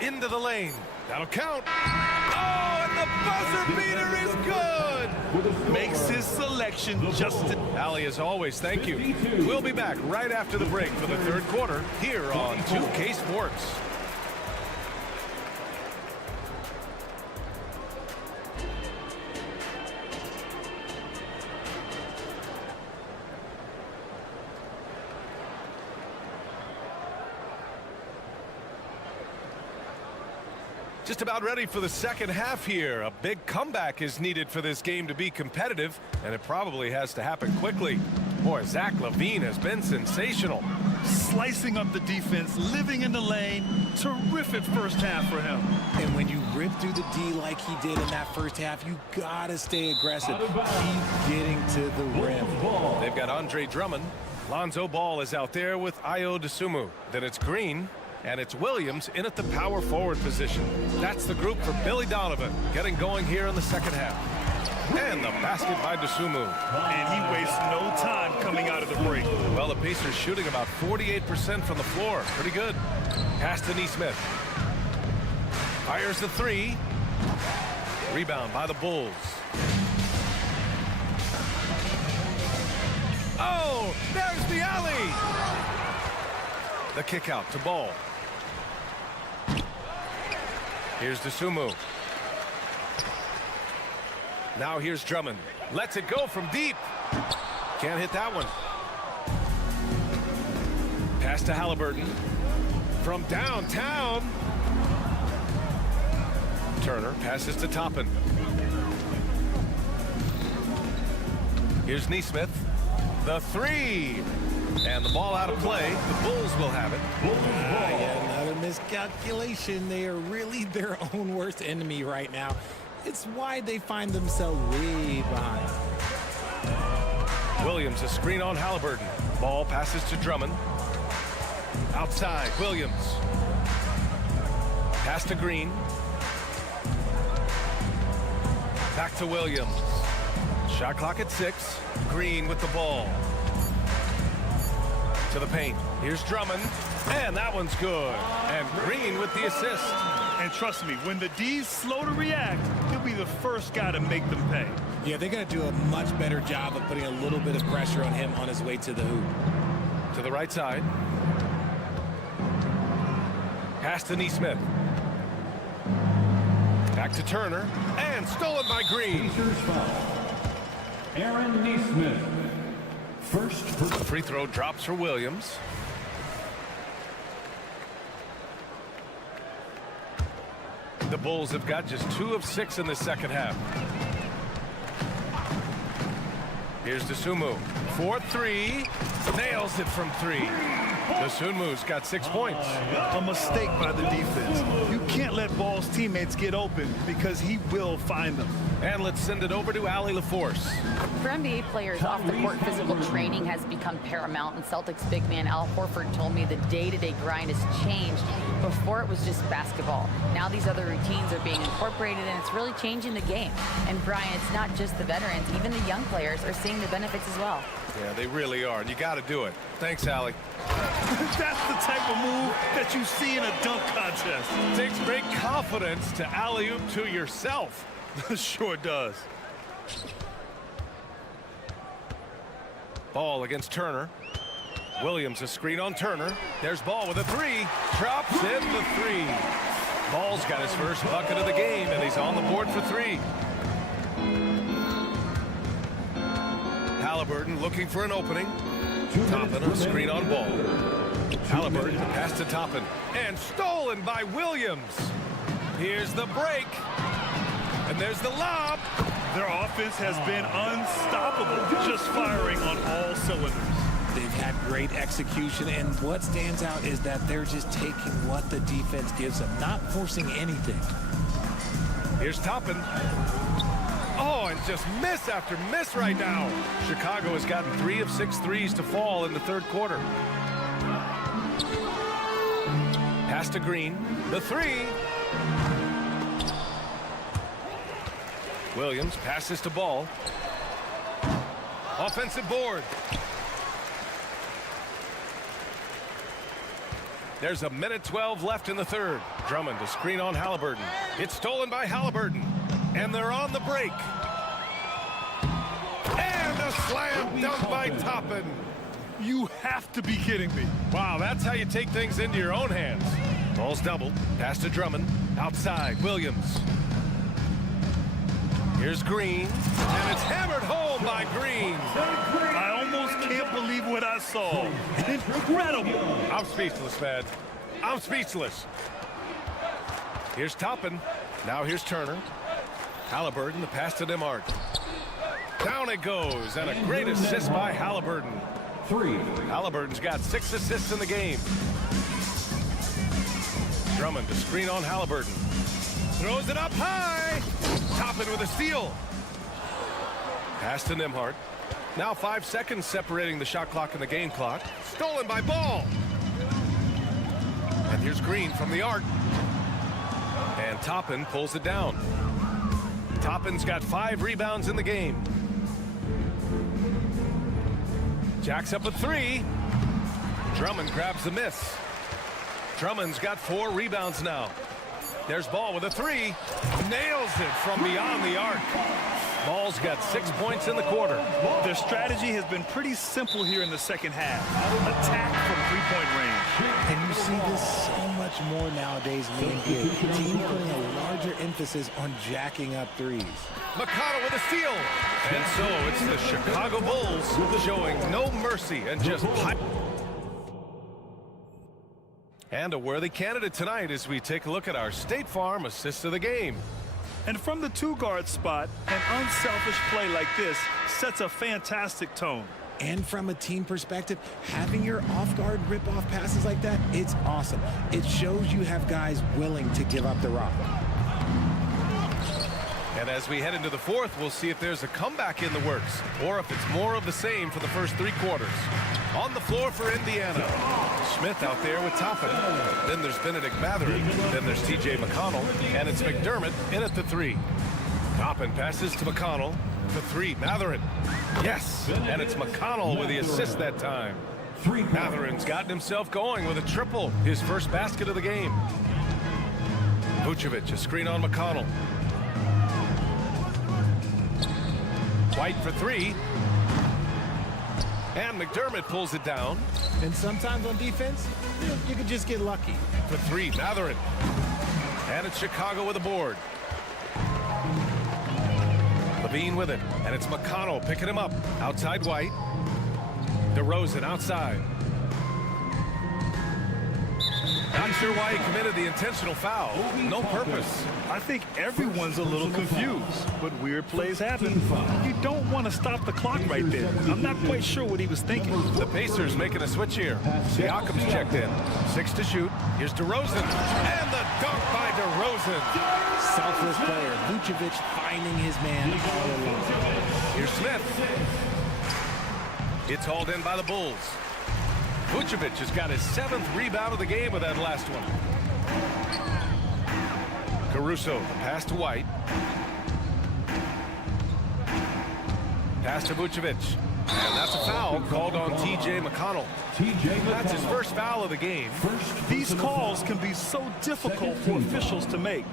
Into the lane. That'll count. Oh, and the buzzer beater is good. Makes his selection just... Ali, as always, thank you. We'll be back right after the break for the 3rd quarter here on 2K Sports. Just about ready for the second half here. A big comeback is needed for this game to be competitive, and it probably has to happen quickly. Boy, Zach LaVine has been sensational. Slicing up the defense, living in the lane. Terrific first half for him. And when you rip through the D like he did in that first half, you gotta stay aggressive. Keep getting to the rim. They've got Andre Drummond. Lonzo Ball is out there with Ayo Dosunmu. Then it's Green. And it's Williams in at the power forward position. That's the group for Billy Donovan getting going here in the second half. And the basket by Dosunmu. And he wastes no time coming out of the break. Well, the Pacers shooting about 48% from the floor. Pretty good. Pass to Nesmith. Fires the 3. Rebound by the Bulls. Oh, there's the alley. The kick out to Ball. Here's Dosunmu. Now here's Drummond. Lets it go from deep. Can't hit that one. Pass to Halliburton. From downtown. Turner passes to Toppin. Here's Nesmith. The 3. And the ball out of play. The Bulls will have it. Yeah, another miscalculation. They are really their own worst enemy right now. It's why they find themselves way behind. Williams, a screen on Halliburton. Ball passes to Drummond. Outside, Williams. Pass to Green. Back to Williams. Shot clock at 6. Green with the ball. To the paint. Here's Drummond. And that one's good. And Green with the assist. And trust me, when the D's slow to react, he'll be the first guy to make them pay. Yeah, they're going to do a much better job of putting a little bit of pressure on him on his way to the hoop. To the right side. Pass to Nesmith. Back to Turner. And stolen by Green. Aaron Nesmith. The free throw drops for Williams. The Bulls have got just 2 of 6 in the second half. Here's Dosunmu. 4-3. Nails it from 3. Dosunmu's got 6 points. A mistake by the defense. You can't let Ball's teammates get open because he will find them. And let's send it over to Allie LaForce. For NBA players, off-the-court physical training has become paramount, and Celtics big man Al Horford told me the day-to-day grind has changed. Before it was just basketball. Now these other routines are being incorporated, and it's really changing the game. And Brian, it's not just the veterans, even the young players are seeing the benefits as well. Yeah, they really are, and you got to do it. Thanks, Allie. That's the type of move that you see in a dunk contest. It takes great confidence to alley-oop to yourself. Sure does. Ball against Turner. Williams a screen on Turner. There's Ball with a 3. Drops in the 3. Ball's got his first bucket of the game, and he's on the board for 3. Halliburton looking for an opening. Toppin a screen on Ball. Halliburton pass to Toppin. And stolen by Williams. Here's the break. And there's the lob. Their offense has been unstoppable, just firing on all cylinders. They've had great execution, and what stands out is that they're just taking what the defense gives them, not forcing anything. Here's Toppin. Oh, and just miss after miss right now. Chicago has gotten 3 of 6 threes to fall in the third quarter. Pass to Green. The 3. Williams passes to Ball. Offensive board. There's a minute 12 left in the third. Drummond to screen on Halliburton. It's stolen by Halliburton. And they're on the break. And a slam dunk by Toppin. You have to be kidding me. Wow, that's how you take things into your own hands. Ball's doubled. Pass to Drummond. Outside, Williams. Here's Green. And it's hammered home by Green. I almost can't believe what I saw. Incredible. I'm speechless, man. I'm speechless. Here's Toppin. Now here's Turner. Halliburton, the pass to Nembhard. Down it goes, and a great assist by Halliburton. 3. Halliburton's got 6 assists in the game. Drummond to screen on Halliburton. Throws it up high. Toppin with a steal. Pass to Nembhard. Now 5 seconds separating the shot clock and the game clock. Stolen by Ball. And here's Green from the arc. And Toppin pulls it down. Toppin's got 5 rebounds in the game. Jacks up a 3. Drummond grabs the miss. Drummond's got 4 rebounds now. There's Ball with a 3. Nails it from beyond the arc. Ball's got 6 points in the quarter. Their strategy has been pretty simple here in the second half. Attack from 3-point range. And you see this so much more nowadays in the NBA. Team putting a larger emphasis on jacking up threes. McConnell with a steal. And so it's the Chicago Bulls showing no mercy and just pipe. And a worthy candidate tonight as we take a look at our State Farm assist of the game. And from the 2-guard spot, an unselfish play like this sets a fantastic tone. And from a team perspective, having your off-guard rip-off passes like that, it's awesome. It shows you have guys willing to give up the rock. And as we head into the fourth, we'll see if there's a comeback in the works or if it's more of the same for the first 3 quarters. On the floor for Indiana. Smith out there with Toppin. Then there's Benedict Mathurin. Then there's T.J. McConnell. And it's McDermott in at the 3. Toppin passes to McConnell. The 3. Mathurin. Yes. And it's McConnell with the assist that time. Mathurin's gotten himself going with a triple. His first basket of the game. Vucevic, a screen on McConnell. White for 3. And McDermott pulls it down. And sometimes on defense, you can just get lucky. For 3, Mathurin. And it's Chicago with a board. Levine with it. And it's McConnell picking him up. Outside White. DeRozan outside. Not sure why he committed the intentional foul. No purpose. I think everyone's a little confused, but weird plays happen. You don't want to stop the clock right there. I'm not quite sure what he was thinking. The Pacers making a switch here. Siakam's checked in. 6 to shoot. Here's DeRozan. And the dunk by DeRozan. Selfless player. Vucevic finding his man all alone. Here's Smith. It's hauled in by the Bulls. Vucevic has got his 7th rebound of the game with that last one. Caruso, pass to White. Pass to Vucevic. And that's a foul called on T.J. McConnell. That's his first foul of the game. These calls can be so difficult for officials to make.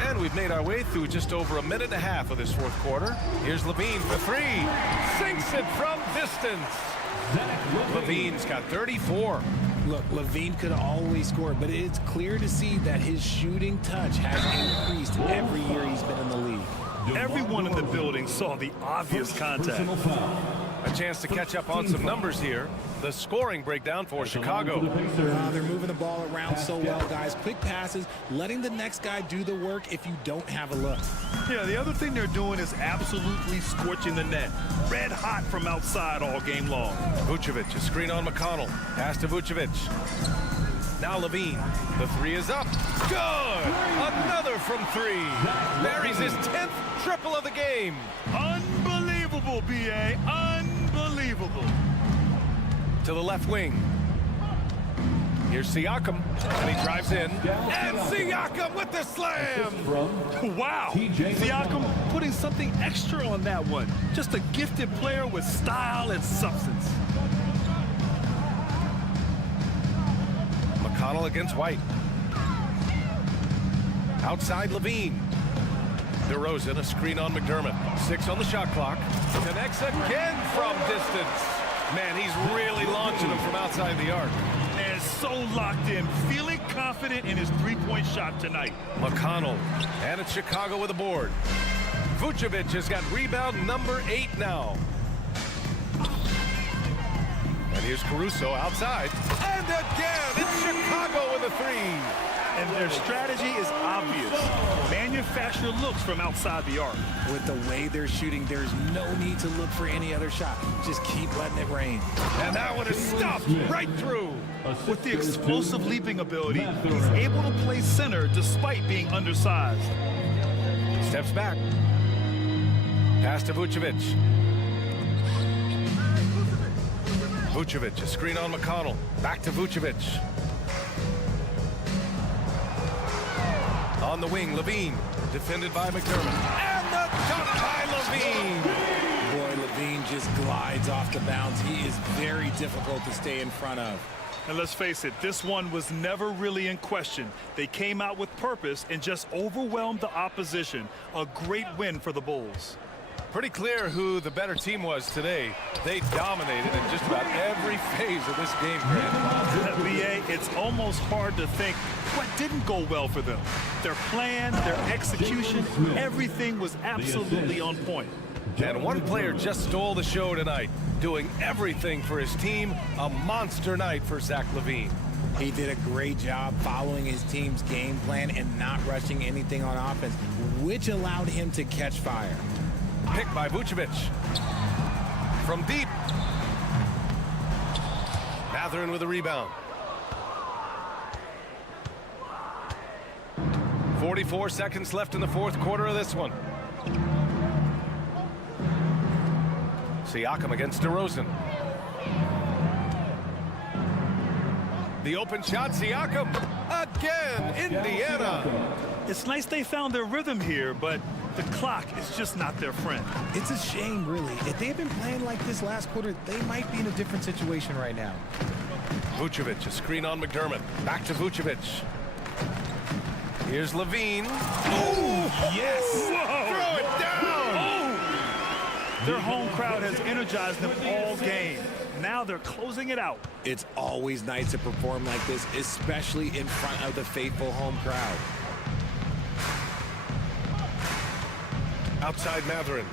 And we've made our way through just over a minute and a half of this fourth quarter. Here's Levine for 3. Sinks it from distance. Levine's got 34. Look, Levine could always score, but it's clear to see that his shooting touch has increased every year he's been in the league. Everyone in the building saw the obvious contact. A chance to catch up on some numbers here. The scoring breakdown for Chicago. They're moving the ball around so well, guys. Quick passes, letting the next guy do the work if you don't have a look. Yeah, the other thing they're doing is absolutely scorching the net. Red hot from outside all game long. Vucevic, a screen on McConnell. Pass to Vucevic. Now Levine. The 3 is up. Good! Another from 3. Buries his 10th triple of the game. Unbelievable, B.A. Unbelievable. To the left wing. Here's Siakam, and he drives in. And Siakam with the slam! Wow! Siakam putting something extra on that one. Just a gifted player with style and substance. McConnell against White. Outside Levine. DeRozan, a screen on McDermott. 6 on the shot clock. Connects again from distance. Man, he's really launching him from outside the arc. And so locked in, feeling confident in his three-point shot tonight. McConnell, and it's Chicago with a board. Vucevic has got rebound number 8 now. And here's Caruso outside. And again, it's Chicago with a 3. And their strategy is obvious. Manufacture looks from outside the arc. With the way they're shooting, there's no need to look for any other shot. Just keep letting it rain. And that one is stuffed right through. With the explosive leaping ability, he's able to play center despite being undersized. Steps back. Pass to Vucevic. Vucevic, a screen on McConnell. Back to Vucevic. On the wing, Levine, defended by McDermott. And the dunk by Levine. Boy, Levine just glides off the bounce. He is very difficult to stay in front of. And let's face it, this one was never really in question. They came out with purpose and just overwhelmed the opposition. A great win for the Bulls. Pretty clear who the better team was today. They dominated in just about every phase of this game, Grant. B.A., it's almost hard to think what didn't go well for them. Their plan, their execution, everything was absolutely on point. And one player just stole the show tonight, doing everything for his team. A monster night for Zach LaVine. He did a great job following his team's game plan and not rushing anything on offense, which allowed him to catch fire. Picked by Vucevic. From deep. Mathurin with a rebound. 44 seconds left in the fourth quarter of this one. Siakam against DeRozan. The open shot, Siakam. Again, Indiana. It's nice they found their rhythm here, but the clock is just not their friend. It's a shame, really. If they had been playing like this last quarter, they might be in a different situation right now. Vucevic, a screen on McDermott. Back to Vucevic. Here's Levine. Oh, yes! Whoa. Throw it down! Oh. Their home crowd has energized them all game. Now they're closing it out. It's always nice to perform like this, especially in front of the faithful home crowd. Outside Mathurin.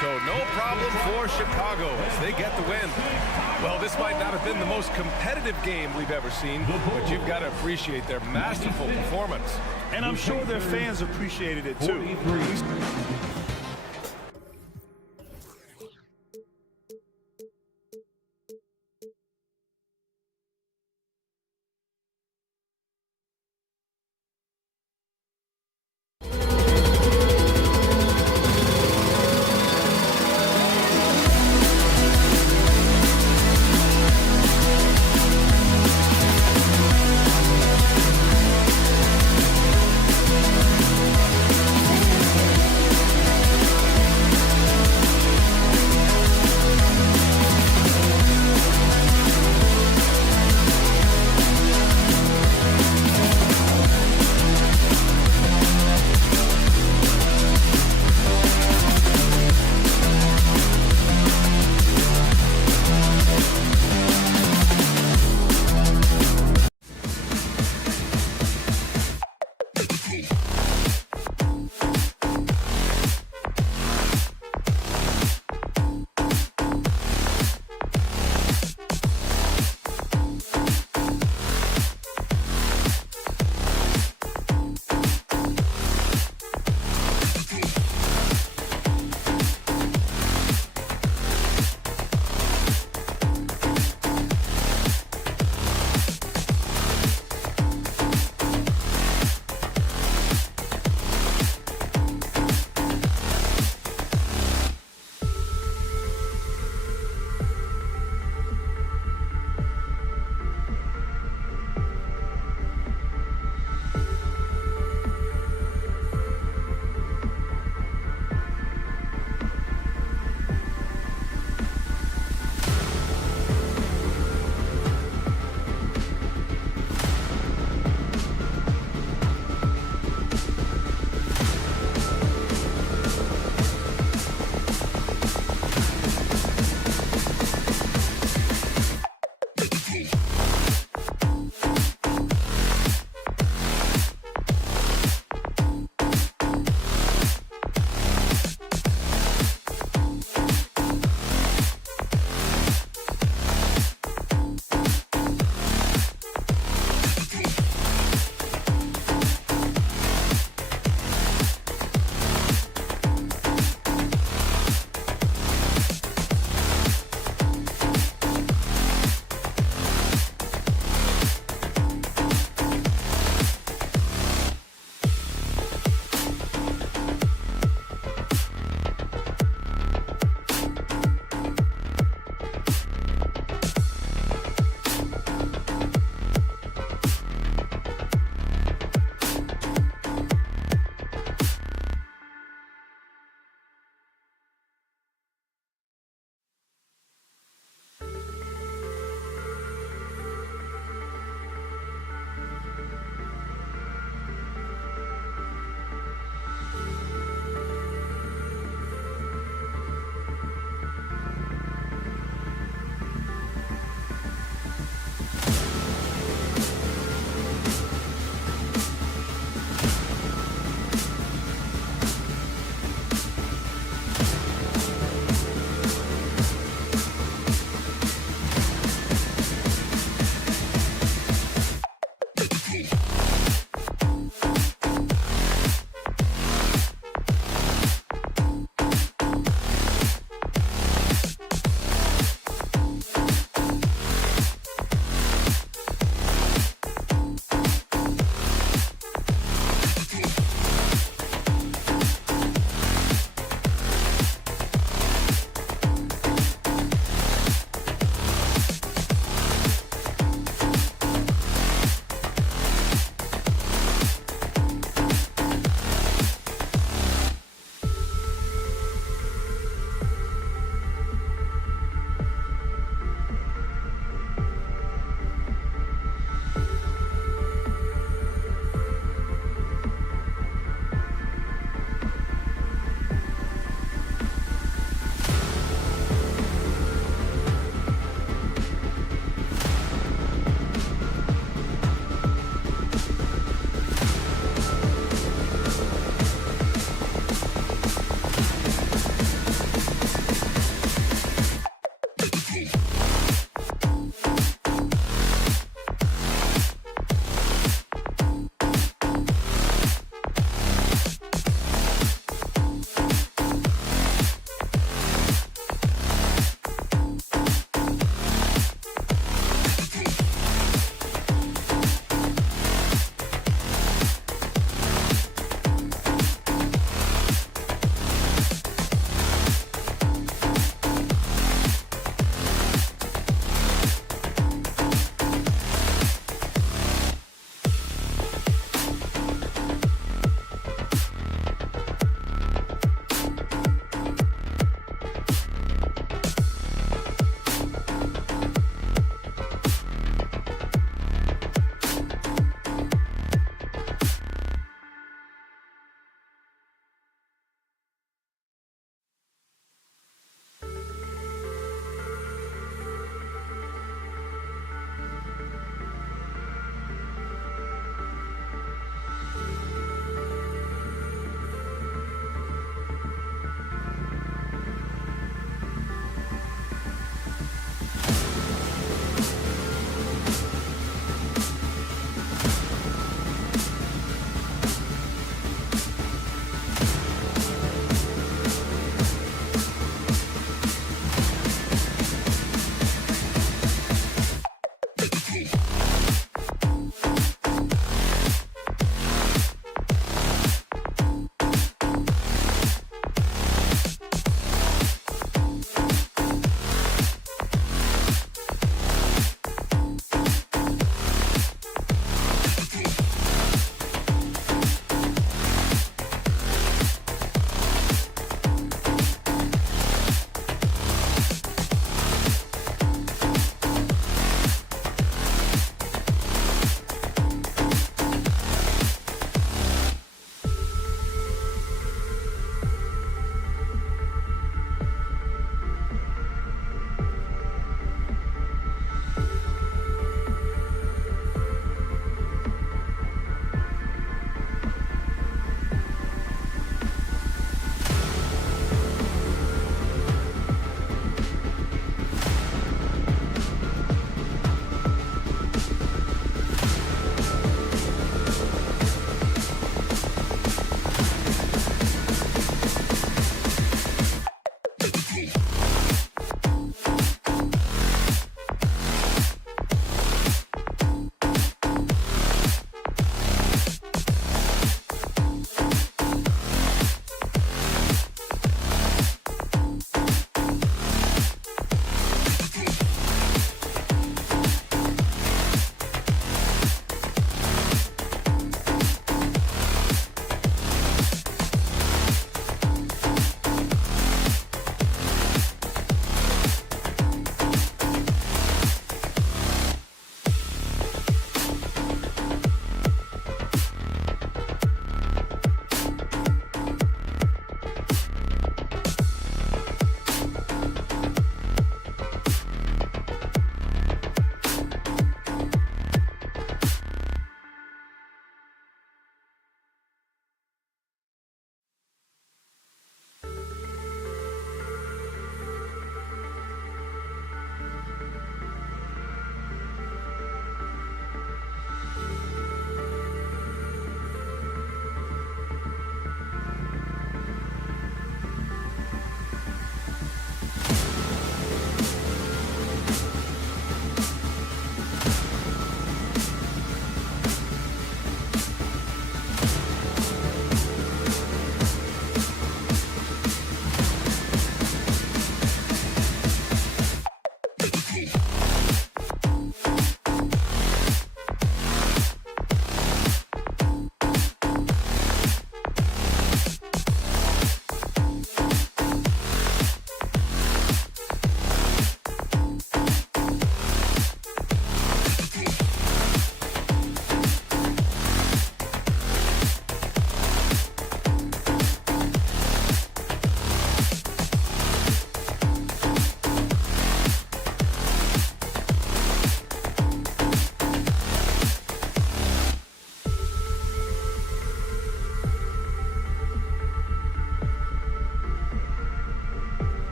So no problem for Chicago as they get the win. Well, this might not have been the most competitive game we've ever seen, but you've got to appreciate their masterful performance. And I'm sure their fans appreciated it too.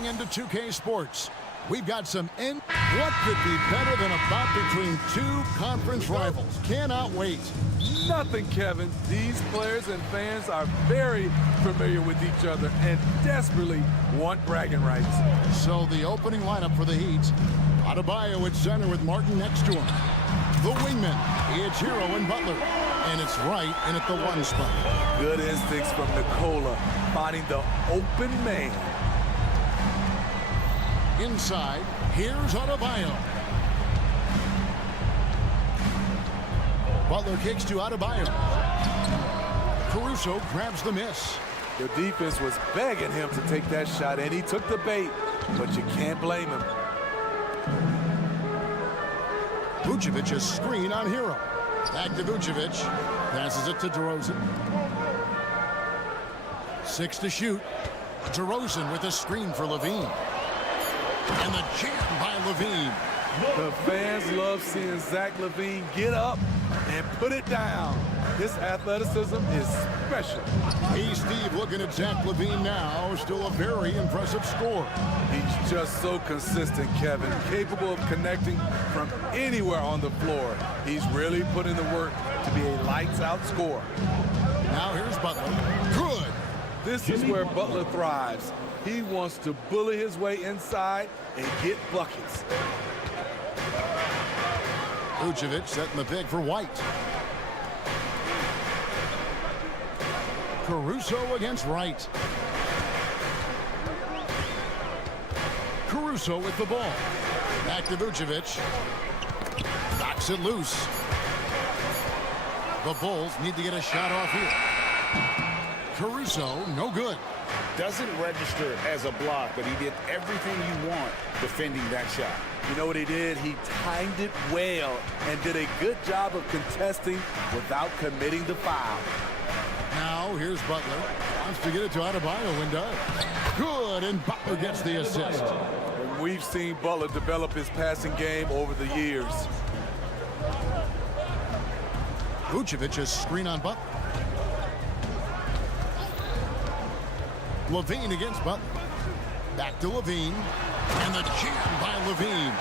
Into 2K Sports, we've got what could be better than a bout between two conference rivals? Cannot wait. Nothing, Kevin. These players and fans are very familiar with each other and desperately want bragging rights. So the opening lineup for the Heat, Adebayo at center with Martin next to him. The wingman, it's Hero and Butler, and it's Wright in at the 1 spot. Good instincts from Nikola, finding the open man. Inside, here's Adebayo. Butler kicks to Adebayo. Caruso grabs the miss. The defense was begging him to take that shot, and he took the bait, but you can't blame him. Vucevic a screen on Hero. Back to Vucevic. Passes it to DeRozan. 6 to shoot. DeRozan with a screen for Levine. And the jam by Levine. The fans love seeing Zach LaVine get up and put it down. His athleticism is special. Hey, Steve, looking at Zach LaVine now, still a very impressive scorer. He's just so consistent, Kevin, capable of connecting from anywhere on the floor. He's really put in the work to be a lights-out scorer. Now here's Butler. Good. This is where Butler thrives. He wants to bully his way inside and get buckets. Vucevic setting the pick for White. Caruso against Wright. Caruso with the ball. Back to Vucevic. Knocks it loose. The Bulls need to get a shot off here. Caruso, no good. Doesn't register as a block, but he did everything you want defending that shot. You know what he did? He timed it well and did a good job of contesting without committing the foul. Now here's Butler. Wants to get it to Adebayo and does. Good, and Butler gets the assist. And we've seen Butler develop his passing game over the years. Vucevic's screen on Butler. Levine against Butler. Back to Levine. And the jam by Levine.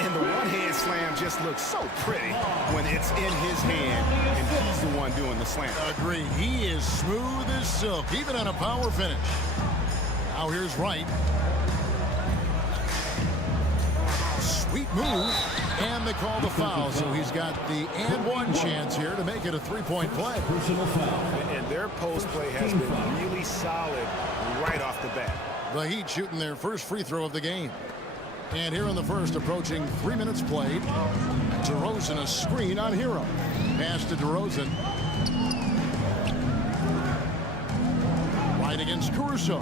And the one-hand slam just looks so pretty when it's in his hand and he's the one doing the slam. Agreed. He is smooth as silk, even on a power finish. Now here's Wright. Sweet move. And they call the foul, so he's got the and one chance here to make it a three-point play. Personal foul. And their post play has been really solid right off the bat. The Heat shooting their first free throw of the game. And here in the first, approaching 3 minutes played. DeRozan a screen on Hero. Pass to DeRozan. Right against Caruso.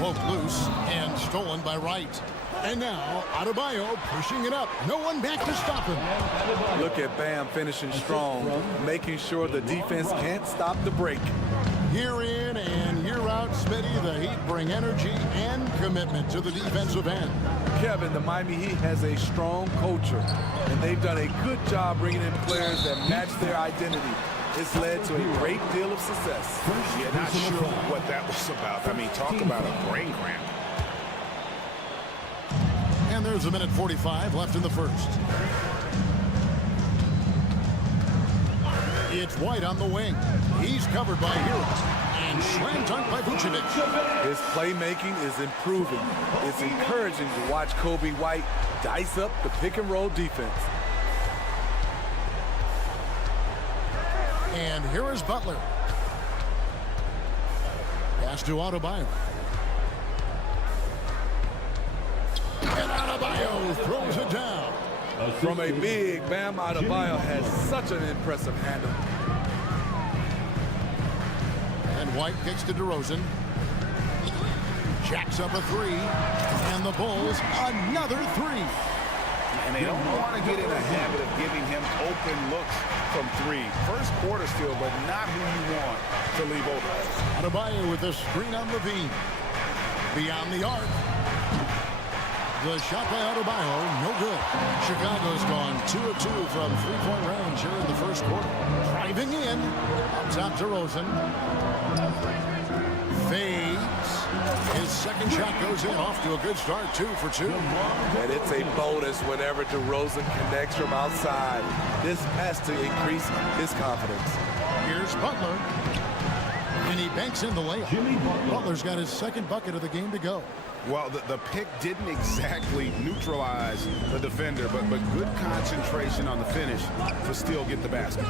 Poked loose and stolen by Wright. And now Adebayo pushing it up. No one back to stop him. Look at Bam finishing strong, making sure the defense can't stop the break. Year in and year out, Smitty, the Heat bring energy and commitment to the defensive end. Kevin, the Miami Heat has a strong culture, and they've done a good job bringing in players that match their identity. It's led to a great deal of success. Yeah, not sure what that was about. I mean, talk about a brain cramp. And there's a minute 45 left in the first. It's White on the wing. He's covered by Hero. And slam dunk by Vucevic. His playmaking is improving. It's encouraging to watch Kobe White dice up the pick and roll defense. And here is Butler. Pass to Adebayo. And Adebayo throws it down. From a big, Bam Adebayo has such an impressive handle. And White kicks to DeRozan. Jacks up a three. And the Bulls another three. And they don't want to get in a habit of giving him open looks from three. First quarter still, but not who you want to leave open. Adebayo with a screen on Levine. Beyond the arc. The shot by Adebayo, no good. Chicago's gone 2 of 2 from three-point range here in the first quarter. Driving in. Up top DeRozan. Fades. His second shot goes in, off to a good start, 2 for 2. And it's a bonus whenever DeRozan connects from outside. This has to increase his confidence. Here's Butler. And he banks in the layup. Butler's got his second bucket of the game to go. Well, the pick didn't exactly neutralize the defender, but good concentration on the finish to still get the basket.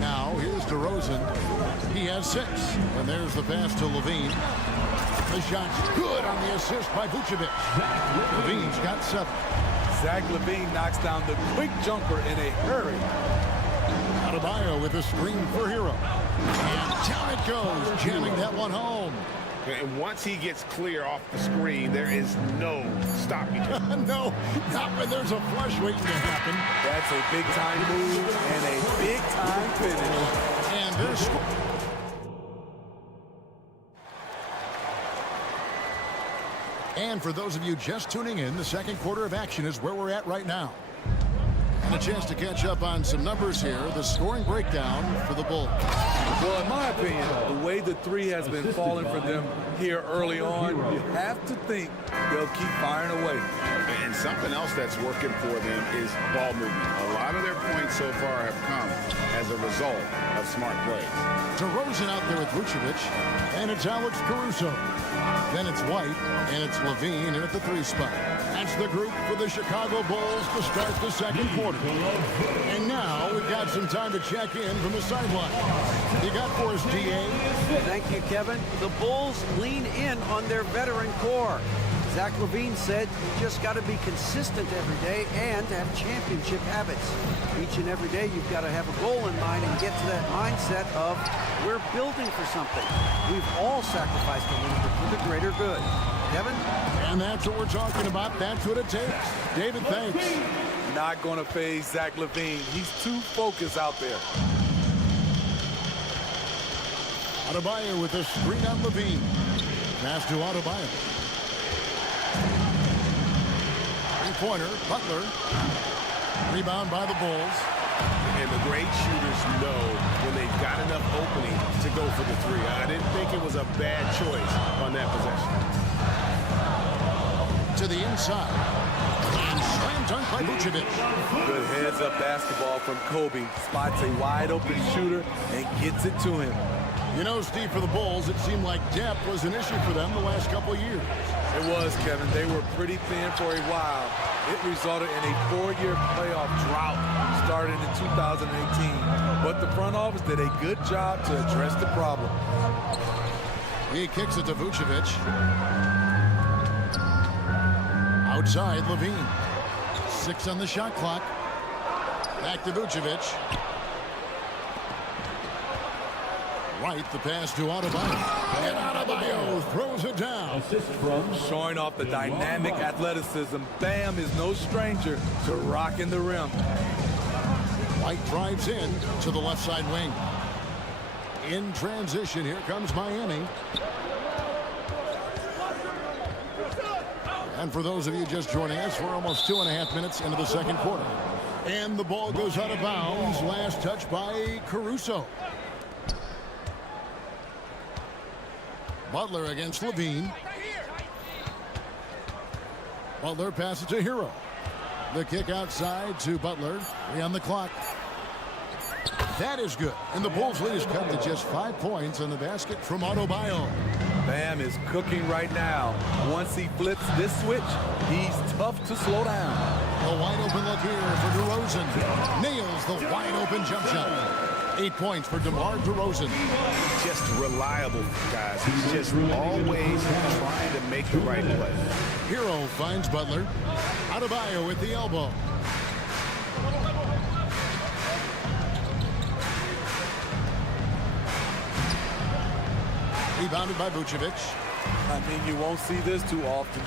Now, here's DeRozan. He has 6. And there's the pass to Levine. The shot's good on the assist by Vucevic. Levine's got 7. Zach LaVine knocks down the quick jumper in a hurry. Adebayo with a screen for Hero. And down it goes, jamming that one home. And once he gets clear off the screen, there is no stopping him. No, not when there's a flush waiting to happen. That's a big-time move and a big-time finish. And there's... And for those of you just tuning in, the second quarter of action is where we're at right now. And a chance to catch up on some numbers here. The scoring breakdown for the Bulls. Well, in my opinion, the way the three has been falling for them here early on, you have to think they'll keep firing away. And something else that's working for them is ball movement. A lot of their points so far have come as a result of smart plays. DeRozan out there with Vucevic, and it's Alex Caruso. Then it's White, and it's Levine in at the 3 spot. That's the group for the Chicago Bulls to start the second quarter. And now we've got some time to check in from the sideline. You got for us, DA? Thank you, Kevin. The Bulls lean in on their veteran core. Zach LaVine said you just got to be consistent every day and have championship habits. Each and every day you've got to have a goal in mind and get to that mindset of we're building for something. We've all sacrificed a little bit for the greater good. Kevin? And that's what we're talking about. That's what it takes. David, thanks. Not going to phase Zach LaVine. He's too focused out there. Adebayo with a screen on Levine. Pass to Adebayo. Three-pointer, Butler. Rebound by the Bulls. And the great shooters know when they've got enough opening to go for the 3. I didn't think it was a bad choice on that possession. To the inside. And slam dunk by Vucevic. Good heads-up basketball from Kobe. Spots a wide-open shooter and gets it to him. You know, Steve, for the Bulls, it seemed like depth was an issue for them the last couple of years. It was, Kevin. They were pretty thin for a while. It resulted in a 4-year playoff drought starting in 2018. But the front office did a good job to address the problem. He kicks it to Vucevic. Outside, Levine. 6 on the shot clock. Back to Vucevic. Right, the pass to Adebayo. And Adebayo throws it down. Showing off the dynamic athleticism, Bam is no stranger to rocking the rim. White drives in to the left side wing. In transition, here comes Miami. And for those of you just joining us, we're almost 2.5 minutes into the second quarter. And the ball goes out of bounds. Last touch by Caruso. Butler against Levine. Butler passes to Hero. The kick outside to Butler. 3 on the clock. That is good. And the Bulls lead is cut to just 5 points on the basket from Adebayo. Bam is cooking right now. Once he flips this switch, he's tough to slow down. A wide open look here for DeRozan. Nails the wide open jump shot. 8 points for DeMar DeRozan. Just reliable, guys. He's just always trying to make the right play. Hero finds Butler. Adebayo with the elbow. Rebounded by Vucevic. I mean, you won't see this too often.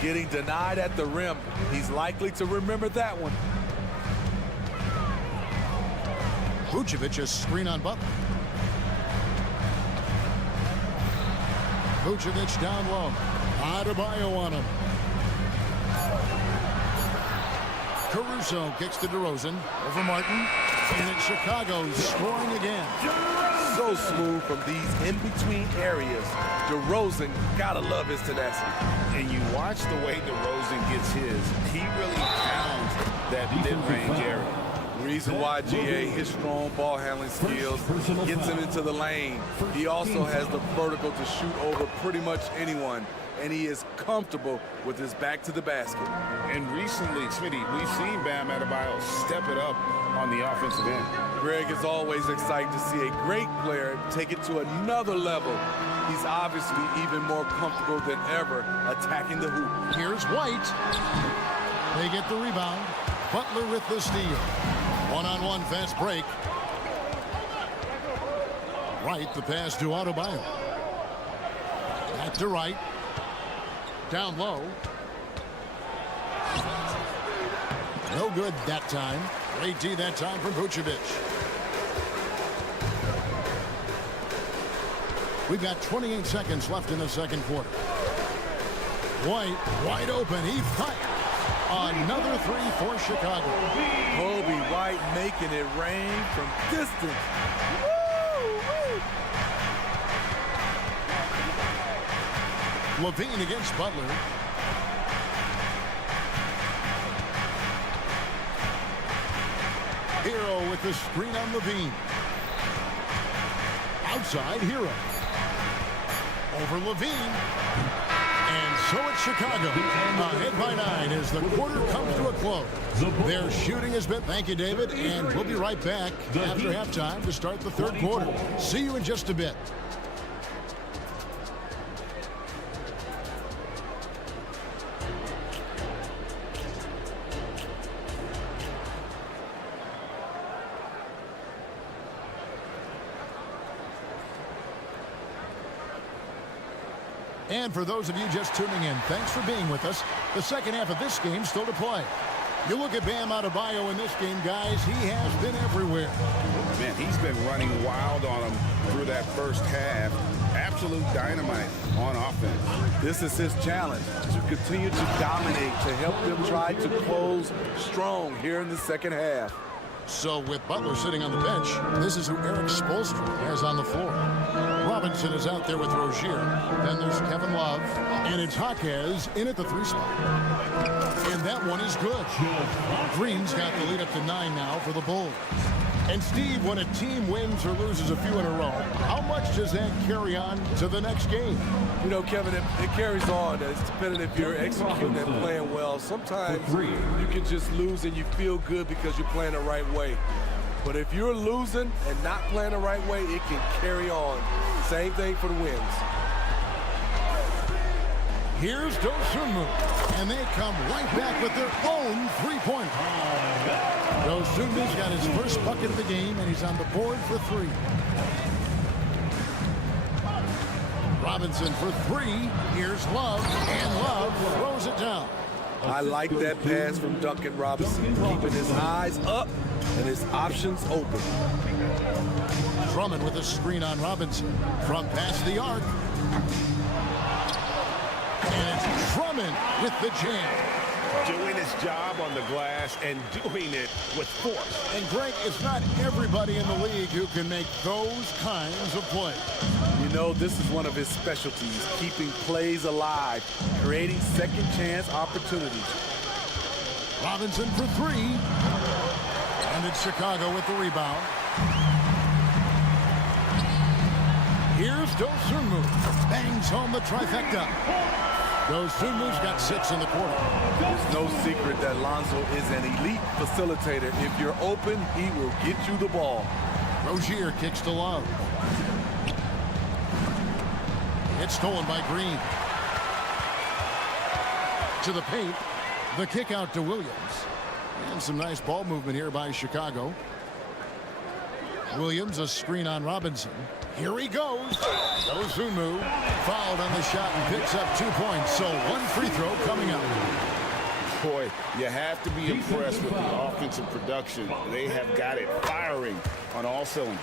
Getting denied at the rim. He's likely to remember that one. Vucevic a screen on Butler. Vucevic down low. Adebayo on him. Caruso kicks to DeRozan. Over Martin. And it's Chicago scoring again. so smooth from these in-between areas. DeRozan, gotta love his tenacity. And you watch the way DeRozan gets his. He really pounds that mid-range area. Reason why, GA, his strong ball handling skills gets him into the lane. He also has the vertical to shoot over pretty much anyone, and he is comfortable with his back to the basket. And recently, Smitty, we've seen Bam Adebayo step it up on the offensive end. Greg is always excited to see a great player take it to another level. He's obviously even more comfortable than ever attacking the hoop. Here's White. They get the rebound. Butler with the steal. One-on-one fast break. Wright, the pass to Adebayo. Back to Wright. Down low. No good that time. Great D that time from Vucevic. We've got 28 seconds left in the second quarter. White, wide open. He fires. Another three for Chicago. Kobe White making it rain from distance. Levine against Butler. Hero with the screen on Levine. Outside, Hero. Over Levine. And so it's Chicago. Ahead by 9 as the quarter comes to a close. Their shooting has been... Thank you, David. And we'll be right back after halftime to start the third quarter. See you in just a bit. And for those of you just tuning in, thanks for being with us. The second half of this game still to play. You look at Bam Adebayo in this game, guys, he has been everywhere. Man, he's been running wild on him through that first half. Absolute dynamite on offense. This is his challenge, to continue to dominate, to help them try to close strong here in the second half. So with Butler sitting on the bench, this is who Eric Spoelstra has on the floor. Robinson is out there with Rozier. Then there's Kevin Love. And it's Jaquez in at the 3 spot. And that one is good. Green's got the lead up to 9 now for the Bulls. And Steve, when a team wins or loses a few in a row, how much does that carry on to the next game? You know, Kevin, it carries on. It's depending if you're executing and playing well. Sometimes you can just lose and you feel good because you're playing the right way. But if you're losing and not playing the right way, it can carry on. Same thing for the wins. Here's Dosunmu, and they come right back with their own three-pointer. Dosunmu's got his first bucket of the game, and he's on the board for 3. Robinson for 3. Here's Love, and Love throws it down. I like that pass from Duncan Robinson, keeping his eyes up and his options open. Drummond with a screen on Robinson from past the arc. And it's Drummond with the jam. Doing his job on the glass and doing it with force. And Greg, it's not everybody in the league who can make those kinds of plays. You know, this is one of his specialties, keeping plays alive, creating second chance opportunities. Robinson for 3. And it's Chicago with the rebound. Here's Dosunmu. Bangs home the trifecta. Dosunmu's got 6 in the quarter. There's no secret that Lonzo is an elite facilitator. If you're open, he will get you the ball. Rozier kicks to Love. It's stolen by Green. To the paint. The kick out to Williams. And some nice ball movement here by Chicago. Williams, a screen on Robinson. Here he goes. Dosunmu fouled on the shot and picks up 2 points. So 1 free throw coming up. Boy, you have to be impressed with the offensive production. They have got it firing on all cylinders.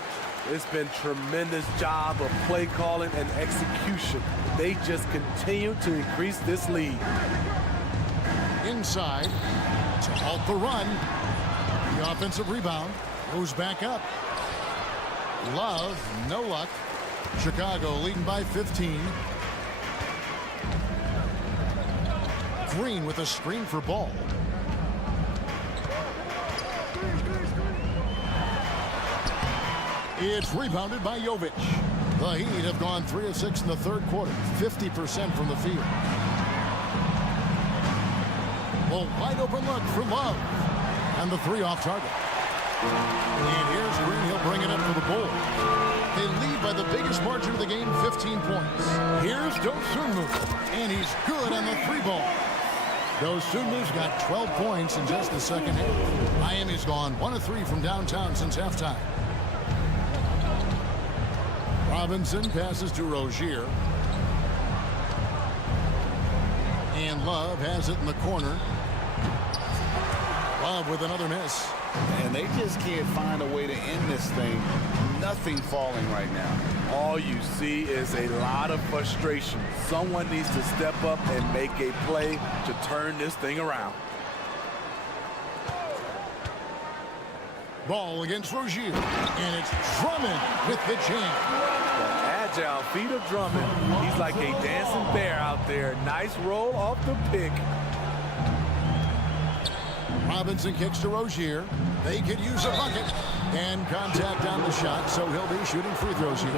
It's been tremendous job of play calling and execution. They just continue to increase this lead. Inside to halt the run. The offensive rebound goes back up. Love, no luck. Chicago leading by 15. Green with a screen for Ball. It's rebounded by Jovic. The Heat have gone 3 of 6 in the third quarter, 50% from the field. Well, wide open look for Love. And the three off target. And here's Green. He'll bring it up for the Bulls. They lead by the biggest margin of the game, 15 points. Here's Dosunmu. And he's good on the three ball. Dosunmu's got 12 points in just the second half. Miami's gone 1 of 3 from downtown since halftime. Robinson passes to Rozier. And Love has it in the corner. Love with another miss. And they just can't find a way to end this thing. Nothing falling right now. All you see is a lot of frustration. Someone needs to step up and make a play to turn this thing around. Ball against Rozier. And it's Drummond with the jam. The agile feet of Drummond. He's like a dancing bear out there. Nice roll off the pick. Robinson kicks to Rozier. They could use a bucket. And contact on the shot, so he'll be shooting free throws here.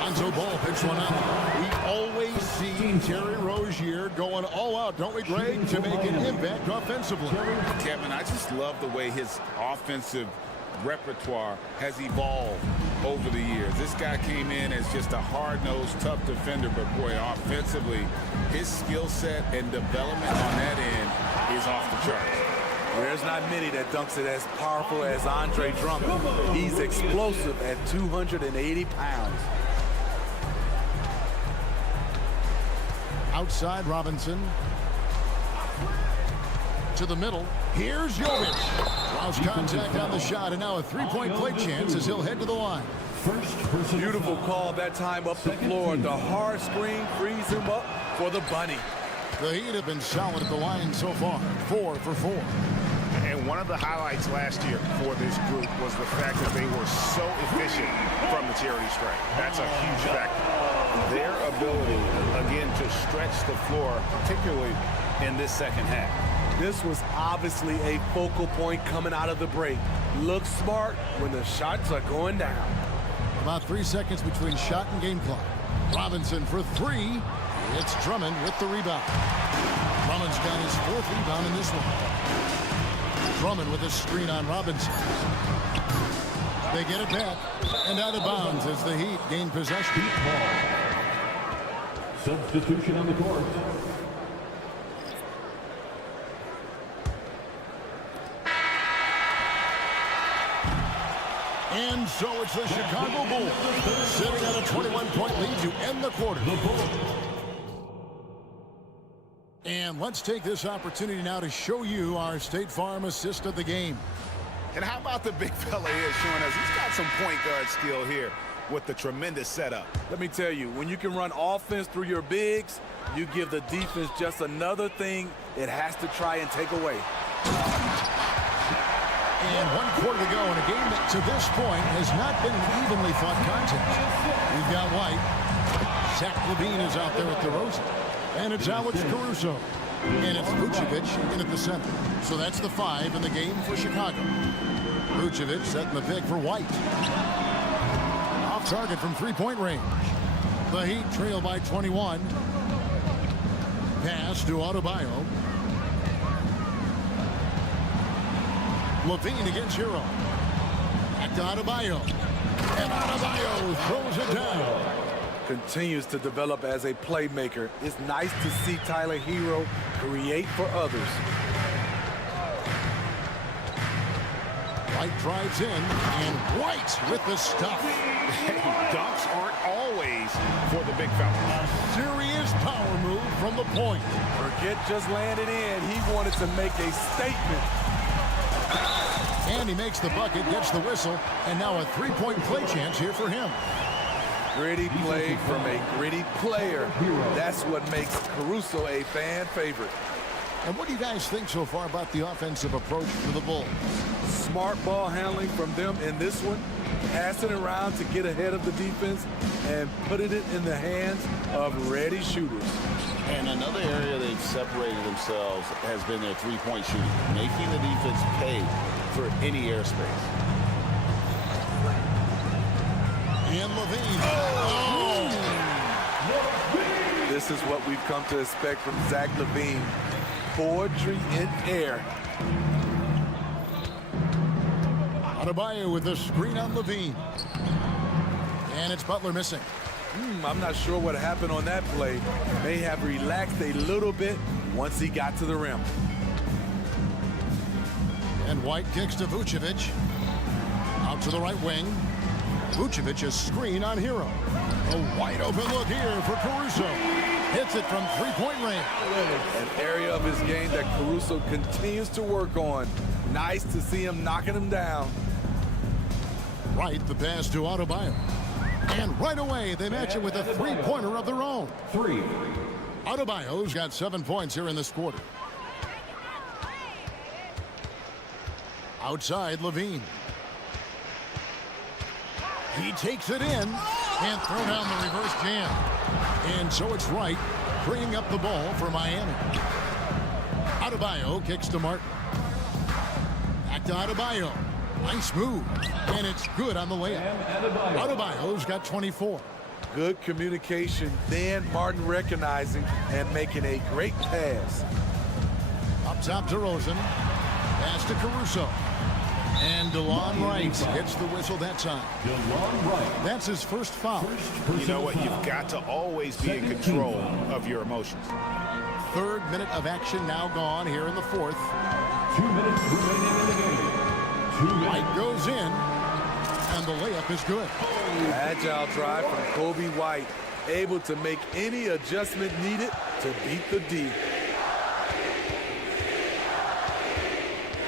Lonzo Ball picks one up. We always see Terry Rozier going all out, don't we, Greg, to make an impact offensively. Kevin, I just love the way his offensive repertoire has evolved over the years. This guy came in as just a hard-nosed, tough defender, but boy, offensively, his skill set and development on that end is off the charts. There's not many that dunks it as powerful as Andre Drummond. He's explosive at 280 pounds. Outside Robinson. To the middle. Here's Jovic. Lost contact on the shot, and now a three-point play chance as he'll head to the line. Beautiful call that time up the floor. The hard screen frees him up for the bunny. The Heat have been solid at the line so far. 4 for 4. And one of the highlights last year for this group was the fact that they were so efficient from the charity stripe. That's a huge factor. Their ability, again, to stretch the floor, particularly in this second half. This was obviously a focal point coming out of the break. Look smart when the shots are going down. About 3 seconds between shot and game clock. Robinson for 3. It's Drummond with the rebound. Drummond's got his 4th rebound in this one. Drummond with a screen on Robinson. They get it back and out of bounds as the Heat gain possession. Substitution on the court. And so it's the Chicago Bulls sitting at a 21-point lead to end the quarter. And let's take this opportunity now to show you our State Farm assist of the game. And how about the big fella here showing us he's got some point guard skill here with the tremendous setup. Let me tell you, when you can run offense through your bigs, you give the defense just another thing it has to try and take away. And 1 quarter to go in a game that to this point has not been an evenly fought contest. We've got White. Zach LaVine is out there at DeRozan. And it's Alex Caruso. And it's Vucevic in at the center. So that's the 5 in the game for Chicago. Vucevic setting the pick for White. Off target from three-point range. The Heat trail by 21. Pass to Adebayo. LaVine against Hero. Back to Adebayo. And Adebayo throws it down. Continues to develop as a playmaker. It's nice to see Tyler Hero create for others. White drives in, and White with the stuff. Dunks aren't always for the big fella. A serious power move from the point. Forget just landing in. He wanted to make a statement. And he makes the bucket, gets the whistle, and now a three-point play chance here for him. Gritty play from a gritty player. That's what makes Caruso a fan favorite. And what do you guys think so far about the offensive approach for the Bulls? Smart ball handling from them in this one. Passing around to get ahead of the defense and putting it in the hands of ready shooters. And another area they've separated themselves has been their three-point shooting, making the defense pay for any airspace. And Levine. This is what we've come to expect from Zach LaVine. Poetry in air. Adebayo with the screen on Levine. And it's Butler missing. I'm not sure what happened on that play. May have relaxed a little bit once he got to the rim. And White kicks to Vucevic. Out to the right wing. Vucevic is screen on Hero. A wide open look here for Caruso. Hits it from three-point range. An area of his game that Caruso continues to work on. Nice to see him knocking him down. Right, the pass to Adebayo. And right away, they match it with a three-pointer of their own. Adebayo's got 7 points here in this quarter. Outside, Levine. He takes it in and throw down the reverse jam. And so it's Wright bringing up the ball for Miami. Adebayo kicks to Martin. Back to Adebayo. Nice move. And it's good on the layup. Adebayo's got 24. Good communication. Then Martin recognizing and making a great pass. Up top to Rosen. Pass to Caruso. And DeLon Wright hits the whistle that time. That's his first foul. You know what? You've got to always be in control of your emotions. Third minute of action now gone here in the fourth. 2 minutes remaining in the game. White goes in, and the layup is good. Agile drive from Kobe White, able to make any adjustment needed to beat the D.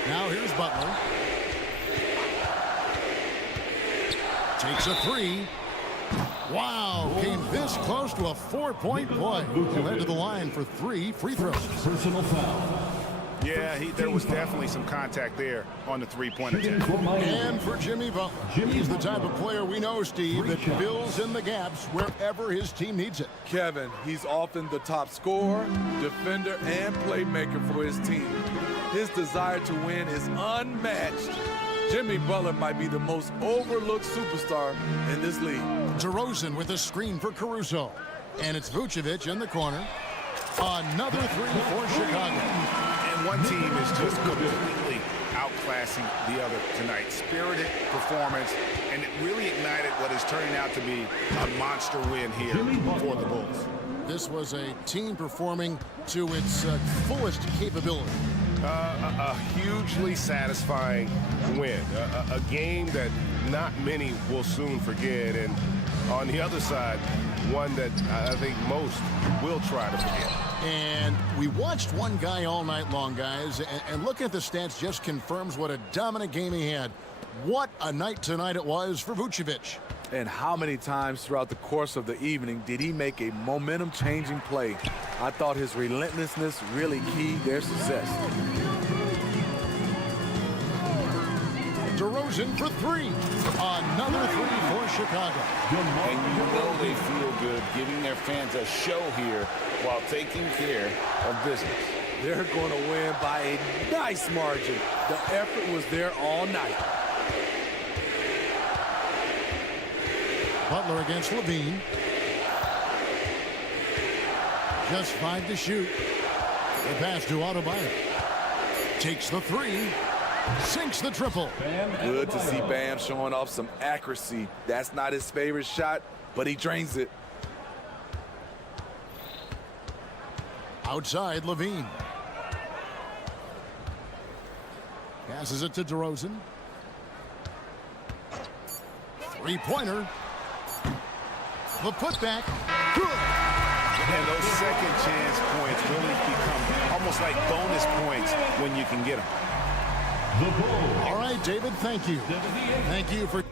Now here's Butler. Takes a three. Wow, came this close to a 4-point play. Led to the line for 3 free throws. Personal foul. Yeah, there was definitely some contact there on the three-point attempt. And for Jimmy Butler. He's the type of player we know, Steve, that fills in the gaps wherever his team needs it. Kevin, he's often the top scorer, defender, and playmaker for his team. His desire to win is unmatched. Jimmy Butler might be the most overlooked superstar in this league. DeRozan with a screen for Caruso. And it's Vucevic in the corner. Another three for Chicago. And one team is just completely outclassing the other tonight. Spirited performance, and it really ignited what is turning out to be a monster win here for the Bulls. This was a team performing to its fullest capability. A hugely satisfying win. A game that not many will soon forget. And on the other side, one that I think most will try to forget. And we watched one guy all night long, guys, and looking at the stats just confirms what a dominant game he had. What a night tonight it was for Vucevic. And how many times throughout the course of the evening did he make a momentum-changing play? I thought his relentlessness really keyed their success. DeRozan for 3. Another 3 for Chicago. And you know they feel good giving their fans a show here while taking care of business. They're going to win by a nice margin. The effort was there all night. Butler against Levine. Just 5 to shoot. The pass to Adebayo. Takes the 3. Sinks the triple. Good to see Bam showing off some accuracy. That's not his favorite shot, but he drains it. Outside, Levine. Passes it to DeRozan. 3-pointer. The putback. Good. And those second chance points really become almost like bonus points when you can get them. All right, David, thank you. Thank you for...